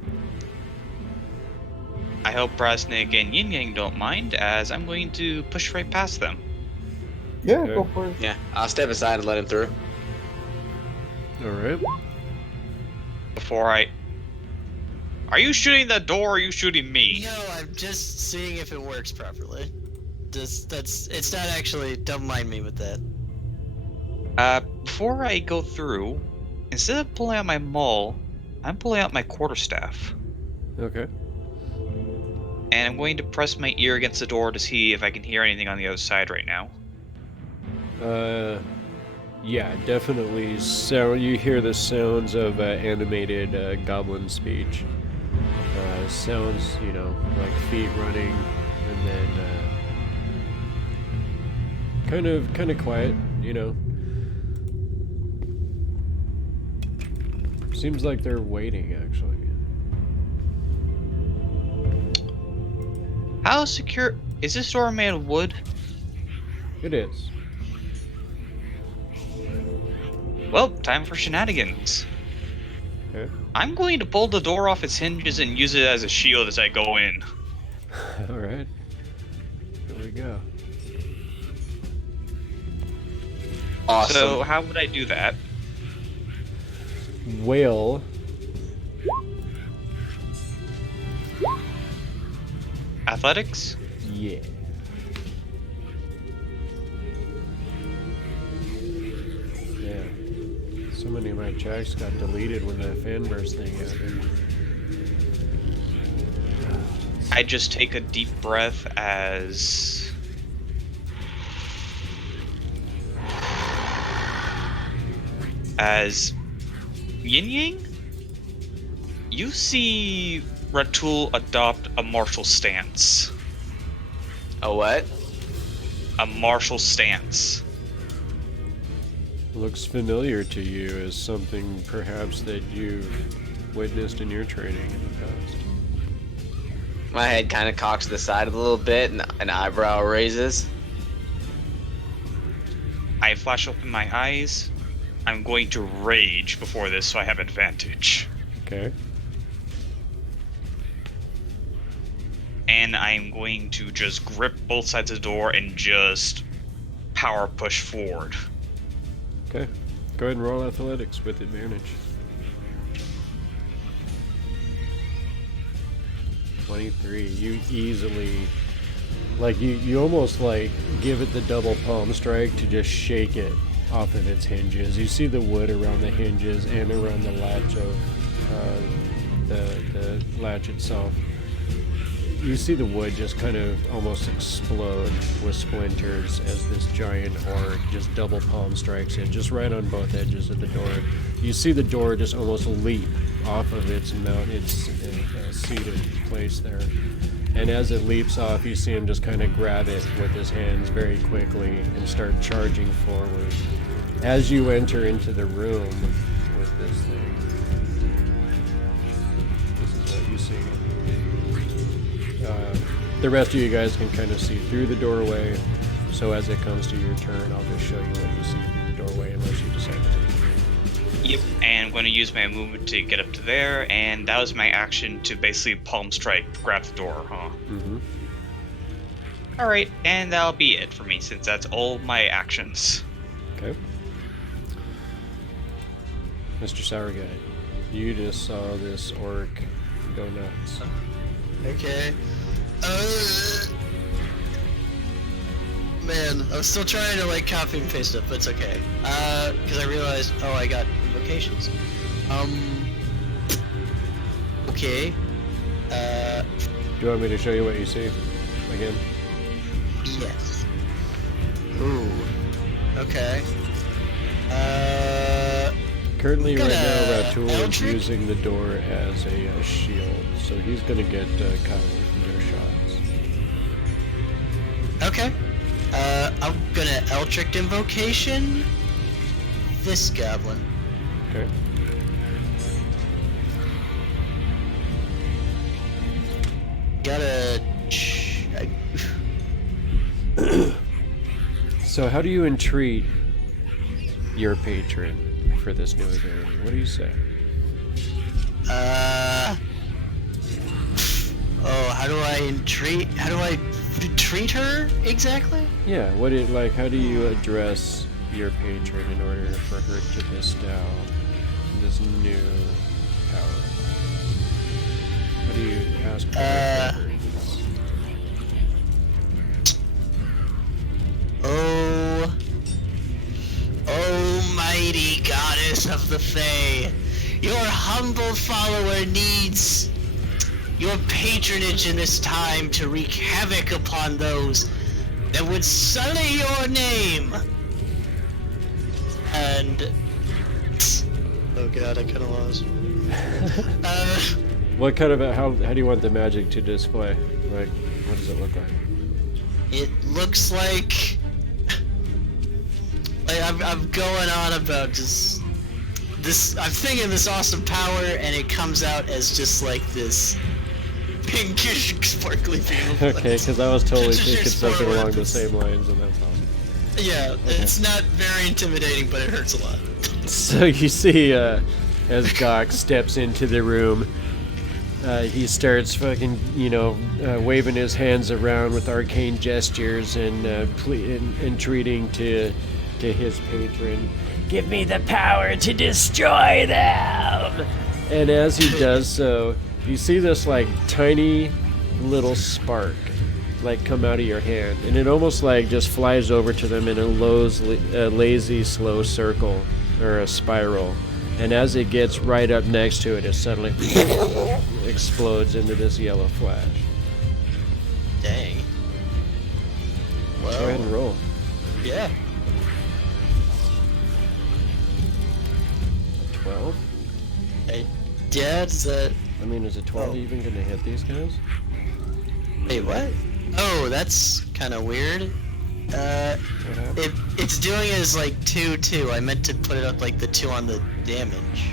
I hope Brasnic and Yin Yang don't mind, as I'm going to push right past them. Yeah, Okay. go for it. Yeah, I'll step aside and let him through. All right. Before I... Are you shooting the door, or are you shooting me? No, I'm just seeing if it works properly. It's not actually, don't mind me with that. Before I go through, instead of pulling out my maul, I'm pulling out my quarterstaff. Okay. And I'm going to press my ear against the door to see if I can hear anything on the other side right now. Yeah, definitely. So you hear the sounds of animated goblin speech. Sounds, you know, like feet running, and then kind of quiet, you know. Seems like they're waiting, actually. How secure... Is this door made of wood? It is. Well, time for shenanigans. Okay. I'm going to pull the door off its hinges and use it as a shield as I go in. All right. Here we go. Awesome. So how would I do that? Whale. Athletics? Yeah. Yeah. So many of my checks got deleted when that fan burst thing happened. I just take a deep breath as Yin Yang? You see Ratul adopt a martial stance. A what? A martial stance. Looks familiar to you as something perhaps that you've witnessed in your training in the past. My head kind of cocks to the side a little bit, and an eyebrow raises. I flash open my eyes. I'm going to rage before this so I have advantage. Okay. And I'm going to just grip both sides of the door and just power push forward. Okay. Go ahead and roll athletics with advantage. 23. You easily, like, you almost like give it the double palm strike to just shake it off of its hinges. You see the wood around the hinges and around the latch of the latch itself. You see the wood just kind of almost explode with splinters as this giant orc just double palm strikes it, just right on both edges of the door. You see the door just almost leap off of its seated place there. And as it leaps off, you see him just kind of grab it with his hands very quickly and start charging forward. As you enter into the room with this thing, this is what you see. The rest of you guys can kind of see through the doorway, so as it comes to your turn, I'll just show you what you see through the doorway unless you decide to. Yep, and I'm going to use my movement to get up to there, and that was my action to basically palm strike, grab the door, huh? Mm-hmm. Alright, and that'll be it for me, since that's all my actions. Okay. Mr. Sour Gut, you just saw this orc go nuts. Okay. Man, I'm still trying to like copy and paste it, but it's okay. Because I realized, oh, I got invocations. Okay. Do you want me to show you what you see again? Yes. Ooh. Okay. Currently, right now, Gonna Ratul is Eldritch? using the door as a shield, so he's gonna get covered from your shots. Okay. I'm gonna Eldritch Invocation this goblin. Okay. Gotta. So, how do you entreat your patron for this new ability? What do you say? Oh, how do I treat her exactly? Yeah. How do you address your patron in order for her to bestow this new power? How do you ask for her favors? Oh, mighty goddess of the Fae, your humble follower needs your patronage in this time to wreak havoc upon those that would sully your name. And oh god, I kind of lost. What kind of how do you want the magic to display? Like, what does it look like? It looks like I'm going on about just this. I'm thinking this awesome power, and it comes out as just like this pinkish, sparkly beam. Okay, because I was totally Just thinking explore something with along the this. same lines, and that's awesome. Yeah, it's not very intimidating, but it hurts a lot. So you see as Gok steps into the room. He starts fucking, waving his hands around with arcane gestures and entreating to his patron, "Give me the power to destroy them!" And as he does so, you see this like tiny little spark like come out of your hand, and it almost like just flies over to them in a lazy, slow circle or a spiral. And as it gets right up next to it, it suddenly explodes into this yellow flash. Dang. Well, Go ahead and roll. yeah. 12? Hey, yeah, does that... I mean, is a 12 even going to hit these guys? Wait, what? Oh, that's kind of weird. It's doing it as like 2-2. I meant to put it up like the 2 on the damage.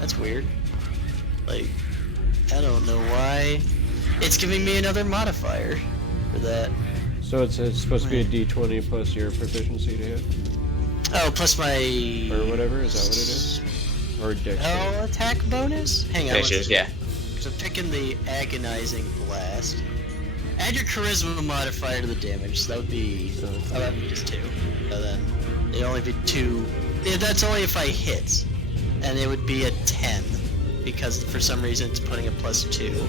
That's weird. Like, I don't know why. It's giving me another modifier for that. So it's supposed to be a d20 plus your proficiency to hit? Oh, plus my... Or whatever, is that what it is? Or dexterity? Oh, attack bonus? Hang on. Pictures, yeah. So picking the agonizing blast. Add your charisma modifier to the damage, so that would be... So Oh, that would be just 2. So then, it'd only be 2... Yeah, that's only if I hit. And it would be a 10. Because for some reason it's putting a plus 2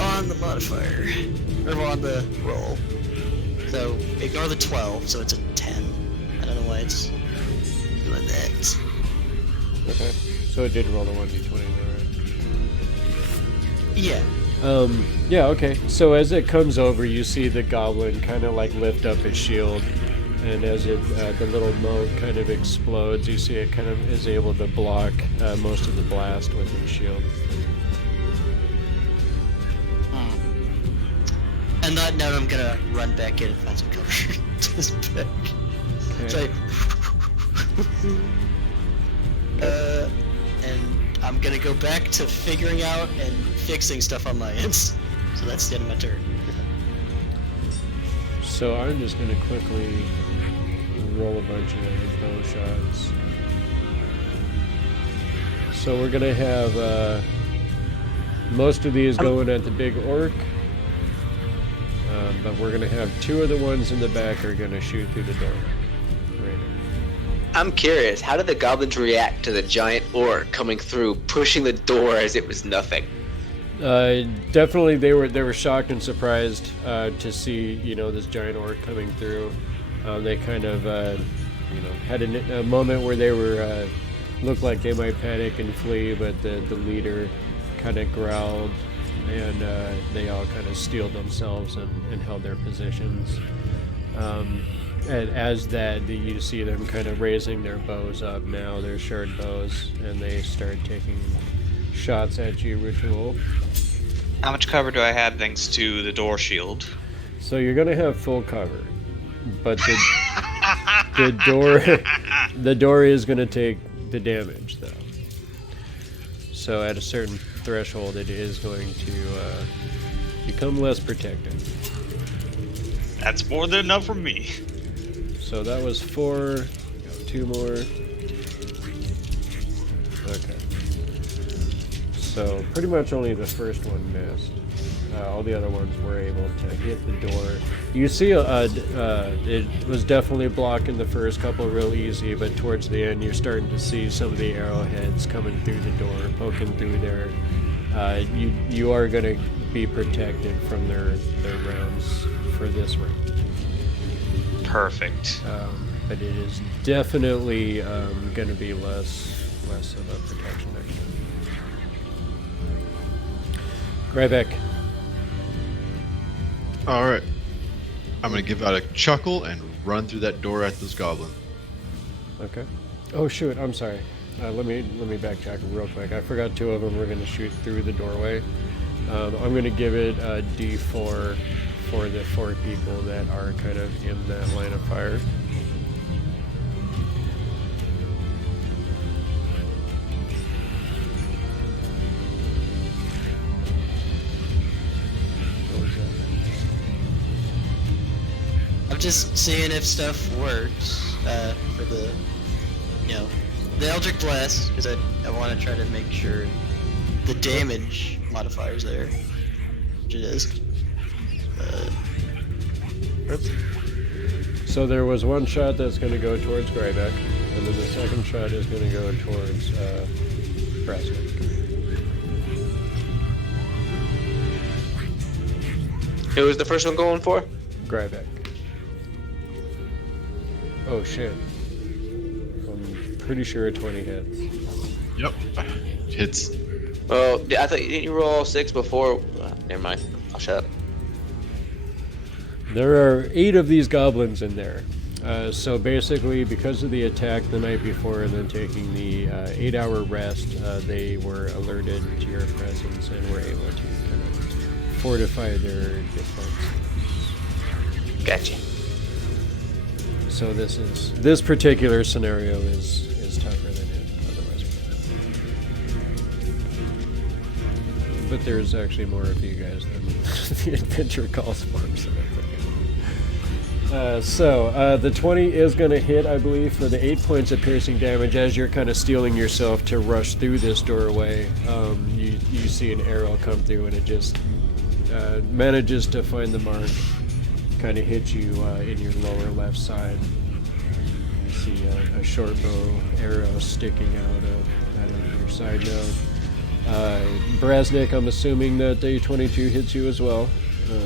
on the modifier. Or on the roll. So, ignore the 12, so it's a 10. I don't know why it's doing that. Okay. So it did roll the 1d20, right? Yeah. Yeah, okay. So as it comes over, you see the goblin kind of like lift up his shield, and as it the little mote kind of explodes, you see it kind of is able to block most of the blast with his shield. On that note, I'm gonna run back in and find some cover. Just back. It's Okay. like, and I'm gonna go back to figuring out and fixing stuff on my end. So that's the end of my turn. So I'm just gonna quickly roll a bunch of bow shots. So we're gonna have most of these going at the big orc. But we're gonna have 2 of the ones in the back are gonna shoot through the door. Right. I'm curious, how did the goblins react to the giant orc coming through, pushing the door as it was nothing? Definitely, they were shocked and surprised to see this giant orc coming through. They kind of had a moment where they were looked like they might panic and flee, but the leader kind of growled, and they all kind of steeled themselves and held their positions. And as that, you see them kind of raising their bows up now, their short bows, and they start taking shots at you, Ritual. How much cover do I have thanks to the door shield? So you're gonna have full cover, but the door is gonna take the damage though. So at a certain threshold, it is going to become less protected. That's more than enough for me. So that was 4. Got 2 more. Okay. So pretty much only the first one missed. All the other ones were able to hit the door. You see, it was definitely blocking the first couple real easy, but towards the end, you're starting to see some of the arrowheads coming through the door, poking through there. You are going to be protected from their rounds for this round. Perfect. But it is definitely going to be less of a protection next time. Grybek. Alright. I'm gonna give out a chuckle and run through that door at this goblin. Okay. Oh shoot, I'm sorry. Let me backtrack real quick. I forgot 2 of them were going to shoot through the doorway. I'm going to give it a D4 for the 4 people that are kind of in that line of fire. What was that? I'm just seeing if stuff works for the, the Eldritch Blast, because I want to try to make sure the damage modifier's there, which it is. So there was one shot that's going to go towards Grybek, and then the second shot is going to go towards Brasnic. Who was the first one going for? Grybek. Oh shit. I'm pretty sure a 20 hits. Yep. Hits. Oh, I thought you roll all 6 before. Never mind. I'll shut up. There are 8 of these goblins in there. So basically, because of the attack the night before and then taking the 8-hour rest, they were alerted to your presence and were able to kind of fortify their defense. Gotcha. So this particular scenario is tougher than it otherwise would. But there's actually more of you guys than the adventure calls for. So the 20 is going to hit, I believe, for the 8 points of piercing damage. As you're kind of steeling yourself to rush through this doorway, you see an arrow come through, and it just manages to find the mark, kind of hit you in your lower left side. You see a short bow arrow sticking out of your side node. Brasnic, I'm assuming that the 22 hits you as well.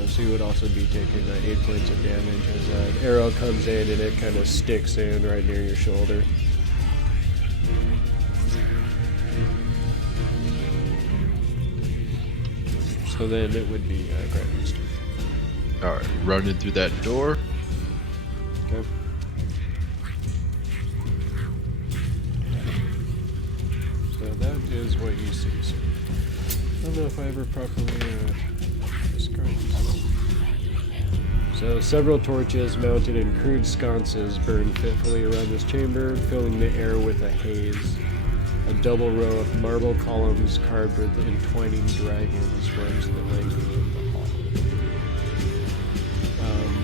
So you would also be taking 8 points of damage as an arrow comes in and it kind of sticks in right near your shoulder. So then it would be Grybek's turn. Alright, running through that door. Okay. So that is what you see. So I don't know if I ever properly described this. So several torches mounted in crude sconces burn fitfully around this chamber, filling the air with a haze. A double row of marble columns carved with entwining dragons runs the length of the hall.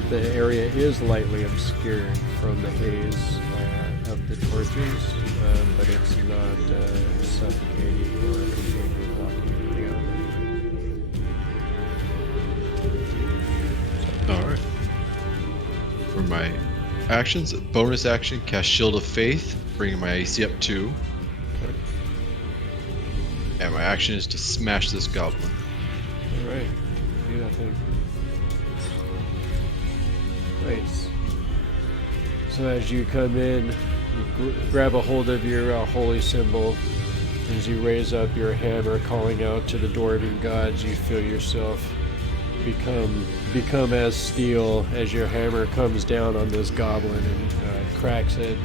The area is lightly obscured from the haze of the torches, but it's not suffocating or completely blocking the other. Alright. For my actions, bonus action, cast Shield of Faith, bringing my AC up 2. And my action is to smash this goblin. Alright, do that thing. Nice. So as you come in, you grab a hold of your holy symbol. As you raise up your hammer, calling out to the dwarven gods, you feel yourself become as steel as your hammer comes down on this goblin and cracks it.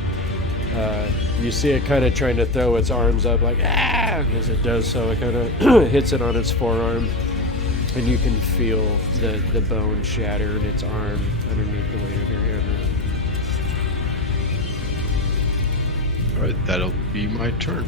You see it kind of trying to throw its arms up like, ah! As it does so, it kind of hits it on its forearm. And you can feel the bone shatter in its arm underneath the weight of your hammer. Alright, that'll be my turn.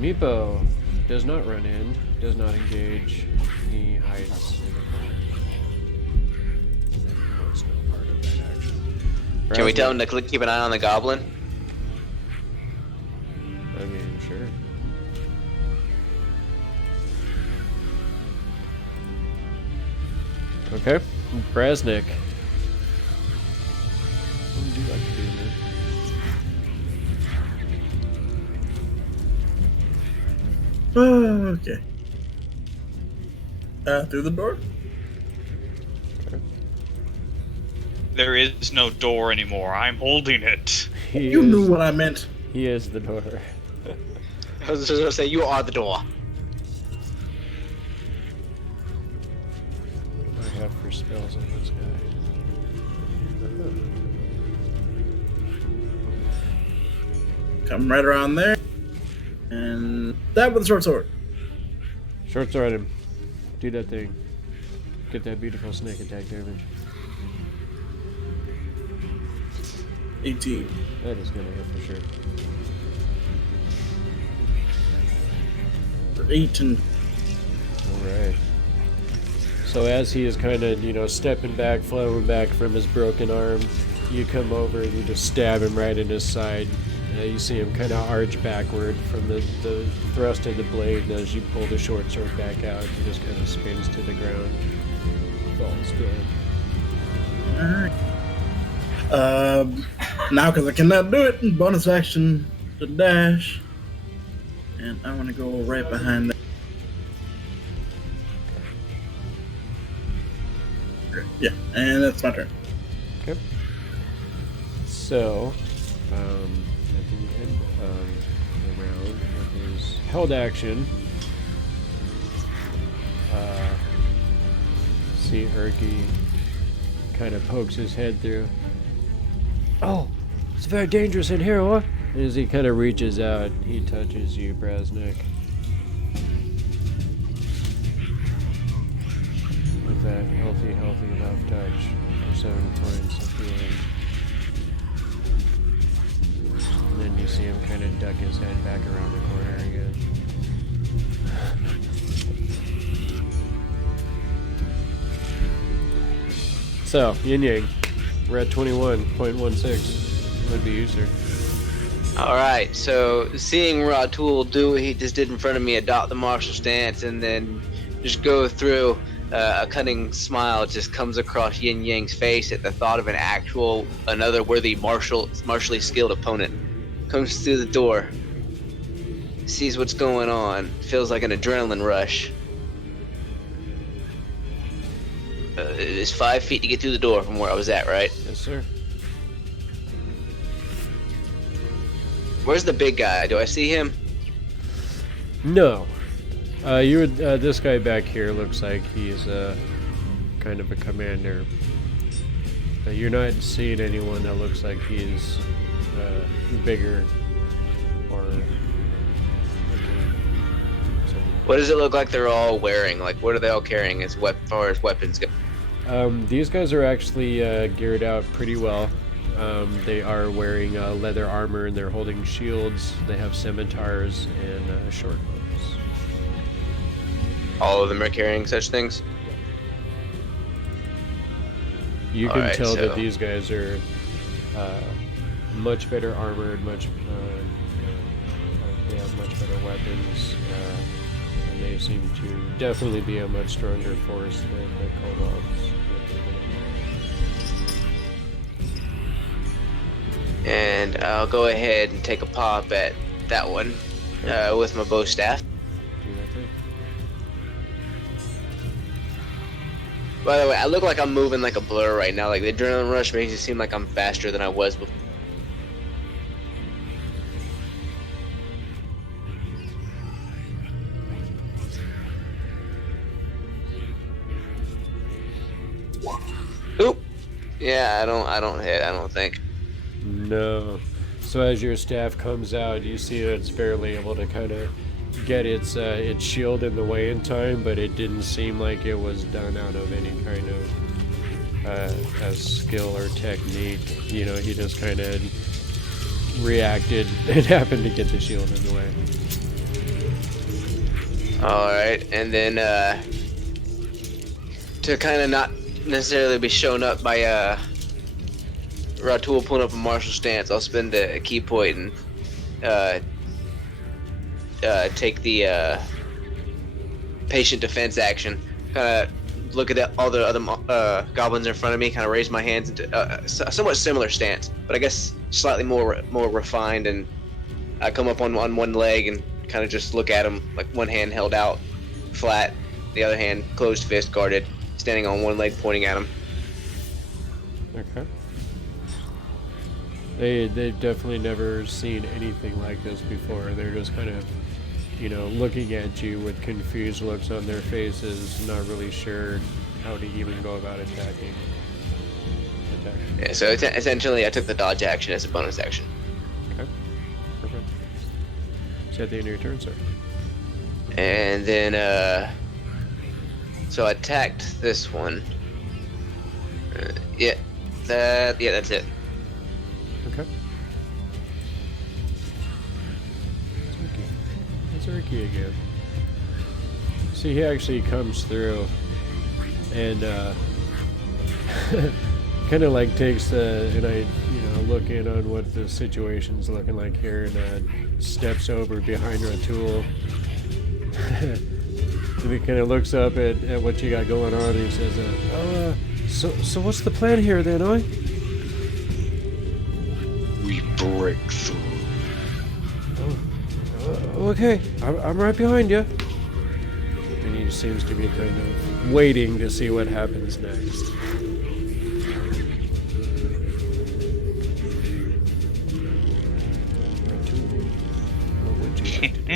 Meepo does not run in, does not engage. He hides in the corner. That's no part of that action. Can we tell him to keep an eye on the goblin? I mean, sure. Okay, Brasnic. What would you like to do, man? Okay. Through the door? Okay. There is no door anymore. I'm holding it. You knew what I meant. He is the door. I was just gonna say, you are the door. What do I have for spells on this guy? Come right around there. And stab with the short sword. Short sword him. Do that thing. Get that beautiful snake attack damage. 18. That is gonna hit for sure. For 8 and... Alright. So as he is kind of, stepping back, flowing back from his broken arm, you come over and you just stab him right in his side. You see him kind of arch backward from the thrust of the blade, and as you pull the short sword back out, he just kind of spins to the ground, falls dead. Alright. Now, because I cannot do it, bonus action to dash. And I want to go right behind that. Yeah, and that's my turn. Okay. So, at the end of the round, with his held action, see Erky kind of pokes his head through. Oh, it's very dangerous in here, huh? As he kind of reaches out, he touches you, Brasnic. With that healthy love touch for 7 points of healing. And then you see him kind of duck his head back around the corner again. So, Yin Yang, we're at 21.16. Would be you, sir. Alright, so seeing Ratul do what he just did in front of me, adopt the martial stance, and then just go through, a cunning smile just comes across Yin Yang's face at the thought of another worthy martially skilled opponent. Comes through the door, sees what's going on, feels like an adrenaline rush. It's 5 feet to get through the door from where I was at, right? Yes, sir. Where's the big guy? Do I see him? No. This guy back here looks like he's kind of a commander. You're not seeing anyone that looks like he's bigger or. What does it look like they're all wearing? Like, what are they all carrying as far as weapons go? These guys are actually geared out pretty well. They are wearing leather armor and they're holding shields. They have scimitars and short bows. All of them are carrying such things? You can tell that these guys are much better armored, they have much better weapons, and they seem to definitely be a much stronger force than the kobolds. And I'll go ahead and take a pop at that one with my bow staff. Do that thing. By the way, I look like I'm moving like a blur right now. Like the adrenaline rush makes it seem like I'm faster than I was before. Oop. Yeah, I don't hit, I don't think. No. So as your staff comes out, you see that it's barely able to kind of get its shield in the way in time, but it didn't seem like it was done out of any kind of a skill or technique. You know, he just kind of reacted and happened to get the shield in the way. Alright, and then to kind of not necessarily be shown up by Ratul pulling up a martial stance, I'll spend a key point and take the patient defense action. Kind of look at all the other goblins in front of me, kind of raise my hands into a somewhat similar stance, but I guess slightly more refined, and I come up on one leg and kind of just look at them, like one hand held out flat, the other hand closed fist guarded, standing on one leg pointing at him. Okay. They've definitely never seen anything like this before. They're just kind of, looking at you with confused looks on their faces, not really sure how to even go about attacking. Yeah, so essentially I took the dodge action as a bonus action. Okay. Perfect. So at the end of your turn, sir. And then, so I attacked this one. That's it. Okay. It's Ricky again. See, he actually comes through and kind of like takes and I look in on what the situation's looking like here, and steps over behind Ratul. And he kind of looks up at what you got going on, and he says, so what's the plan here then, oi? We break through. Okay, I'm right behind you. And he seems to be kind of waiting to see what happens next. What would you like to do?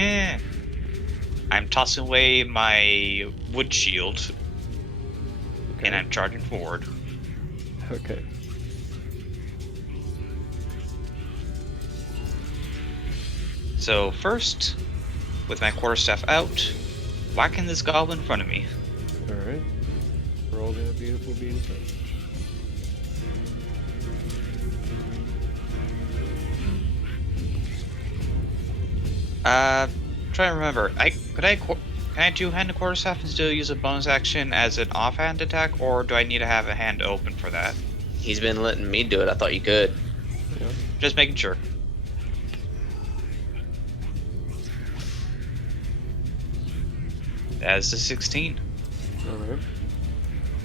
I'm tossing away my wood shield, Okay. and I'm charging forward. Okay. So first, with my quarterstaff out, whacking this goblin in front of me. Alright. Roll that beautiful bean of touch. Trying to remember. Can I two-hand a quarterstaff and still use a bonus action as an offhand attack, or do I need to have a hand open for that? He's been letting me do it. I thought you could. Yeah. Just making sure. That's a 16. Alright.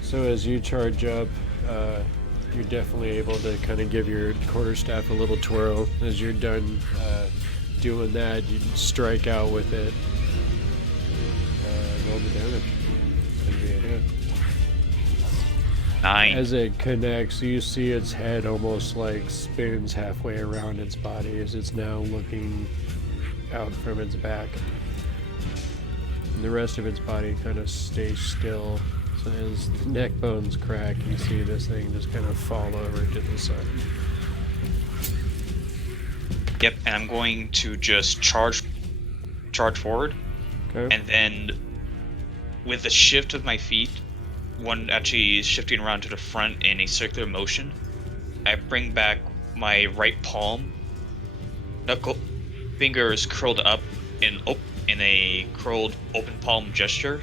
So as you charge up, you're definitely able to kind of give your quarterstaff a little twirl. As you're done doing that, you strike out with it. Roll the damage. That'd be a hit. 9. As it connects, you see its head almost like spins halfway around its body as it's now looking out from its back. And the rest of its body kind of stays still. So as the neck bones crack, you see this thing just kind of fall over to the side. Yep, and I'm going to just charge forward, Okay. and then with the shift of my feet, one actually shifting around to the front in a circular motion, I bring back my right palm, knuckle fingers curled up in a curled open palm gesture,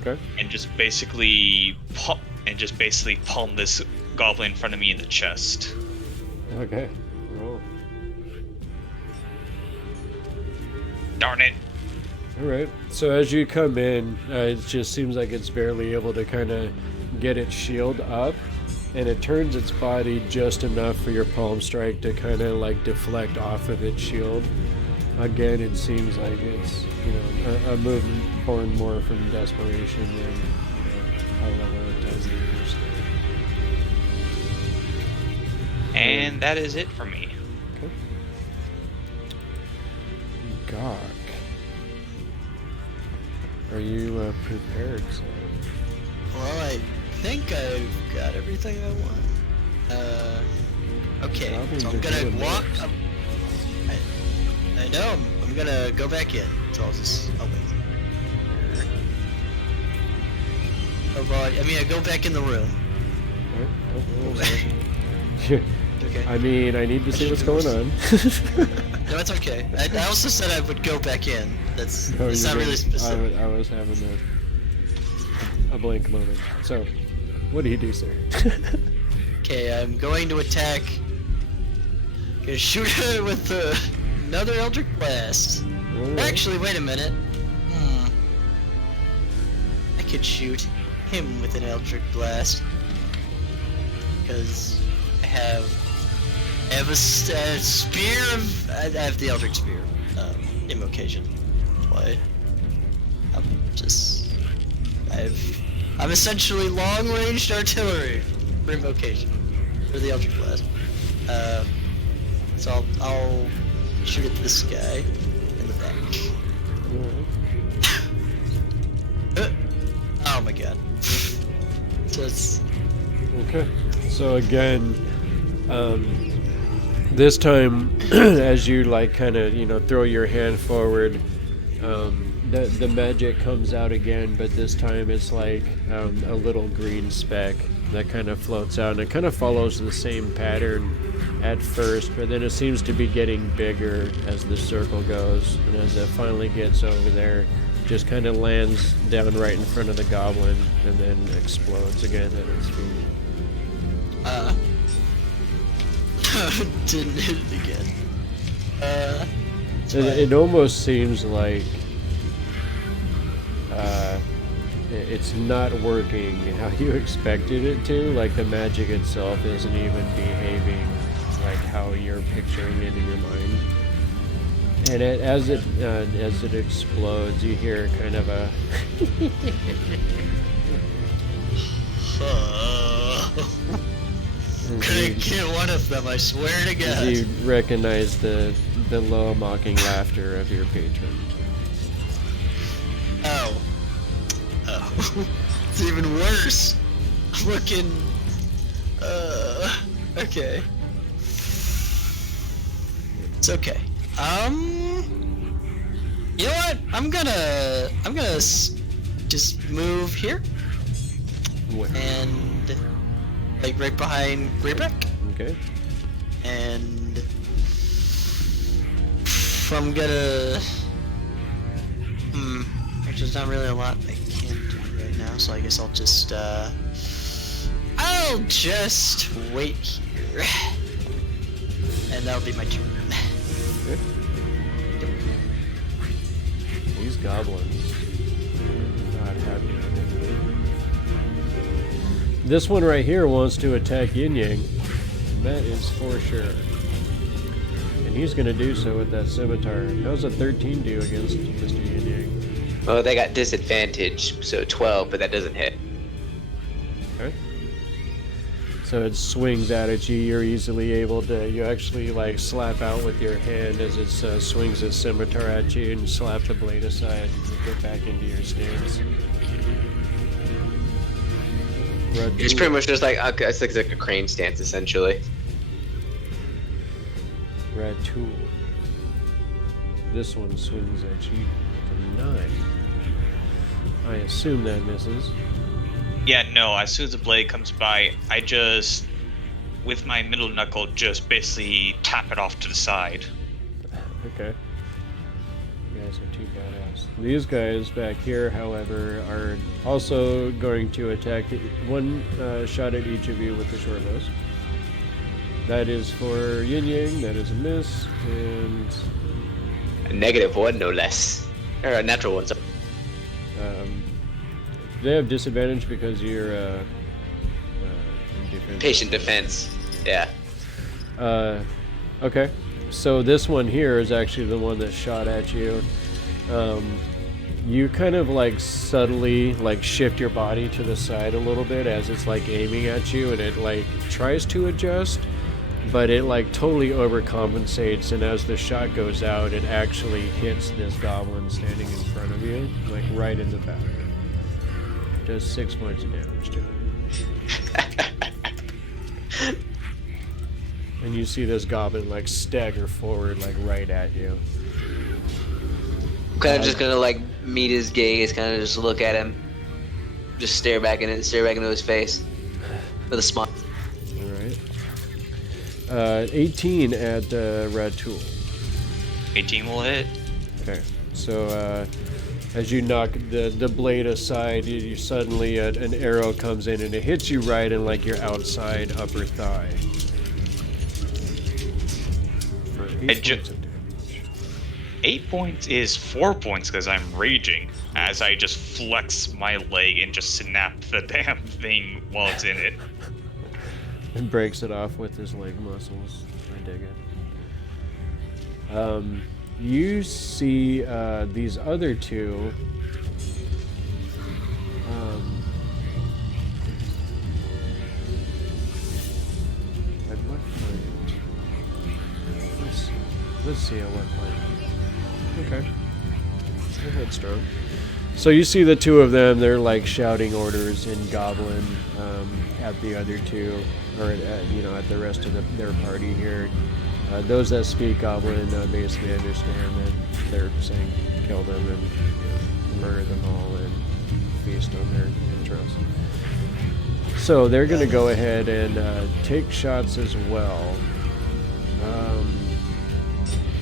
Okay. and just basically palm this goblin in front of me in the chest. Okay. Roll. Darn it! Alright, so as you come in, it just seems like it's barely able to kind of get its shield up, and it turns its body just enough for your palm strike to kind of like deflect off of its shield. Again, it seems like it's, a move born more from desperation than, a level of intensity. And that is it for me. Okay. Gok. Are you prepared, sir? Well, I think I've got everything I want. Okay, Goblins so are I'm gonna doing walk. this. I know. I'm gonna go back in. So I'll wait. I go back in the room. Okay. I mean, I need to see what's going on. No, it's okay. I also said I would go back in. It's Oh, not you really did. specific. I was having a blank moment. So, what do you do, sir? Okay, I'm going to attack. Gonna shoot her with another Eldritch Blast. Alright. Actually, wait a minute. I could shoot him with an Eldritch Blast. Because I have a spear of... I have the Eldritch Spear. Invocation. Why? I'm essentially long-ranged artillery for invocation. For the Eldritch Blast. So I'll shoot at this guy in the back. Oh my god. So it's... Okay. So again, this time, as you like kind of throw your hand forward, the magic comes out again, but this time it's like a little green speck that kind of floats out, and it kind of follows the same pattern at first, but then it seems to be getting bigger as the circle goes, and as it finally gets over there, just kind of lands down right in front of the goblin and then explodes again at its feet. Didn't hit it again. It almost seems like it's not working how you expected it to. Like the magic itself isn't even behaving like how you're picturing it in your mind. And as it explodes, you hear kind of a Couldn't get one of them, I swear to God. you recognize the low mocking laughter of your patron. Oh. It's even worse. I'm looking. Okay. It's okay. You know what? I'm gonna just move here. Where? And like right behind Grybek. Okay. And I'm gonna. There's not really a lot I can do right now, so I guess I'll just wait here, and that'll be my turn. Okay. These goblins are not happy with it. This one right here wants to attack Yin Yang. That is for sure. And he's going to do so with that scimitar. How's a 13 do against Mr. Yin Yang? Well, they got disadvantage, so 12, but that doesn't hit. Okay. So it swings out at you. You're easily able to. You actually like slap out with your hand as it swings its scimitar at you, and slap the blade aside and get back into your stance. It's pretty much just like it's like a crane stance, essentially. Ratul. This one swings at you with a 9. I assume that misses. Yeah, no, as soon as the blade comes by, I just, with my middle knuckle, just basically tap it off to the side. Okay. You guys are too badass. These guys back here, however, are also going to attack one shot at each of you with the short bows. That is for Yin Yang, that is a miss, and... A -1, no less. Or a natural one, sorry. They have disadvantage because you're in defense. Patient defense, yeah. Okay, so this one here is actually the one that shot at you. You kind of like subtly like shift your body to the side a little bit as it's like aiming at you, and it like tries to adjust, but it like totally overcompensates, and as the shot goes out, it actually hits this goblin standing in front of you, like right in the back. Does 6 points of damage to it. And you see this goblin like stagger forward, like right at you. I'm kind of just gonna like meet his gaze, kind of just look at him, just stare back into his face with a smile. All right. 18 at Ratul. 18 will hit. Okay. So as you knock the blade aside, you suddenly an arrow comes in and it hits you right in like your outside upper thigh. For 8 points of damage. 8 points is 4 points because I'm raging as I just flex my leg and just snap the damn thing while it's in it. And breaks it off with his leg muscles. I dig it. You see these other two. At what point? Let's see at what point. Okay. They're headstrong. So you see the two of them. They're like shouting orders in Goblin at the other two, or at the rest of their party here. Those that speak Goblin basically understand that they're saying kill them and murder them all and feast on their entrails. So they're going to go ahead and take shots as well.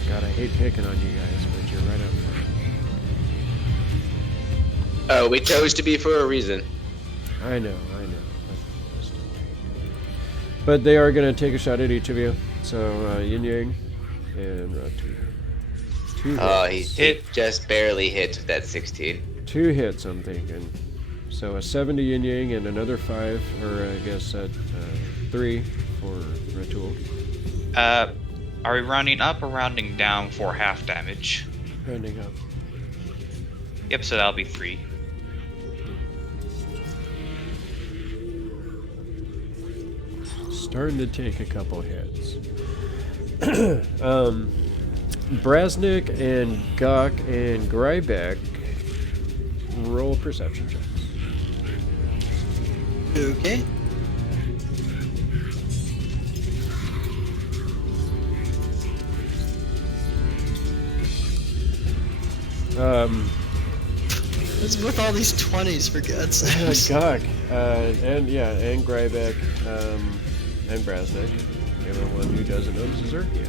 God, I hate picking on you guys, but you're right up front. We chose to be for a reason. I know. But they are going to take a shot at each of you. So, Yin Yang and Ratu. He just barely hit with that 16. 2 hits, I'm thinking. So a 7 to Yin Yang and another 5, or I guess 3 for Ratul. Are we rounding up or rounding down for half damage? Rounding up. Yep, so that'll be 3. Starting to take a couple hits. Brasnic and Gok and Grybek, roll perception checks. Okay. What's with all these 20s for God's sakes? Gok, and Grybek, and Brasnic. Everyone who doesn't know this is Zerky, I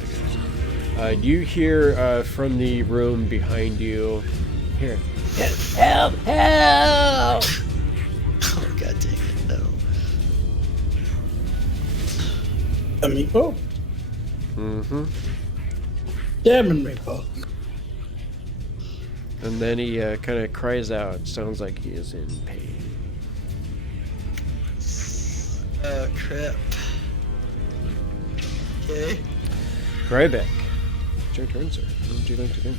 guess. You hear from the room behind you, here, help! Oh, God dang it, no. A meatball? Mm-hmm. Damn it, meatball. And then he kind of cries out. Sounds like he is in pain. Oh, crap. Okay. Grybek, it's your turn, sir. What would you like to do?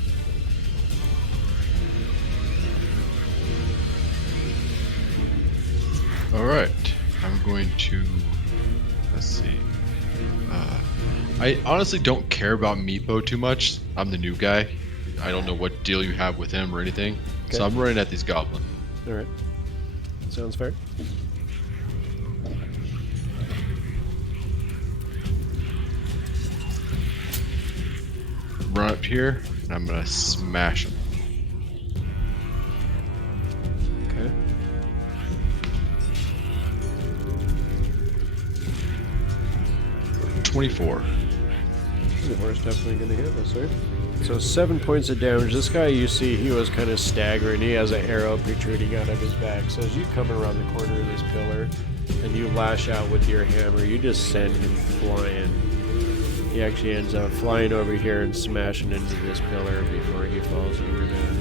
Alright. I'm going to... Let's see. I honestly don't care about Meepo too much. I'm the new guy. I don't know what deal you have with him or anything. Okay. So I'm running at these goblins. Alright. Sounds fair. Run up here, and I'm gonna smash him. Okay. $24. The horse definitely going to hit us, sir. So 7 points of damage. This guy, you see, he was kind of staggering. He has an arrow protruding out of his back. So as you come around the corner of this pillar and you lash out with your hammer, you just send him flying. He actually ends up flying over here and smashing into this pillar before he falls over there.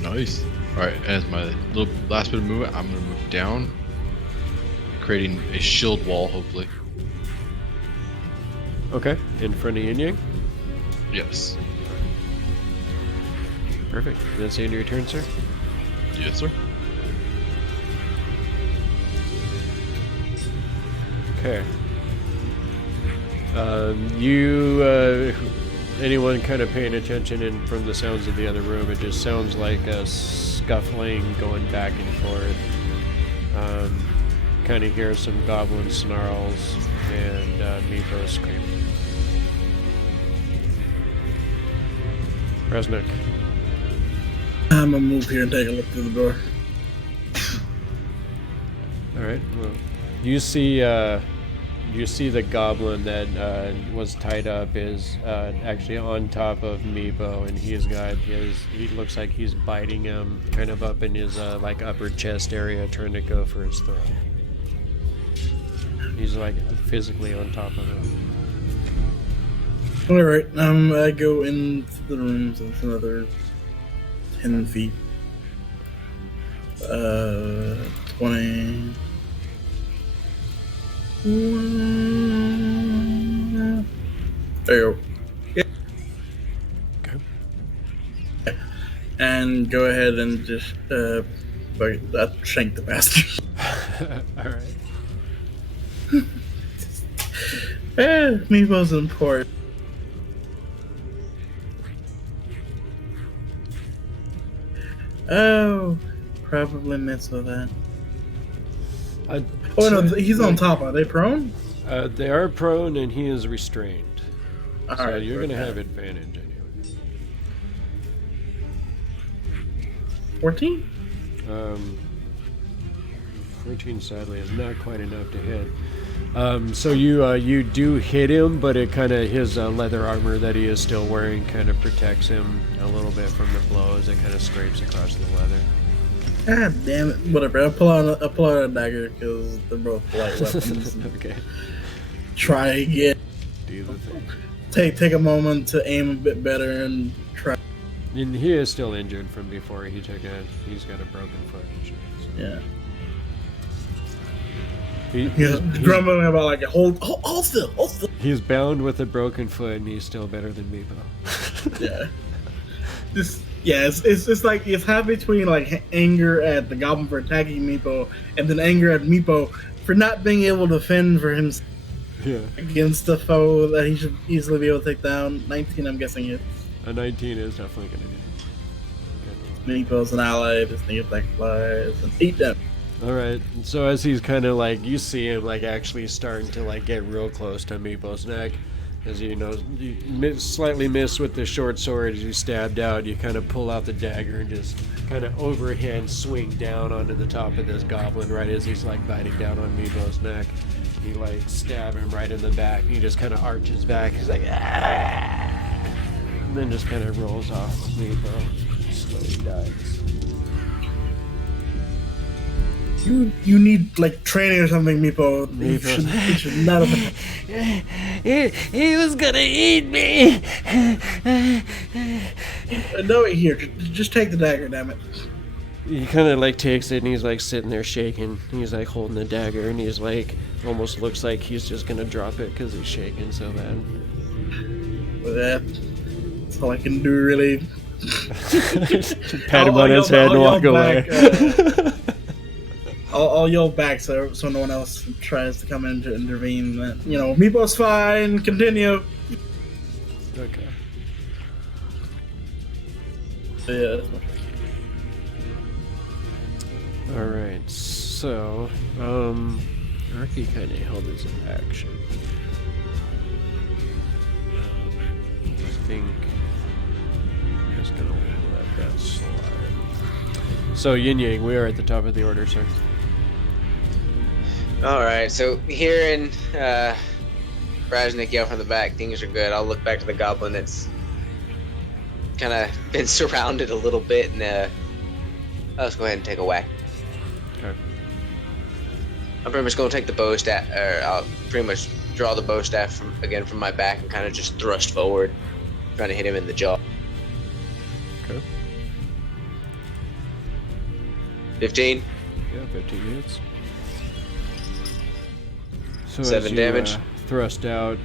Nice. Alright, as my little last bit of movement, I'm gonna move down, creating a shield wall, hopefully. Okay, in front of Yin Yang. Yes. Perfect. That's the end of your turn, sir. Yes, sir. Okay. Anyone kind of paying attention, and from the sounds of the other room, it just sounds like a scuffling going back and forth. Kind of hear some goblin snarls and Meepo screaming. Brasnic. I'm gonna move here and take a look through the door. Alright, well, you see the goblin that was tied up is actually on top of Meepo, and he looks like he's biting him kind of up in his like upper chest area, trying to go for his throat. He's like physically on top of him. Alright, I go into the room, so it's another 10 feet. 20. There you go. Yeah. Okay. And go ahead and just shank the bastard. Alright. Meepo's important. Oh, probably miss with that. Oh no, he's on top. Are they prone? They are prone, and he is restrained. All so right, you're going to okay. have advantage anyway. 14? 14 sadly is not quite enough to hit. So you do hit him, but it kind of his leather armor that he is still wearing kind of protects him a little bit from the blows. It kind of scrapes across the leather. God damn it! Whatever. I pull out a dagger because they're both light weapons. Okay. Try again. Do the thing. Take a moment to aim a bit better and try. And he is still injured from before he took it. He's got a broken foot and shit. So. Yeah. He's grumbling about like hold still. He's bound with a broken foot, and he's still better than Meepo. Yeah. It's like it's half between like anger at the goblin for attacking Meepo, and then anger at Meepo for not being able to fend for himself against a foe that he should easily be able to take down. 19, I'm guessing it. A 19 is definitely gonna do. Meepo's an ally. This thing attack flies and 8 damage. All right. So as he's kind of like, you see him like actually starting to like get real close to Meepo's neck, as you slightly miss with the short sword as you stabbed out. You kind of pull out the dagger and just kind of overhand swing down onto the top of this goblin right as he's like biting down on Meepo's neck. You like stab him right in the back. He just kind of arches back. He's like, ah! And then just kind of rolls off Meepo. Slowly dies. You need like training or something, Meepo. You should not have. He was gonna eat me. No, here, just take the dagger, damn it. He kind of like takes it and he's like sitting there shaking. He's like holding the dagger and he's like almost looks like he's just gonna drop it because he's shaking so bad. That's all I can do, really. Pat him on his head and walk away. I'll yell back so no one else tries to come in to intervene. You know, Meepo's fine. Continue. Okay. Yeah. All right. So, Arky kind of held his action. I think I'm just gonna let that slide. So Yin Yang, we are at the top of the order, sir. Alright, so hearing Brasnic yell from the back, things are good. I'll look back to the goblin that's kind of been surrounded a little bit, and let's go ahead and take a whack. Okay. I'm pretty much going to take the bow staff, or I'll pretty much draw the bow staff from my back and kind of just thrust forward, trying to hit him in the jaw. Okay. 15. Yeah, 15 hits. So 7 as you, damage. Thrust out,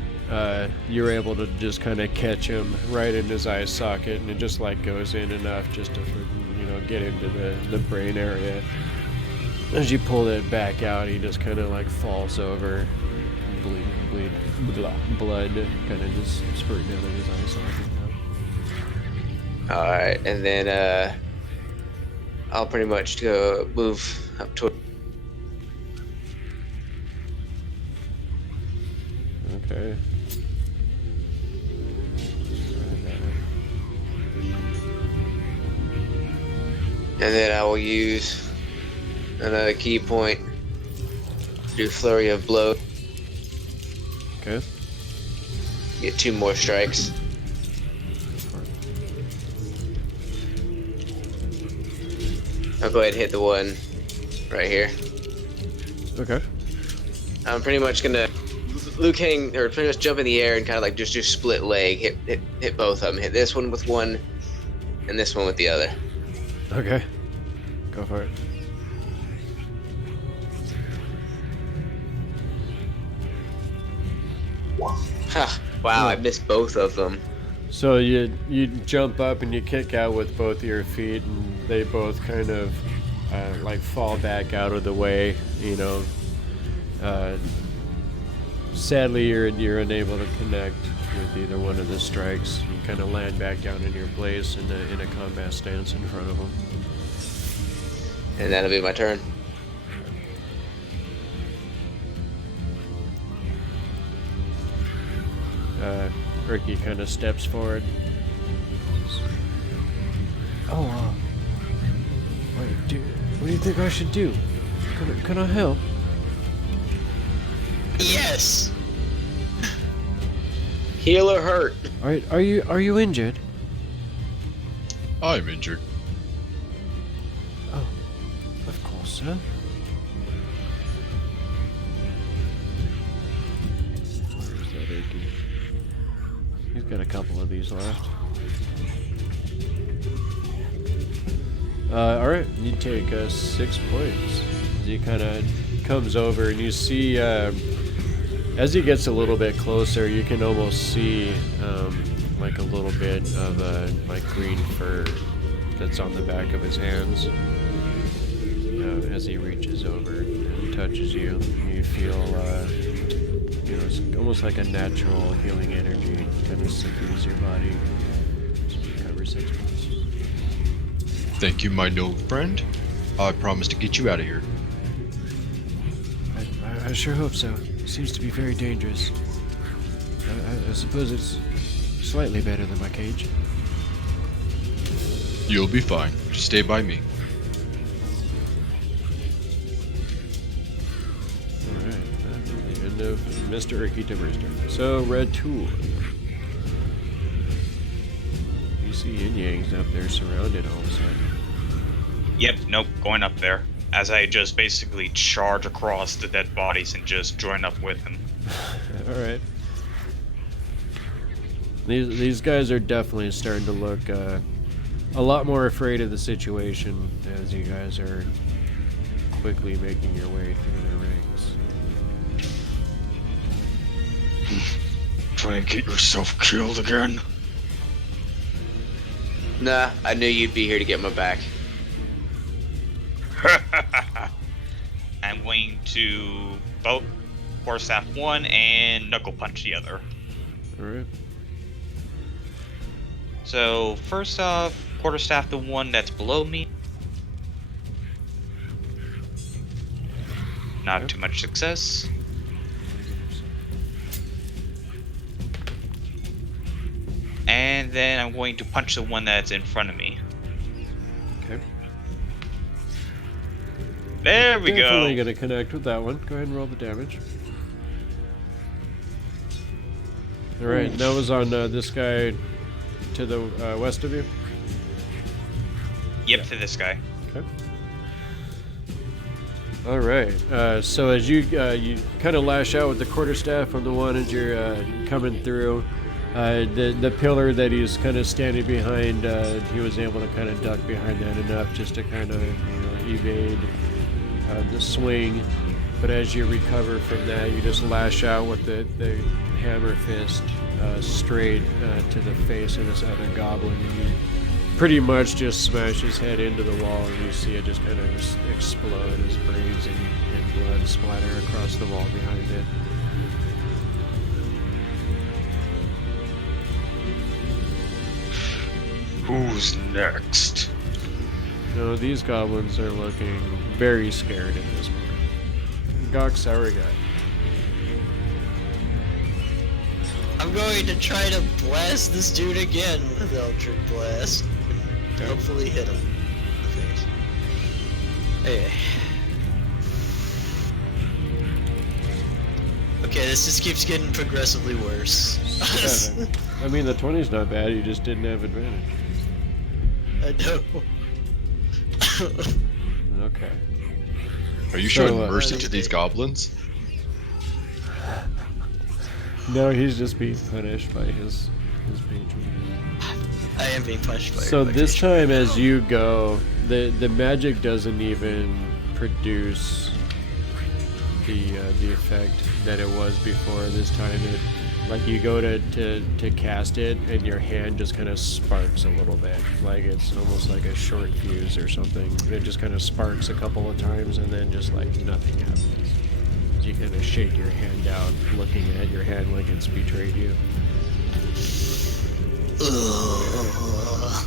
you're able to just kind of catch him right in his eye socket, and it just like goes in enough just to, get into the brain area. As you pull it back out, he just kind of like falls over, blood kind of just spurting out of his eye socket now. All right, and then I'll pretty much go move up toward. Okay. And then I will use another key point. Do flurry of blow. Okay. Get 2 more strikes. I'll go ahead and hit the one right here. Okay. I'm pretty much gonna pretty much jump in the air and kind of like just do split leg, hit both of them. Hit this one with one, and this one with the other. Okay. Go for it. Ha! Wow, I missed both of them. So you jump up and you kick out with both of your feet, and they both kind of like fall back out of the way. Sadly, you're unable to connect with either one of the strikes. You kind of land back down in your place in a combat stance in front of them. And that'll be my turn. Ricky kind of steps forward. Oh, what do you think I should do? Can I help? Yes. Heal or hurt? Are you injured? I'm injured. Oh, of course, sir. Where's that achy? He's got a couple of these left. Alright, you take 6 points. As he kind of comes over and you see, as he gets a little bit closer, you can almost see like a little bit of like green fur that's on the back of his hands. As he reaches over and touches you, you feel, you know, it's almost like a natural healing energy kind of soothes your body. So you recover 6 points. Thank you, my noble friend. I promise to get you out of here. I sure hope so. Seems to be very dangerous. I suppose it's slightly better than my cage. You'll be fine. Just stay by me. Alright, the end of Mr. Urkita's turn. So, Red Tool. You see Yin Yang's up there surrounded all of a sudden. Yep, nope, going up there. As I just basically charge across the dead bodies and just join up with them. Alright. These guys are definitely starting to look a lot more afraid of the situation as you guys are quickly making your way through their ranks. Try and get yourself killed again. Nah, I knew you'd be here to get my back. I'm going to both Quarterstaff one and Knuckle Punch the other. Alright. So first off, Quarterstaff the one that's below me. Not too much success. And then I'm going to punch the one that's in front of me. Okay. There we Definitely go. gonna connect with that one. Go ahead and roll the damage. Alright, that was on this guy to the west of you. Yep, to this guy. Okay. All right. So as you kind of lash out with the quarterstaff on the one as you're coming through, the pillar that he's kind of standing behind, he was able to kind of duck behind that enough just to kind of evade the swing. But as you recover from that, you just lash out with the hammer fist straight to the face of this other goblin. And you pretty much just smash his head into the wall, and you see it just kind of explode as brains and blood splatter across the wall behind it. Who's next? No, these goblins are looking very scared at this point. Gok Sour Gut. I'm going to try to blast this dude again with Eldritch Blast. And hopefully hit him in the face. Hey. Okay, this just keeps getting progressively worse. Yeah, I mean, the 20's not bad, you just didn't have advantage. I know. Okay. Are you showing So, mercy to these goblins? No, he's just being punished by his patron. I am being punished by So my this patron. time as you go, the magic doesn't even produce the effect that it was before. This time it, like, you go to cast it and your hand just kind of sparks a little bit, like it's almost like a short fuse or something. It just kind of sparks a couple of times and then just like nothing happens. You kind of shake your hand out, looking at your hand like it's betrayed you. Ugh.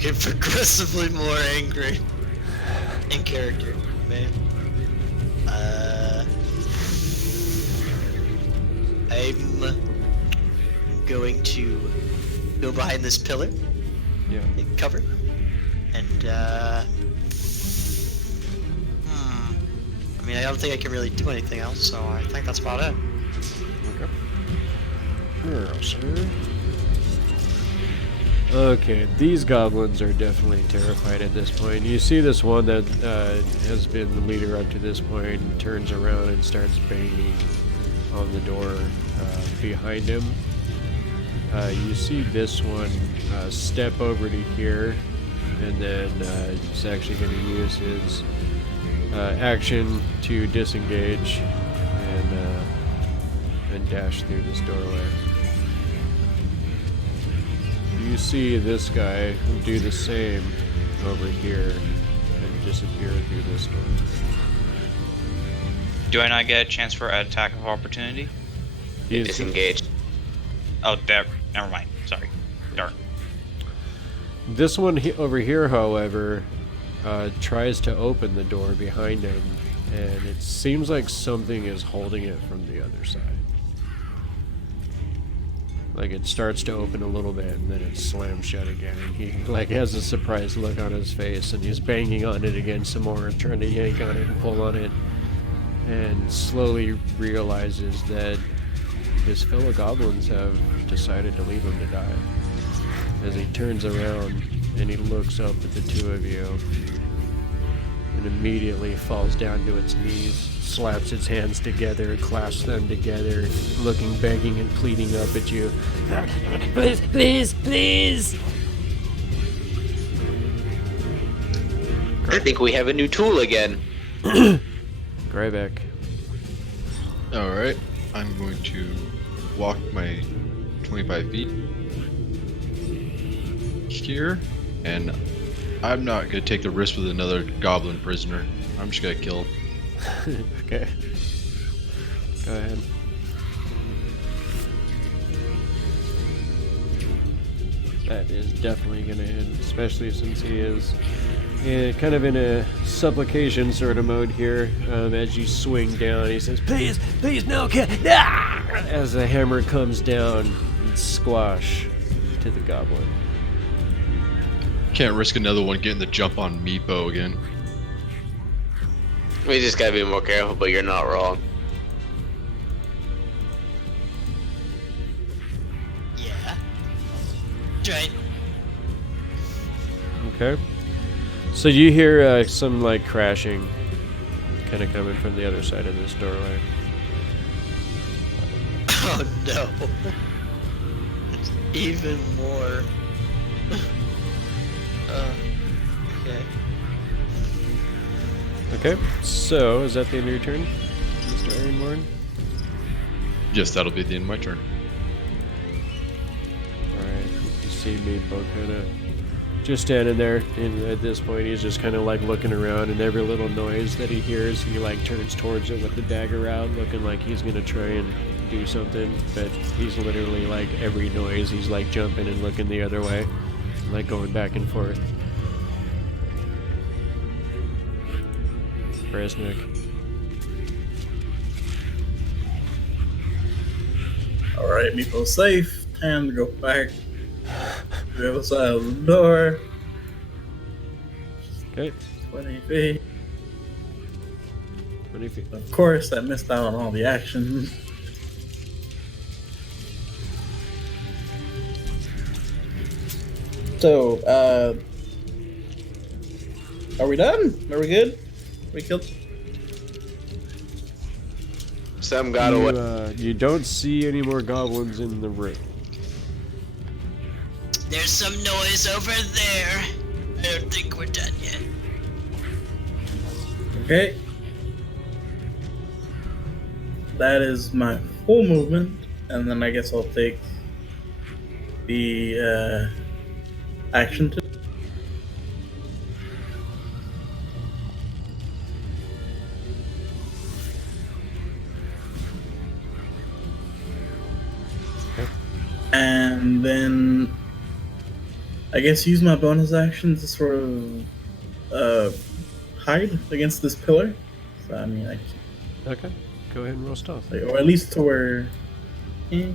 Get progressively more angry. In character, man. I'm going to go behind this pillar, Yeah. take cover, and I mean, I don't think I can really do anything else, so I think that's about it. Okay. Girl, sir. Okay, these goblins are definitely terrified at this point. You see this one that has been the leader up to this point turns around and starts banging on the door behind him. You see this one step over to here, and then he's actually going to use his action to disengage and dash through this doorway. You see this guy do the same over here and disappear through this door. Do I not get a chance for an attack of opportunity? He's Disengaged. Oh, there. Never mind. Sorry. Darn. This one over here, however, tries to open the door behind him, and it seems like something is holding it from the other side. Like it starts to open a little bit, and then it slams shut again. And he like has a surprised look on his face, and he's banging on it again some more, trying to yank on it and pull on it, and slowly realizes that his fellow goblins have decided to leave him to die. As he turns around and he looks up at the two of you, and immediately falls down to its knees, slaps its hands together, clasps them together, looking, begging, and pleading up at you. Please, please, please! I think we have a new tool again. Grybek. Alright, I'm going to walk my 25 feet here, and I'm not going to take the risk with another goblin prisoner. I'm just going to kill him. Okay. Go ahead. That is definitely going to hit, especially since he is kind of in a supplication sort of mode here. As you swing down, he says, "Please, please, no, ah!" As the hammer comes down and squash to the goblin. Can't risk another one getting the jump on Meepo again. We just gotta be more careful, but you're not wrong. Yeah. Right. Okay. So you hear some like crashing kind of coming from the other side of this doorway. Oh no. It's even more. Okay. Okay, so is that the end of your turn, Mr. Ironborn? Yes, that'll be the end of my turn. Alright, you see Meepo kind of just standing there, and at this point he's just kind of like looking around, and every little noise that he hears, he like turns towards it with the dagger out, looking like he's gonna try and do something, but he's literally like every noise, he's like jumping and looking the other way, like going back and forth. Brasnic. Alright, Meepo's safe. Time to go back to the other side of the door. Okay, 20 feet. 20 feet. Of course, I missed out on all the action. So, are we done? Are we good? We killed. Some got away. You don't see any more goblins in the room. There's some noise over there. I don't think we're done yet. Okay. That is my full movement, and then I guess I'll take the action to. And then I guess use my bonus action to sort of hide against this pillar. So I mean, Okay, go ahead and roll stealth. or at least to where, which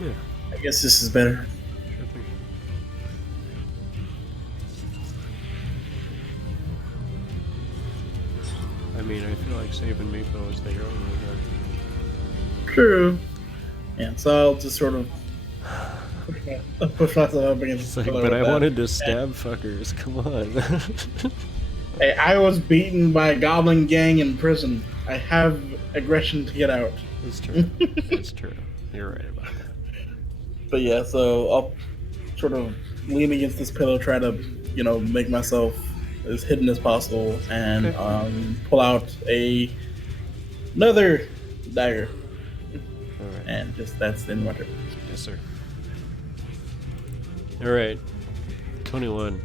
Yeah, I guess this is better. sure thing. I mean, I feel like saving Meepo is the hero move. True. Yeah, so I'll just sort of push myself up against It's the like, pillar but with I that. wanted to stab fuckers. Come on. Hey, I was beaten by a goblin gang in prison. I have aggression to get out. It's true. It's true. You're right about that. But yeah, so I'll sort of lean against this pillow, try to, make myself as hidden as possible, and pull out another dagger. All right. And just that's the end of my turn. Yes, sir. All right. 21.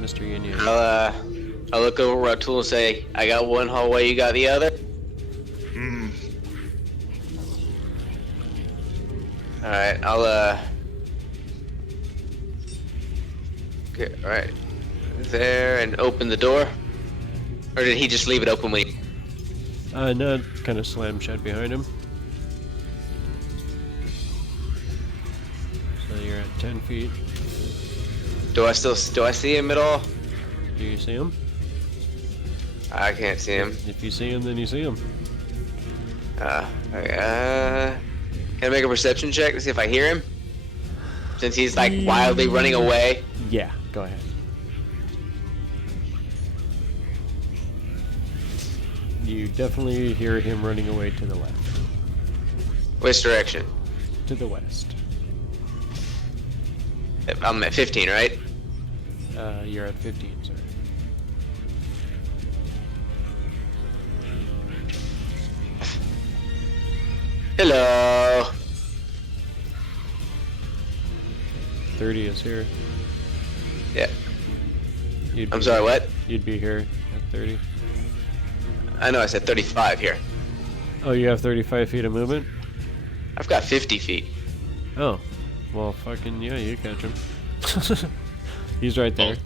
Mr. Yin Yang. I'll look over at Ratul and say, I got one hallway, you got the other. Hmm. Alright, I'll okay, alright. There and open the door. Or did he just leave it open when he... No, kind of slammed shut behind him. So you're at 10 feet. Do I see him at all? Do you see him? I can't see him. If you see him, then you see him. Okay, can I make a perception check to see if I hear him? Since he's like wildly running away. Yeah, go ahead. You definitely hear him running away to the left. Which direction? To the west. I'm at 15, right? You're at 15, sir. Hello. 30 is here. Yeah. You'd I'm be- sorry, what? You'd be here at 30. I know I said 35 here. Oh, you have 35 feet of movement? I've got 50 feet. Oh. Well, fucking, yeah, you catch him. He's right there.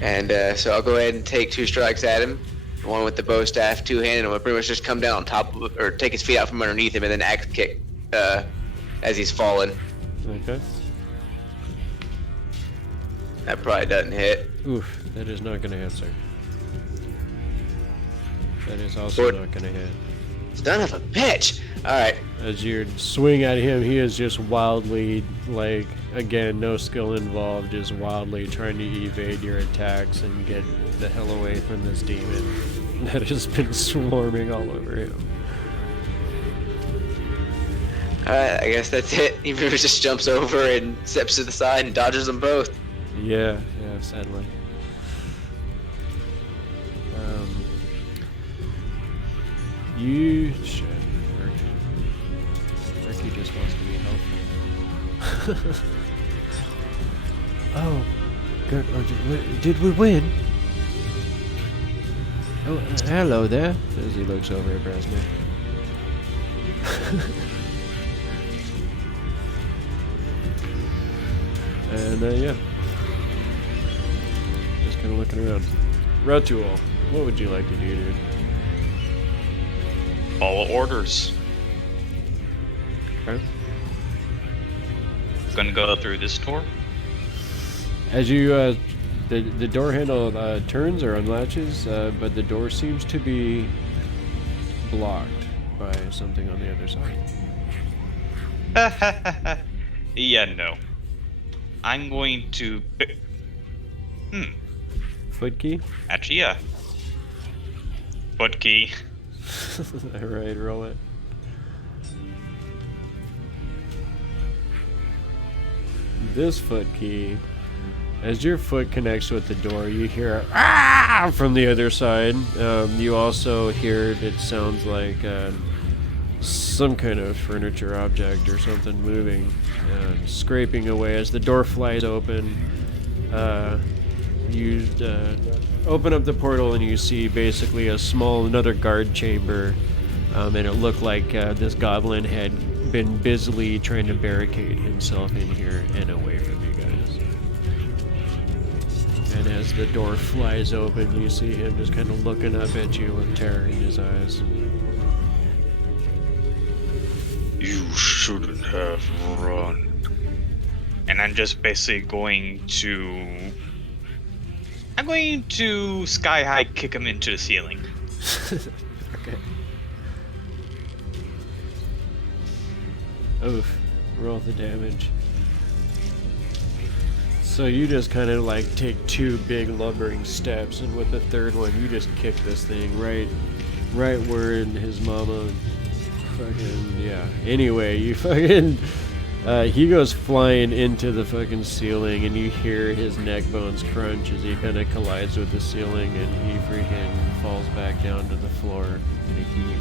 And so I'll go ahead and take 2 strikes at him. One with the bow staff, 2-handed, and I'll pretty much just come down on top of, or take his feet out from underneath him and then axe kick as he's falling. Okay. That probably doesn't hit. Oof, that is not gonna hit, sir. That is also not gonna hit. Son of a bitch! Alright. As you swing at him, he is just wildly, like, again, no skill involved, just wildly trying to evade your attacks and get the hell away from this demon that has been swarming all over him. Alright, I guess that's it. He just jumps over and steps to the side and dodges them both. Yeah, sadly. Shit. Ricky just wants to be helpful. Oh, good. Oh, did we win? Oh, hello there. As he looks over at Brasnic. And yeah, just kind of looking around. Ratul, what would you like to do, dude? Follow orders. Okay. Gonna go through this door. As you, the door handle turns or unlatches, but the door seems to be blocked by something on the other side. Yeah, no. I'm going to... Foot key? Actually, yeah. Foot key. Alright, roll it. This foot key, as your foot connects with the door, you hear "ah" from the other side. You also hear it sounds like some kind of furniture object or something moving, scraping away as the door flies open. You open up the portal and you see basically another guard chamber, and it looked like this goblin had been busily trying to barricade himself in here and away from you guys. And as the door flies open, you see him just kind of looking up at you with terror in his eyes. You shouldn't have run. And I'm just basically going to I'm going to sky high kick him into the ceiling. Okay. Oof. Roll the damage. So you just kind of like take 2 big lumbering steps, and with the third one, you just kick this thing right where his mama fucking, yeah. Anyway, you fucking, he goes flying into the fucking ceiling, and you hear his neck bones crunch as he kind of collides with the ceiling, and he freaking falls back down to the floor in a heap.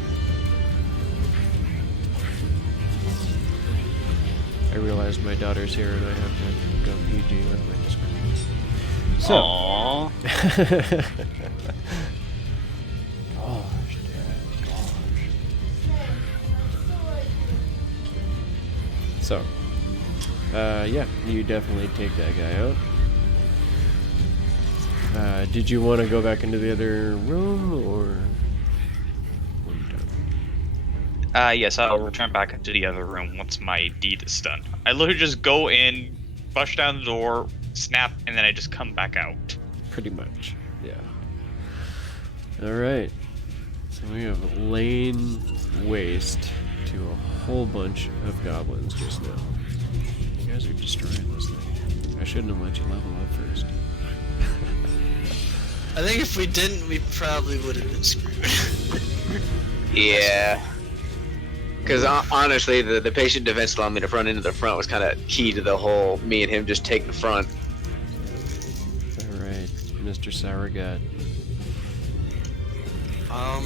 I realized my daughter's here and I have to go PG with my description. So. Aww. Gosh, Dad, gosh. So, yeah, you definitely take that guy out. Did you want to go back into the other room, or what are you doing? Yes, I'll return back into the other room once my deed is done. I literally just go in, push down the door, snap, and then I just come back out. Pretty much, yeah. Alright. So we have lain waste to a whole bunch of goblins just now. You guys are destroying this thing. I shouldn't have let you level up first. I think if we didn't, we probably would have been screwed. Yeah. Because honestly, the patient defense allowing me to run into the front was kind of key to the whole me and him just take the front. Alright, Mr. Sour Gut. I'm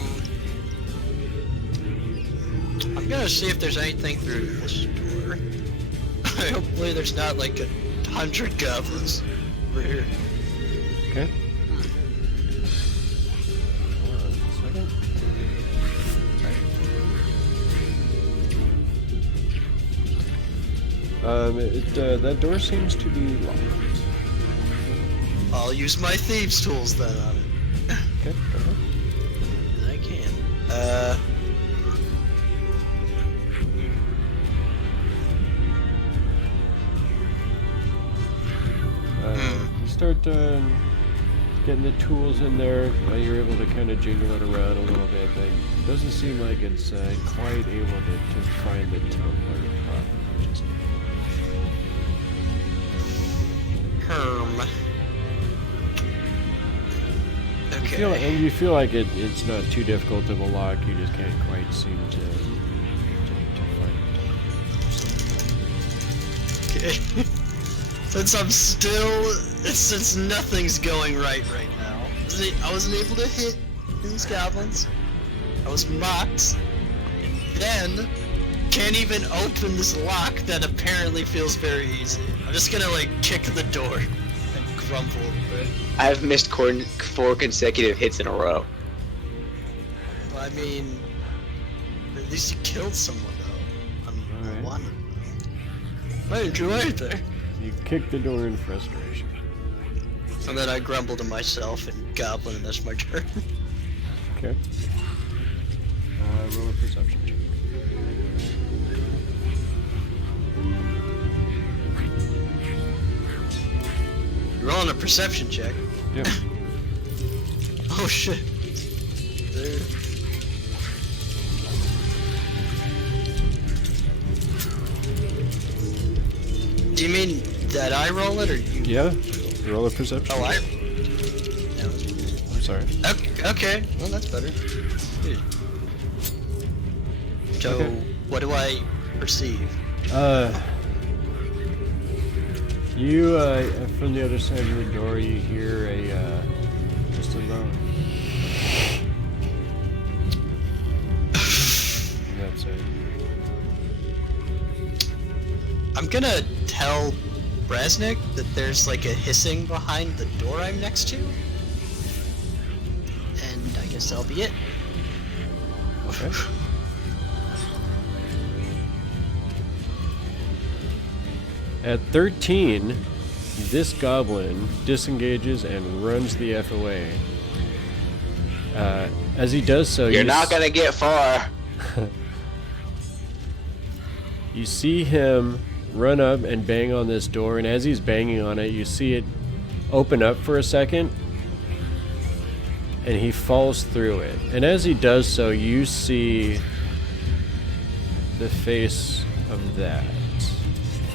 gonna see if there's anything through this door. Hopefully there's not like 100 goblins over here. Okay. Hold on a second. That door seems to be locked. I'll use my thieves' tools then on it. Okay, go ahead. I can. You start getting the tools in there. You're able to kind of jiggle it around a little bit, but it doesn't seem like it's quite able to find the tongue of the problem. Okay. You feel like it's not too difficult of a lock. You just can't quite seem to find it. Okay. Since nothing's going right now. I wasn't able to hit these goblins. I was mocked. And then can't even open this lock that apparently feels very easy. I'm just gonna like kick the door and grumble a little bit. I've missed 4 consecutive hits in a row. Well, I mean, at least you killed someone though. Alright. One. I didn't do anything. You kick the door in frustration. And then I grumble to myself and goblin, and that's my turn. Okay. Roll a perception check. You're rolling a perception check. Yep. Oh shit. There. Do you mean that I roll it or you? Yeah. Roll a perception. Oh, check. I'm sorry. Okay. Well, that's better. Good. So, Okay. what do I perceive? You from the other side of the door, you hear just a low. And that's it. I'm gonna tell Brasnic that there's like a hissing behind the door I'm next to. And I guess that'll be it. Okay. At 13, this goblin disengages and runs the F away. As he does so, You're not gonna get far. You see him run up and bang on this door, and as he's banging on it, you see it open up for a second, and he falls through it. And as he does so, you see the face of that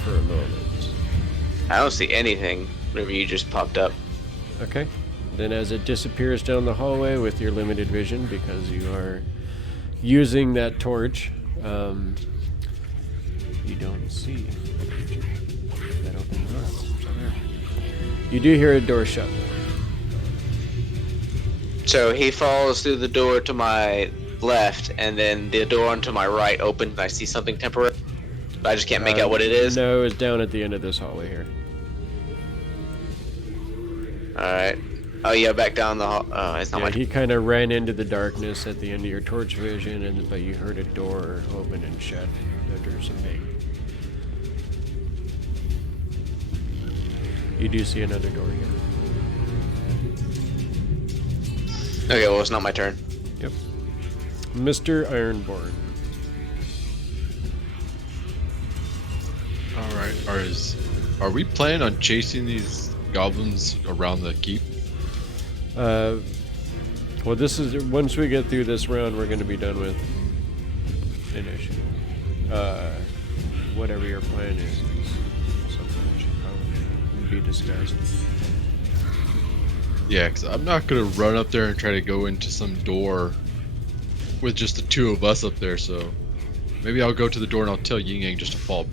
for a moment. I don't see anything. Whenever you just popped up. Okay. Then as it disappears down the hallway with your limited vision, because you are using that torch, you don't see that open door. So there. You do hear a door shut. So he falls through the door to my left, and then the door onto my right opens, and I see something temporary. But I just can't make out what it is. No, it's down at the end of this hallway here. Alright. Oh, yeah, back down the hall. Oh, it's not Yeah, my... he kind of ran into the darkness at the end of your torch vision, but you heard a door open and shut after some bang. You do see another door here. Okay, well, it's not my turn. Yep. Mr. Ironborn. Alright, are we planning on chasing these goblins around the keep? Well, this is once we get through this round, we're going to be done with initiative. Whatever your plan is something that should probably be discussed. Yeah, because I'm not gonna run up there and try to go into some door with just the two of us up there. So maybe I'll go to the door and I'll tell Yin Yang just to fall.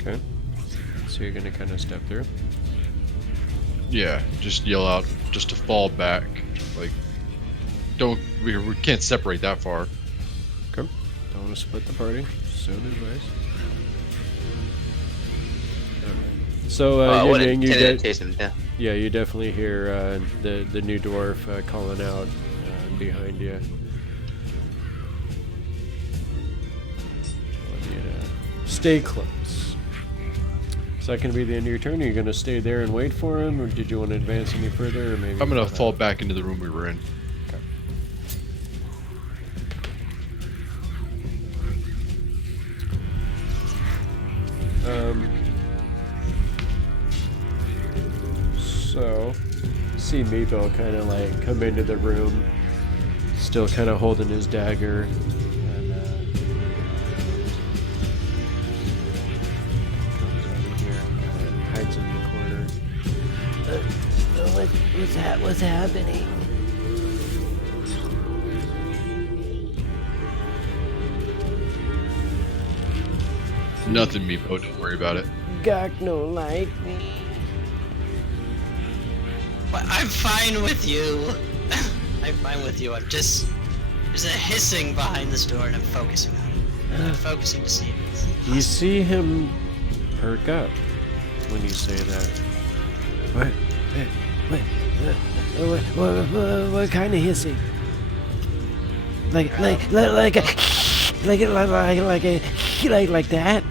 Okay. So you're going to kind of step through. Yeah, just yell out just to fall back. Like, we can't separate that far. Okay. Don't want to split the party. So advice. So Yin Yang, yeah, you definitely hear the new dwarf calling out behind you. Telling you to stay close. Is that going to be the end of your turn? Are you going to stay there and wait for him, or did you want to advance any further? Or maybe I'm gonna fall back into the room we were in. Okay. So, see Meepo kind of like come into the room, still kind of holding his dagger, and comes over here and kind of hides in the corner. What's happening? Nothing, Meepo. Don't worry about it. Gok no like me. But I'm fine with you. I'm fine with you. I'm just... There's a hissing behind this door and I'm focusing on it. I'm focusing to see if it's... You see him perk up when you say that. What kind of hissing? Like that?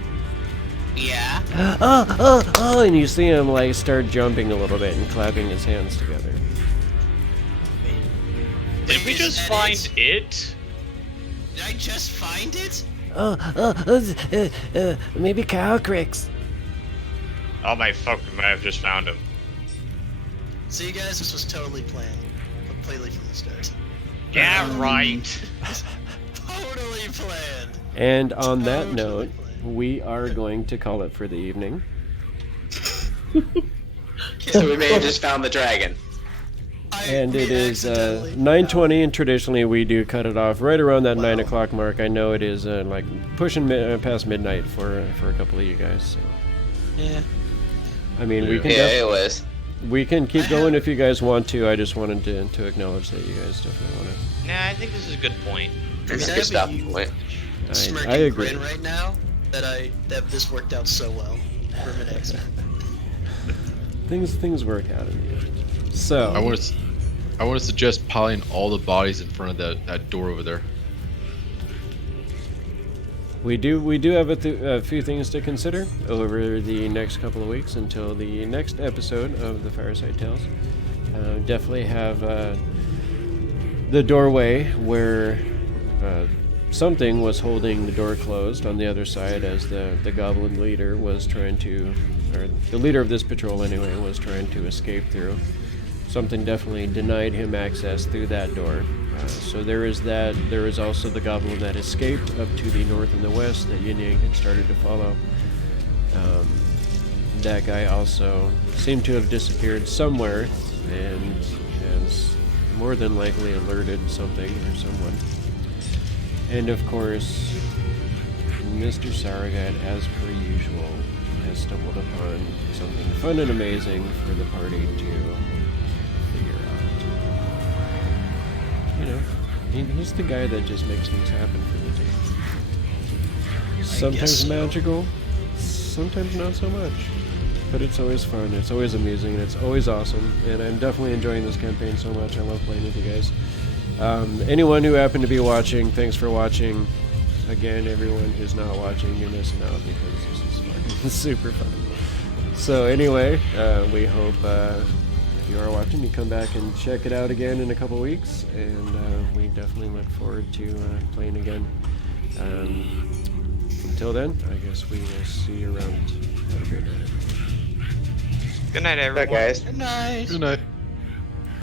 Yeah. Oh, and you see him like start jumping a little bit and clapping his hands together. Did we just find it? Did I just find it? Maybe cow cricks. Oh my fuck, we might have just found him. See, guys, this was totally planned. Completely from the start. Yeah, right. Totally planned. And on that note, we are going to call it for the evening. So we may have just found the dragon. And it is 9:20, and traditionally we do cut it off right around that 9 o'clock mark. I know it is like pushing past midnight for a couple of you guys. So. Yeah. I mean, we can it was. we can keep going if you guys want to. I just wanted to acknowledge that you guys definitely want to. Nah, I think this is a good point. That's a I good stop have a point. Smirking I agree. grin right now that this worked out so well for an expert. Things work out in the end. So I want to suggest piling all the bodies in front of that door over there. we do have a few things to consider over the next couple of weeks until the next episode of the Fireside Tales. Definitely have the doorway where something was holding the door closed on the other side as the goblin leader was trying to, or the leader of this patrol anyway, was trying to escape through. something definitely denied him access through that door. So there is that. There is also the goblin that escaped up to the north and the west that Yin Yang had started to follow. That guy also seemed to have disappeared somewhere and has more than likely alerted something or someone. And of course, Mr. Sour Gut, as per usual, has stumbled upon something fun and amazing for the party to figure out. You know, he's the guy that just makes things happen for the team. Sometimes so. magical, sometimes not so much. But it's always fun, it's always amusing, and it's always awesome. And I'm definitely enjoying this campaign so much. I love playing with you guys. Anyone who happened to be watching, thanks for watching. Again, everyone who's not watching, you're missing out because this is fun. It's super fun. So anyway, we hope if you are watching, you come back and check it out again in a couple weeks. And we definitely look forward to playing again. Until then, I guess we will see you around. Have a great night. Good night, everyone. Bye, guys. Good night. Good night.